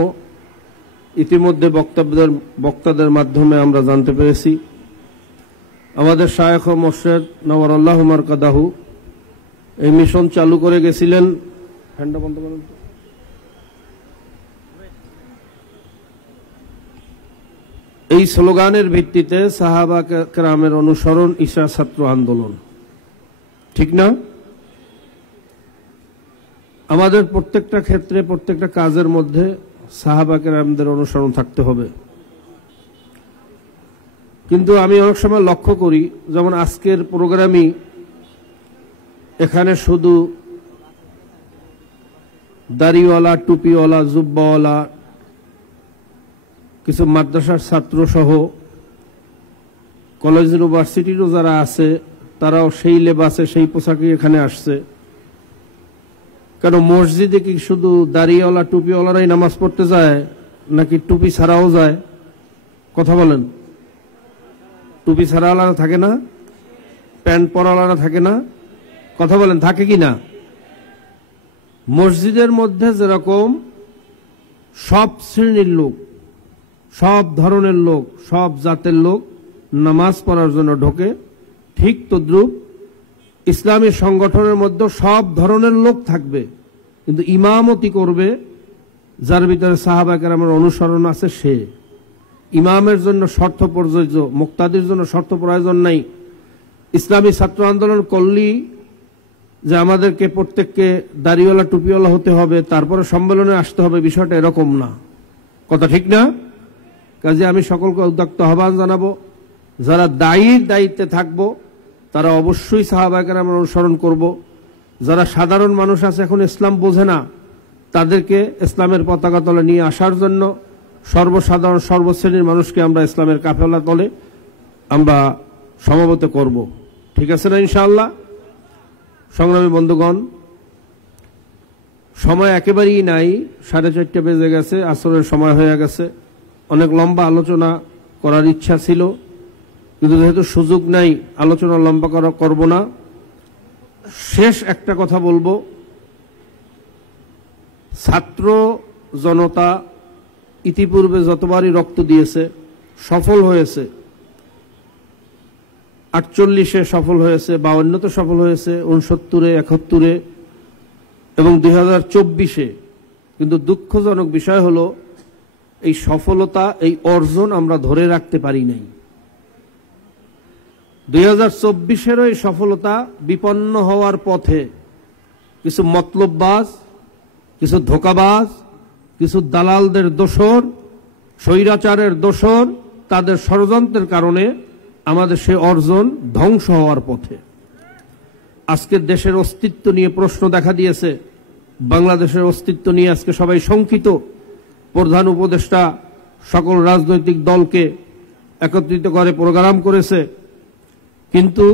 ইতিমধ্যে বক্তাদের মাধ্যমে আমরা জানতে পেরেছি। আমাদের শায়েখ ও মুর্শিদ নওয়ার আল্লাহু মারকাদাহু এই মিশন চালু করে গেছিলেন। এই স্লোগানের ভিত্তিতে সাহাবা কেরামের অনুসরণ ঈশা ছাত্র আন্দোলন, ঠিক না? আমাদের প্রত্যেকটা ক্ষেত্রে প্রত্যেকটা কাজের মধ্যে সাহাবা কেরামদের অনুসরণ থাকতে হবে। কিন্তু আমি অনেক সময় লক্ষ্য করি, যেমন আজকের প্রোগ্রামই এখানে শুধু দাড়িওয়ালা, টুপিওয়ালা, জুব্বাওয়ালা, কিছু মাদ্রাসার ছাত্র সহ কলেজ ইউনিভার্সিটিরও যারা আছে তারাও সেই লেবাসে সেই পোশাকে এখানে আসছে। কেন মসজিদে কি শুধু দাড়িওয়ালা টুপিওয়ালারাই নামাজ পড়তে যায় নাকি টুপি ছাড়াও যায়? কথা বলেন। টুপি ছাড়াওয়ালারা থাকে না? প্যান্ট পরাওয়ালারা থাকে না? কথা বলেন, থাকে কি না? মসজিদের মধ্যে যেরকম সব শ্রেণীর লোক, সব ধরনের লোক, সব জাতের লোক নামাজ পড়ার জন্য ঢোকে, ঠিক তদ্রূপ ইসলামী সংগঠনের মধ্যে সব ধরনের লোক থাকবে, কিন্তু ইমামতি করবে যার ভিতরে সাহাবা কেরামের অনুসরণ আছে সে। ইমামের জন্য শর্ত প্রযোজ্য, মুক্তাদির জন্য শর্ত প্রয়োজন নাই। ইসলামী ছাত্র আন্দোলন করলেই যে আমাদেরকে প্রত্যেককে দাড়িওয়ালা টুপিওয়ালা হতে হবে, তারপরে সম্মেলনে আসতে হবে, বিষয়টা এরকম না। কথা ঠিক না? কাজে আমি সকলকে উদ্যোক্ত আহ্বান জানাবো, যারা দায়িত্বে থাকবো তারা অবশ্যই সাহাবা কেরামের অনুসরণ করব। যারা সাধারণ মানুষ আছে, এখন ইসলাম বোঝে না, তাদেরকে ইসলামের পতাকা তলে নিয়ে আসার জন্য সর্বসাধারণ সর্বশ্রেণীর মানুষকে আমরা ইসলামের কাফেলা তলে আমরা সমবেত করব। ঠিক আছে না ইনশাআল্লাহ? সংগ্রামী বন্ধুগণ, সময় একেবারেই নাই, 4:30 বেজে গেছে, আসরের সময় হয়ে গেছে। অনেক লম্বা আলোচনা করার ইচ্ছা ছিল, কিন্তু যেহেতু সুযোগ নাই আলোচনা লম্বা করব না। শেষ একটা কথা বলবো, ছাত্র জনতা ইতিপূর্বে যতবারই রক্ত দিয়েছে সফল হয়েছে। 48-এ সফল হয়েছে, 52-তে সফল হয়েছে, 69-এ, 71-এ এবং 2024-এ। কিন্তু দুঃখজনক বিষয় হলো এই সফলতা, এই অর্জন আমরা ধরে রাখতে পারি নাই। 2024-এরও এই সফলতা বিপন্ন হওয়ার পথে কিছু মতলববাজ, কিছু ধোঁকাবাজ, কিছু দালালদের দোসর, স্বৈরাচারের দোসর, তাদের ষড়যন্ত্রের কারণে আমাদের সে অর্জন ধ্বংস হওয়ার পথে। আজকের দেশের অস্তিত্ব নিয়ে প্রশ্ন দেখা দিয়েছে, বাংলাদেশের অস্তিত্ব নিয়ে আজকে সবাই শঙ্কিত। প্রধান উপদেষ্টা সকল রাজনৈতিক দলকে একত্রিত করে প্রোগ্রাম করেছে, কিন্তু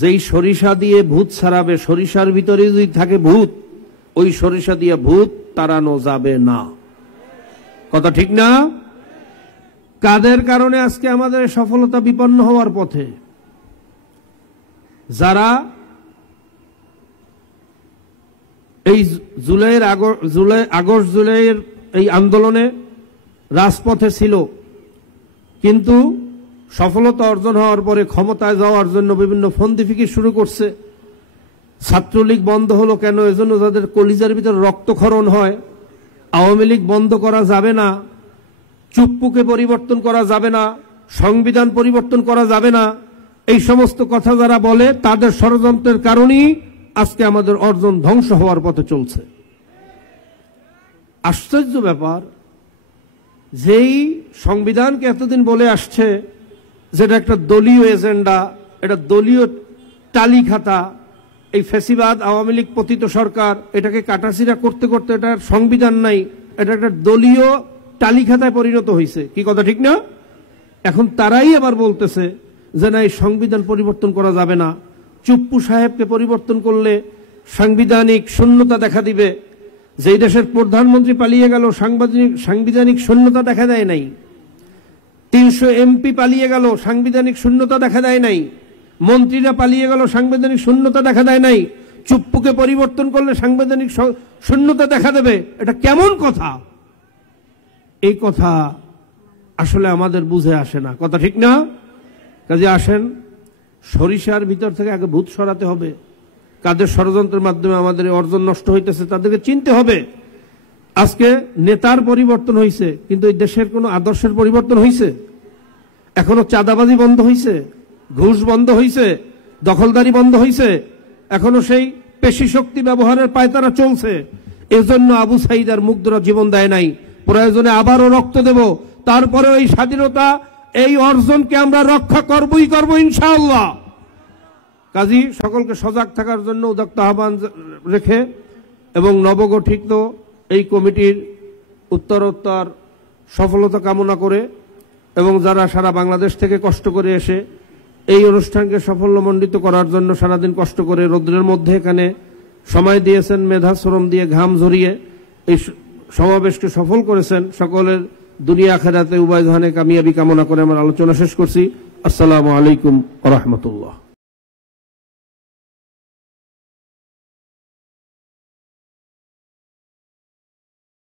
যেই সরিষা দিয়ে ভূত ছাড়াবে, সরিষার ভিতরে যদি থাকে ভূত, ওই সরিষা দিয়ে ভূত তাড়ানো যাবে না। কথা ঠিক না? কাদের কারণে আজকে আমাদের সফলতা বিপন্ন হওয়ার পথে? যারা এই আগস্ট জুলাইয়ের এই আন্দোলনে রাজপথে ছিল, কিন্তু সফলতা অর্জন হওয়ার পরে ক্ষমতায় যাওয়ার জন্য বিভিন্ন ফন্দি ফিকির শুরু করছে। ছাত্রলীগ বন্ধ হলো কেন? এজন্য যাদের কলিজার ভিতরে রক্তক্ষরণ হয়। আওয়ামী লীগ বন্ধ করা যাবে না, চুপ্পুকে পরিবর্তন করা যাবে না, সংবিধান পরিবর্তন করা যাবে না, এই সমস্ত কথা যারা বলে তাদের ষড়যন্ত্রের কারণেই আজকে আমাদের অর্জন ধ্বংস হওয়ার পথে চলছে। আশ্চর্য ব্যাপার, যেই সংবিধানকে এতদিন বলে আসছে যেটা একটা দলীয় এজেন্ডা, এটা দলীয় টালি খাতা, এই ফ্যাসিবাদ আওয়ামী লীগ পতিত সরকার এটাকে কাটাছিড়া করতে করতে এটার সংবিধান নাই, এটা একটা দলীয় টালি খাতায় পরিণত হয়েছে। কি কথা ঠিক না? এখন তারাই আবার বলতেছে যে না, এই সংবিধান পরিবর্তন করা যাবে না, চুপ্পু সাহেবকে পরিবর্তন করলে সাংবিধানিক শূন্যতা দেখা দিবে। যেই দেশের প্রধানমন্ত্রী পালিয়ে গেল, সাংবিধানিক শূন্যতা দেখা দেয় নাই। 300 এমপি পালিয়ে গেল, সাংবিধানিক শূন্যতা দেখা দেয় নাই। মন্ত্রীরা পালিয়ে গেল, সাংবিধানিক শূন্যতা দেখা দেয় নাই। চুপ্পুকে পরিবর্তন করলে সাংবিধানিক শূন্যতা দেখা দেবে, এটা কেমন কথা? এই কথা আসলে আমাদের বুঝে আসে না। কথা ঠিক না? কাজে আসেন, সরিষার ভিতর থেকে আগে ভূত সরাতে হবে। কাদের ষড়যন্ত্রের মাধ্যমে আমাদের অর্জন নষ্ট হইতেছে তাদেরকে চিনতে হবে। আজকে নেতার পরিবর্তন হয়েছে, কিন্তু এই দেশের কোনো আদর্শের পরিবর্তন হয়েছে? এখনো চাঁদাবাজি বন্ধ হয়েছে, ঘুষ বন্ধ হয়েছে, দখলদারি বন্ধ হয়েছে, এখনো সেই পেশি শক্তি ব্যবহারের পায়তারা চলছে। এজন্য আবু সাঈদ আর মুগ্ধরা জীবন দেয় নাই, প্রয়োজনে আবারও রক্ত দেব, তারপরে এই স্বাধীনতা, এই অর্জনকে আমরা রক্ষা করবই করব ইনশাআল্লাহ। কাজী সকলকে সজাগ থাকার জন্য উদাত্ত আহ্বান রেখে এবং নবগঠিত এই কমিটির উত্তরোত্তর সফলতা কামনা করে এবং যারা সারা বাংলাদেশ থেকে কষ্ট করে এসে এই অনুষ্ঠানকে সাফল্যমণ্ডিত করার জন্য সারাদিন কষ্ট করে রৌদ্রের মধ্যে এখানে সময় দিয়েছেন, মেধা শ্রম দিয়ে ঘাম ঝরিয়ে এই সমাবেশকে সফল করেছেন, সকলের দুনিয়া আখিরাতে উভয় ধরনের কামিয়াবি কামনা করে আমার আলোচনা শেষ করছি। আসসালামু আলাইকুম ওয়া রাহমাতুল্লাহ।